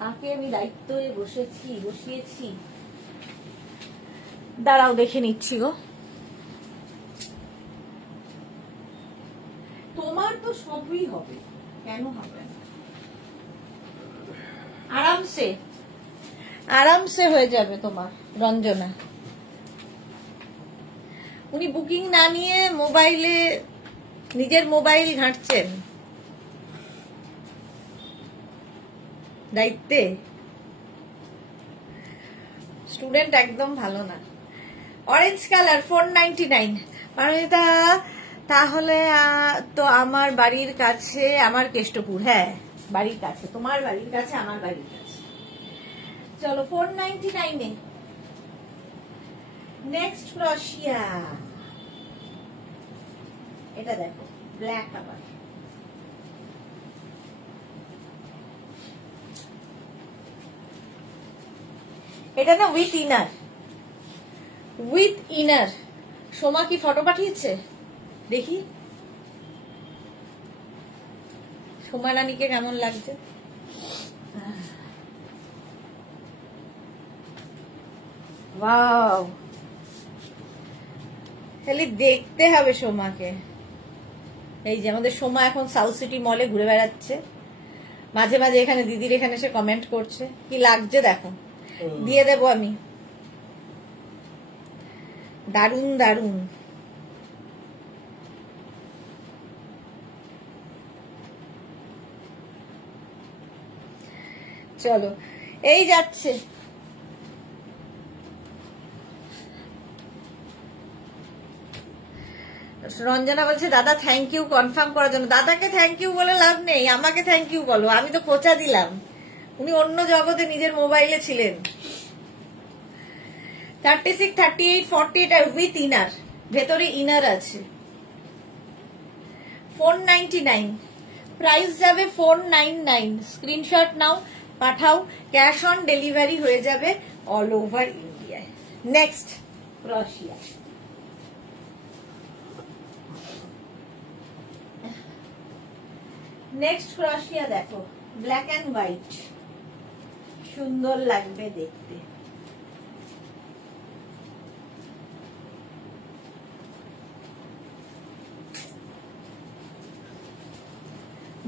আগে আমি দায়িত্বে বসিয়েছি। দাঁড়াও দেখে নিচ্ছি গো। তোমার তো সবই হবে, কেন হবে না? আরামসে হয়ে যাবে তোমার রঞ্জনা। উনি বুকিং না নিয়ে মোবাইলে, নিজের মোবাইল ঘাঁটছেন দায়িত্বে। স্টুডেন্ট একদম ভালো না। Orange colour 499। পারমিতা তাহলে তো আমার বাড়ির কাছে, আমার কেষ্টপুর। হ্যাঁ বাড়ির কাছে, তোমার বাড়ির কাছে, আমার বাড়ির কাছে। চলো 499 এ নেক্সট ক্রোশিয়া। এটা দেখো ব্ল্যাক আবার। এটা না উইথ ইনার। সোমা কি ফটো পাঠিয়েছে? দেখি সোমা রানীকে কেমন লাগছে। ওয়াও, খালি দেখতে হবে সোমাকে। এই যে আমাদের সোমা এখন সাউথ সিটি মলে ঘুরে বেড়াচ্ছে, মাঝে মাঝে এখানে দিদির এখানে এসে কমেন্ট করছে। কি লাগছে দেখো, দিয়ে দেবো আমি। দারুন। চলো এই যাচ্ছে। রঞ্জনা বলছে দাদা থ্যাংক ইউ কনফার্ম করার জন্য। দাদাকে থ্যাংক ইউ বলে লাভ নেই, আমাকে থ্যাংক ইউ বলো। আমি তো খোঁচা দিলাম, উনি অন্য জগতে নিজের মোবাইলে ছিলেন। 36, 38, 40 এটা উইথ ইনার, ভেতরে ইনার আছে। 499 প্রাইস যাবে 499। স্ক্রিনশট নাও, পাঠাও। ক্যাশ অন ডেলিভারি হয়ে যাবে অল ওভার ইন্ডিয়ায়। নেক্সট ক্রোশিয়া। নেক্সট ক্রোশিয়া দেখো, ব্ল্যাক এন্ড হোয়াইট, সুন্দর লাগবে দেখতে।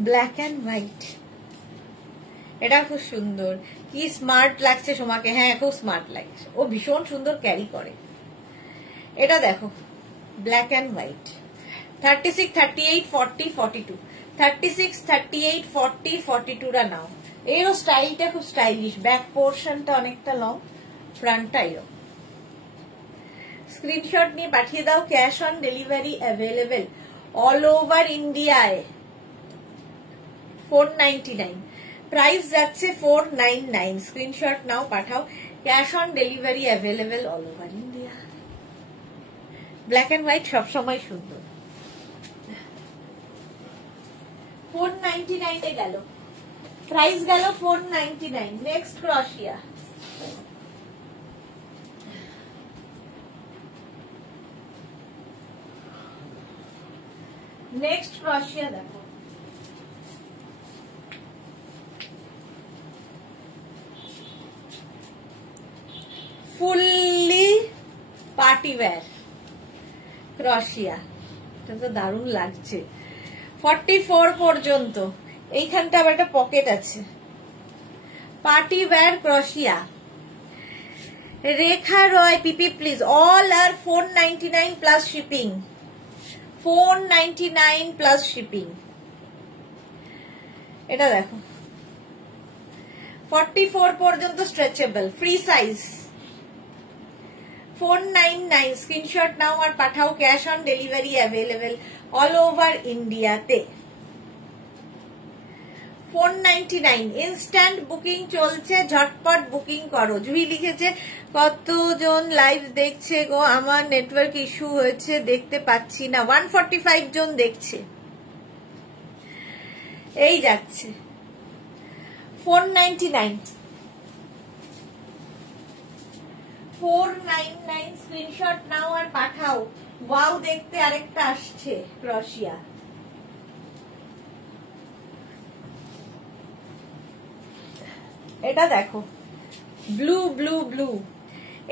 ব্ল্যাক এন্ড হোয়াইট, এটা খুব সুন্দর। কি স্মার্ট লাগছে সোমাকে। হ্যাঁ খুব স্মার্ট লাগছে, ও ভীষণ সুন্দর ক্যারি করে। এটা দেখো ব্ল্যাক এন্ড হোয়াইট। 36, 38, 40, 42। 36, 38, 40, 42 রা নাও। এরও স্টাইলটা খুব স্টাইলিশ। ব্যাক পোর্শনটা অনেকটা লং, ফ্রন্টটা এরকম। স্ক্রিনশট নিয়ে পাঠিয়ে দাও। Cash on delivery available all over ইন্ডিয়ায়। 499 প্রাইস যাচ্ছে 499। স্ক্রিনশট নাও, পাঠাও। Cash on delivery available all over India. Black and white সবসময় সুন্দর। 499 এ গেল, প্রাইস গেল 499। নেক্সট ক্রোশিয়া। নেক্সট ক্রোশিয়া দেখো, ফুললি পার্টি ওয়্যার ক্রোশিয়া। এটা তো দারুণ লাগছে। 44 পর্যন্ত। এইখানটা আবার একটা পকেট আছে। পার্টি ওয়্যার ক্রোশিয়া। Rekha Roy, PP please. All are 499 plus shipping. 499 plus shipping. এটা দেখো 44 পর্যন্ত স্ট্রেচেবল, ফ্রি সাইজ। 499 স্ক্রিনশট নাও আর পাঠাও, cash on delivery available all over ইন্ডিয়াতে। 499 ইনস্ট্যান্ট বুকিং চলছে, ঝটপট বুকিং করো। জুহি লিখেছে কতজন লাইভ দেখছে গো, আমার নেটওয়ার্ক ইস্যু হয়েছে দেখতে পাচ্ছি না। 145 জন দেখছে, এই যাচ্ছে। 499 স্ক্রিনশট নাও আর পাঠাও। ওয়াও দেখতে আরেকটা আসছে ক্রশিয়া। এটা দেখো ব্লু ব্লু ব্লু,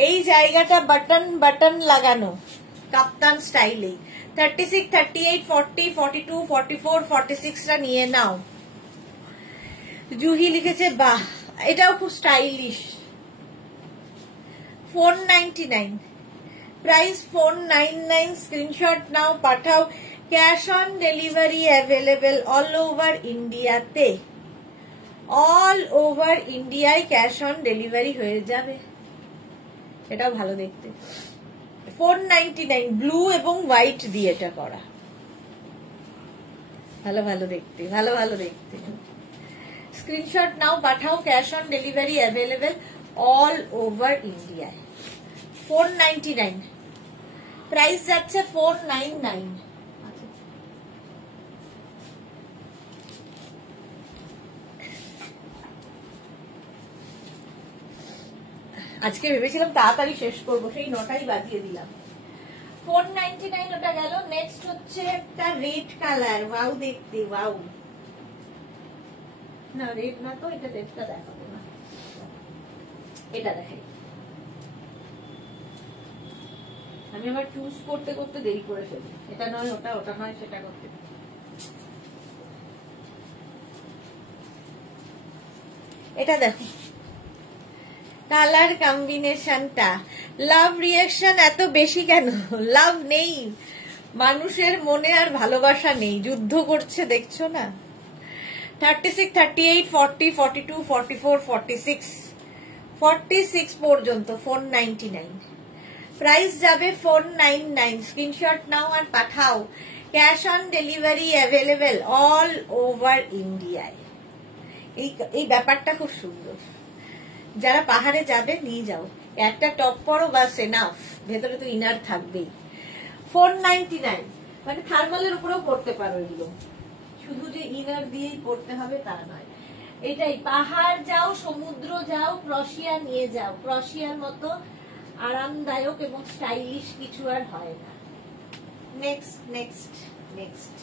এই জায়গাটা বাটন বাটন লাগানো কাপ্তান স্টাইলে। 36, 38, 40, 42, 44, 46 টা নিয়ে নাও। জুহি লিখেছে বাহ, এটাও খুব স্টাইলিশ। 499 প্রাইস 499 স্ক্রিনশট নাও পাঠাও, cash on delivery available all over ইন্ডিয়াতে। অল ওভার ইন্ডিয়ায় ক্যাশ অন ডেলিভারি হয়ে যাবে। এটাও ভালো দেখতে। 499 ব্লু এবং হোয়াইট দিয়ে এটা করা, ভালো ভালো দেখতে, ভালো ভালো দেখতে। স্ক্রিনশট নাও পাঠাও, cash on delivery available all over ইন্ডিয়ায়। 499 প্রাইস যাচ্ছে 499। আজকে ভেবেছিলাম তাড়াতাড়ি শেষ করবো, সেই 9টাই বাজিয়ে দিলাম। 499 ওটা গেল। নেক্সট হচ্ছে একটা রেড কালার, ওয়াও দেখতে, ওয়াও। না রেড না তো, এটা রেডটা দেখাবো না, এটা দেখাই। আমি আবার চুজ করতে করতে দেরি করে ফেলি, এটা নয় ওটা, ওটা নয় সেটা করতে। এটা দেখো কালার কম্বিনেশনটা। লাভ রিয়াকশন এত বেশি কেন? লাভ নেই, মানুষের মনে আর ভালোবাসা নেই, যুদ্ধ করছে দেখছো না। 36, 38, 40, 42, 44, 46, 46 পর্যন্ত 499 প্রাইস যাবে। 499 স্ক্রিনশট নাও আর পাঠাও, cash on delivery available all over ইন্ডিয়ায়। এই ব্যাপারটা খুব সুন্দর। যারা পাহাড়ে যাবে নিয়ে যাও, একটা টপ পরো বাস এনাফ, ভেতরে তো ইনার থাকবেই। 499 মানে থার্মালের উপরেও পড়তে পারো এগুলো, শুধু যে ইনার দিয়েই পড়তে হবে তা নয়। এটাই পাহাড় যাও, সমুদ্র যাও, ক্রশিয়া নিয়ে যাও, ক্রশিয়ার মতো আরামদায়ক এবং স্টাইলিশ কিছু আর হয় না। নেক্সট নেক্সট নেক্সট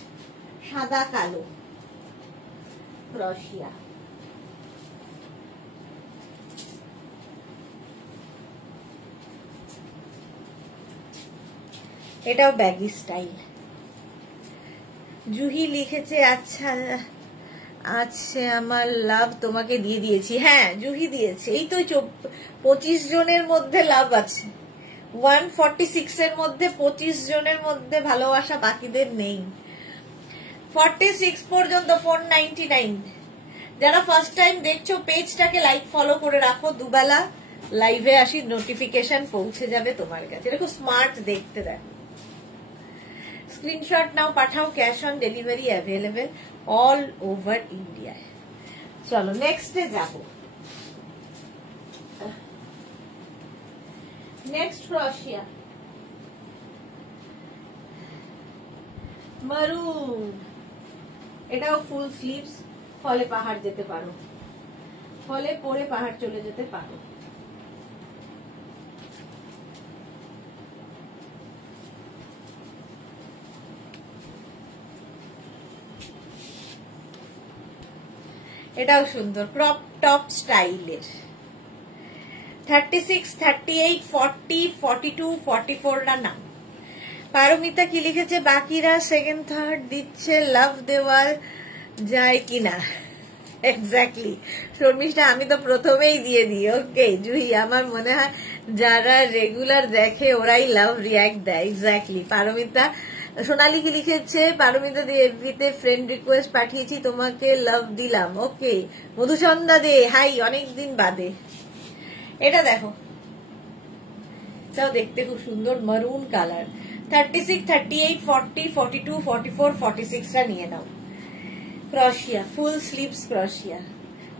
সাদা কালো ক্রশিয়া। এটাও ব্যাগি স্টাইল। জুহি লিখেছে আচ্ছা আচ্ছা আমার লাভ তোমাকে দিয়ে দিয়েছি। হ্যাঁ জুহি দিয়েছে, এই তো 25 জনের মধ্যে লাভ আছে। 146 এর মধ্যে 25 জনের মধ্যে ভালোবাসা, বাকিদের নেই। 46 পর্যন্ত 499। যারা ফার্স্ট টাইম দেখছো পেজটাকে লাইক ফলো করে রাখো, দুবেলা লাইভে আসি, নোটিফিকেশন পৌঁছে যাবে তোমার কাছে। এটা খুব স্মার্ট দেখতে, দেখো। স্ক্রিনশট নাও পাঠাও, cash on delivery available all over ইন্ডিয়ায়। চলো নেক্সটে যাব। নেক্সট ক্রশিয়া মারুন, এটাও ফুল স্লিভস, ফলে পাহাড় যেতে পারো, ফলে পরে পাহাড় চলে যেতে পারো। এটাও সুন্দর, ক্রপ টপ স্টাইলের। 36, 38, 40, 42, 44 না নাম। পারমিতা কি লিখেছে, বাকিরা সেকেন্ড থার্ড দিচ্ছে, লাভ দেওয়া যায় কিনা? এক্স্যাক্টলি শর্মিষ্ঠা, আমি তো প্রথমেই দিয়ে দিই। ওকে জুহি, আমার মনে হয় যারা রেগুলার দেখে ওরাই লাভ রিয়াক্ট দেয়। এক্স্যাক্টলি। পারমিতা সোনালী কি লিখেছে, পারমিতা দে এফবিতে ফ্রেন্ড রিকোয়েস্ট পাঠিয়েছি, তোমাকে লাভ দিলাম। ওকে। মধুসন্ধ্যা দে হাই, অনেকদিন বাদে। এটা দেখো, এটাও দেখতে খুব সুন্দর, মারুন কালার। 36, 38, 40, 42, 44, 46টা নিয়ে নাও। ক্রশিয়া, ফুল স্লিভস ক্রশিয়া,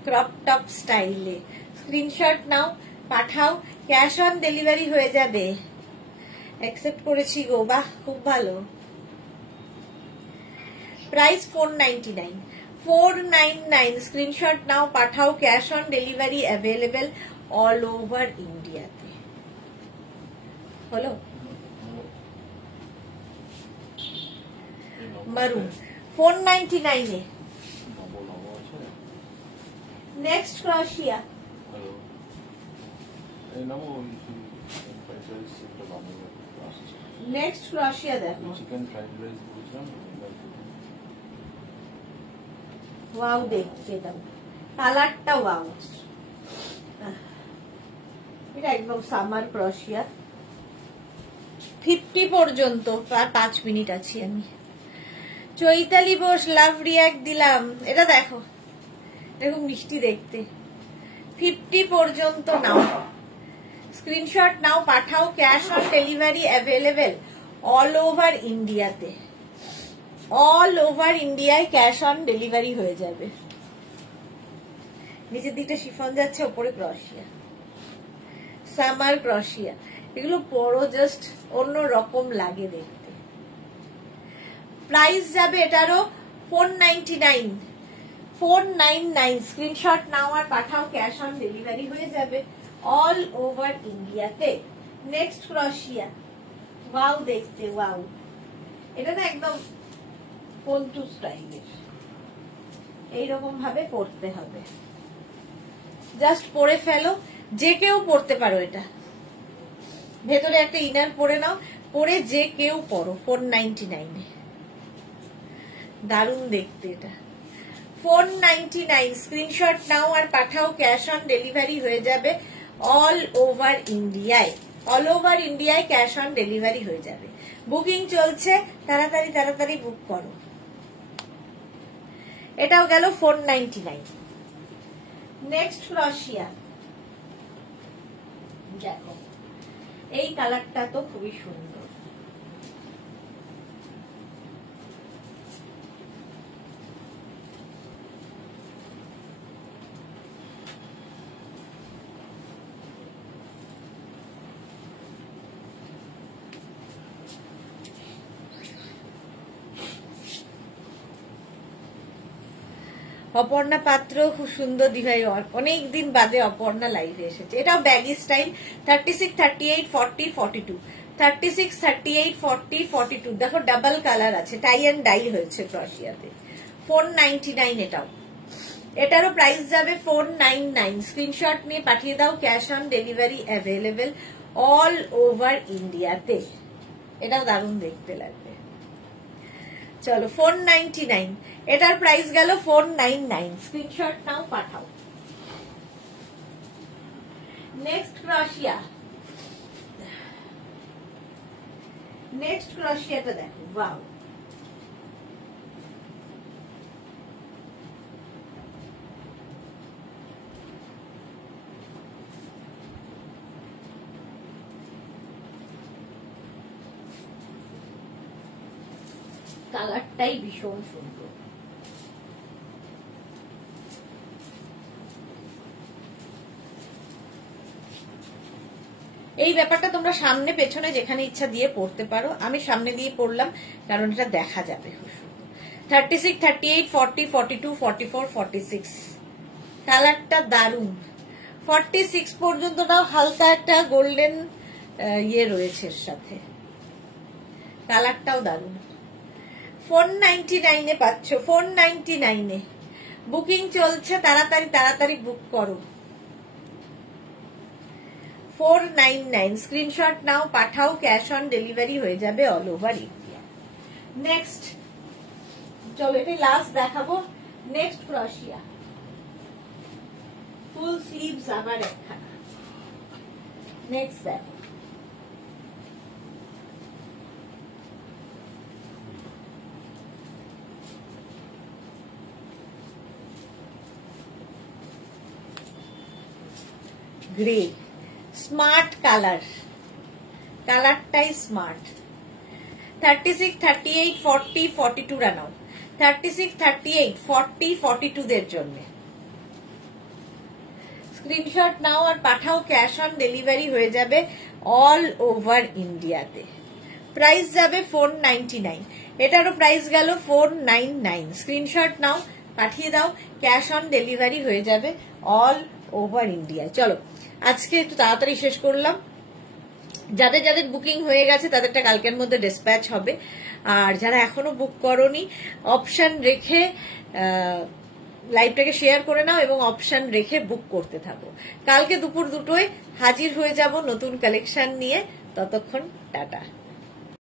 ক্রপ টপ স্টাইলে। স্ক্রিনশট নাও, পাঠাও, ক্যাশ অন ডেলিভারি হয়ে যাবে। অ্যাকসেপ্ট করেছি গো, বাহ খুব ভালো। প্রাইস 499, 499। স্ক্রিনশট নাও, পাঠাও, cash on delivery available all over ইন্ডিয়াতে। হলো মারুন 499 এ। নেক্সট ক্রশিয়া, হ্যালো, এই নামো ফ্রাইড রাইস একটা বানাবো আসছে। নেক্সট ক্রশিয়া দেখো। চিকেন ফ্রাইড রাইস বুঝলাম। ওয়াও, দেখতে দাও, কালারটা ওয়াও। এটা একদম সামার ক্রশিয়া। 50 পর্যন্ত, আর 5 মিনিট আছি আমি। চৈতালি বোস লাভ রিয়াক্ট দিলাম। এটা দেখো, দেখো মিষ্টি দেখতে। 50 পর্যন্ত নাও, স্ক্রিনশট নাও, পাঠাও, cash on delivery available all over ইন্ডিয়াতে। অল ওভার ইন্ডিয়ায় ক্যাশ অন ডেলিভারি হয়ে যাবে। নিচের দিকটা শিফন যাচ্ছে, ওপরে ক্রশিয়া, সামার ক্রশিয়া। এগুলো পরো, জাস্ট অন্য রকম লাগে দেখতে। প্রাইস যাবে এটারও 499, 499। স্ক্রিনশট নাও আর পাঠাও, ক্যাশ অন ডেলিভারি হয়ে যাবে অল ওভার ইন্ডিয়াতে। নেক্সট ক্রশিয়া, ওয়াও দেখতে, ওয়াও। এটা না একদম পন্টু স্টাইলের, এইরকম ভাবে পরতে হবে। জাস্ট পরে ফেলো, যে কেউ পরতে পারো। এটা ভেতরে একটা ইনার পরে নাও, পরে যে কেউ পরো। 499 এ, দারুণ দেখতে এটা। 499। স্ক্রিনশট নাও আর পাঠাও, ক্যাশ অন ডেলিভারি হয়ে যাবে অল ওভার ইন্ডিয়ায়। অল ওভার ইন্ডিয়ায় ক্যাশ অন ডেলিভারি হয়ে যাবে। বুকিং চলছে, তাড়াতাড়ি তাড়াতাড়ি বুক করো। এটাও গেল 499। নেক্সট ক্রশিয়া দেখো, এই কালারটা তো খুবই সুন্দর। অপর্ণা পাত্র খুব সুন্দর দিভাই, অনেকদিন বাদে অপর্ণা লাইভে এসেছে। এটাও ব্যাগি স্টাইল। 36, 38, 40, 42, 36, 38, 40, 42। দেখো ডাবল কালার আছে, টাই এন্ড ডাই হয়েছে ক্রশিয়াতে। 499 এটাও। এটারও প্রাইস যাবে 499। স্ক্রিনশট নিয়ে পাঠিয়ে দাও, cash on delivery available all over ইন্ডিয়াতে। এটাও দারুণ দেখতে লাগবে। চলো 499, এটার প্রাইস গেল 499। স্ক্রিনশট নাও, পাঠাও। নেক্সট ক্রশিয়া, নেক্সট ক্রশিয়াটা দেখো, ওয়াও। কালারটাই ভীষণ সুন্দর। এই ব্যাপারটা তোমরা সামনে পেছনে যেখানে ইচ্ছা দিয়ে পড়তে পারো। আমি সামনে দিয়ে পড়লাম কারণ এটা দেখা যাবে খুব সুন্দর। 36, 38, 40, 42, 44, 46। কালারটা দারুণ। 46 পর্যন্তটাও হালকা একটা গোল্ডেন ইয়ে রয়েছে এর সাথে। কালারটাও দারুণ। 499 এ পাচ্ছ, 499 এ বুকিং চলছে, তাড়াতাড়ি তাড়াতাড়ি বুক করো। 499। স্ক্রিনশট নাও, পাঠাও, ক্যাশ অন ডেলিভারি হয়ে যাবে অল ওভার ইন্ডিয়া। নেক্সট, চলো এটাই লাস্ট দেখাবো। নেক্সট ক্রশিয়া, ফুল স্লিভস আবার একখানা। নেক্সট দেখো, গ্রে, স্মার্ট কালার, কালারটাই স্মার্ট। 36, 38, 40, 42 রা নাও। 36, 38, 40, 42 দের জন্য স্ক্রিনশট নাও আর পাঠাও। ক্যাশ অন ডেলিভারি হয়ে যাবে অল ওভার ইন্ডিয়াতে। প্রাইস যাবে 499, এটারও প্রাইস গেল 499। স্ক্রিনশট নাও, পাঠিয়ে দাও, ক্যাশ অন ডেলিভারি হয়ে যাবে অল ওভার ইন্ডিয়া। চলো আজকে একটু তাড়াতাড়ি শেষ করলাম। যাদের যাদের বুকিং হয়ে গেছে তাদেরটা কালকের মধ্যে ডিসপ্যাচ হবে, আর যারা এখনো বুক করোনি অপশন রেখে লাইভটাকে শেয়ার করে নাও এবং অপশন রেখে বুক করতে থাকো। কালকে দুপুর 2টোয় হাজির হয়ে যাব নতুন কালেকশন নিয়ে। ততক্ষণ টাটা।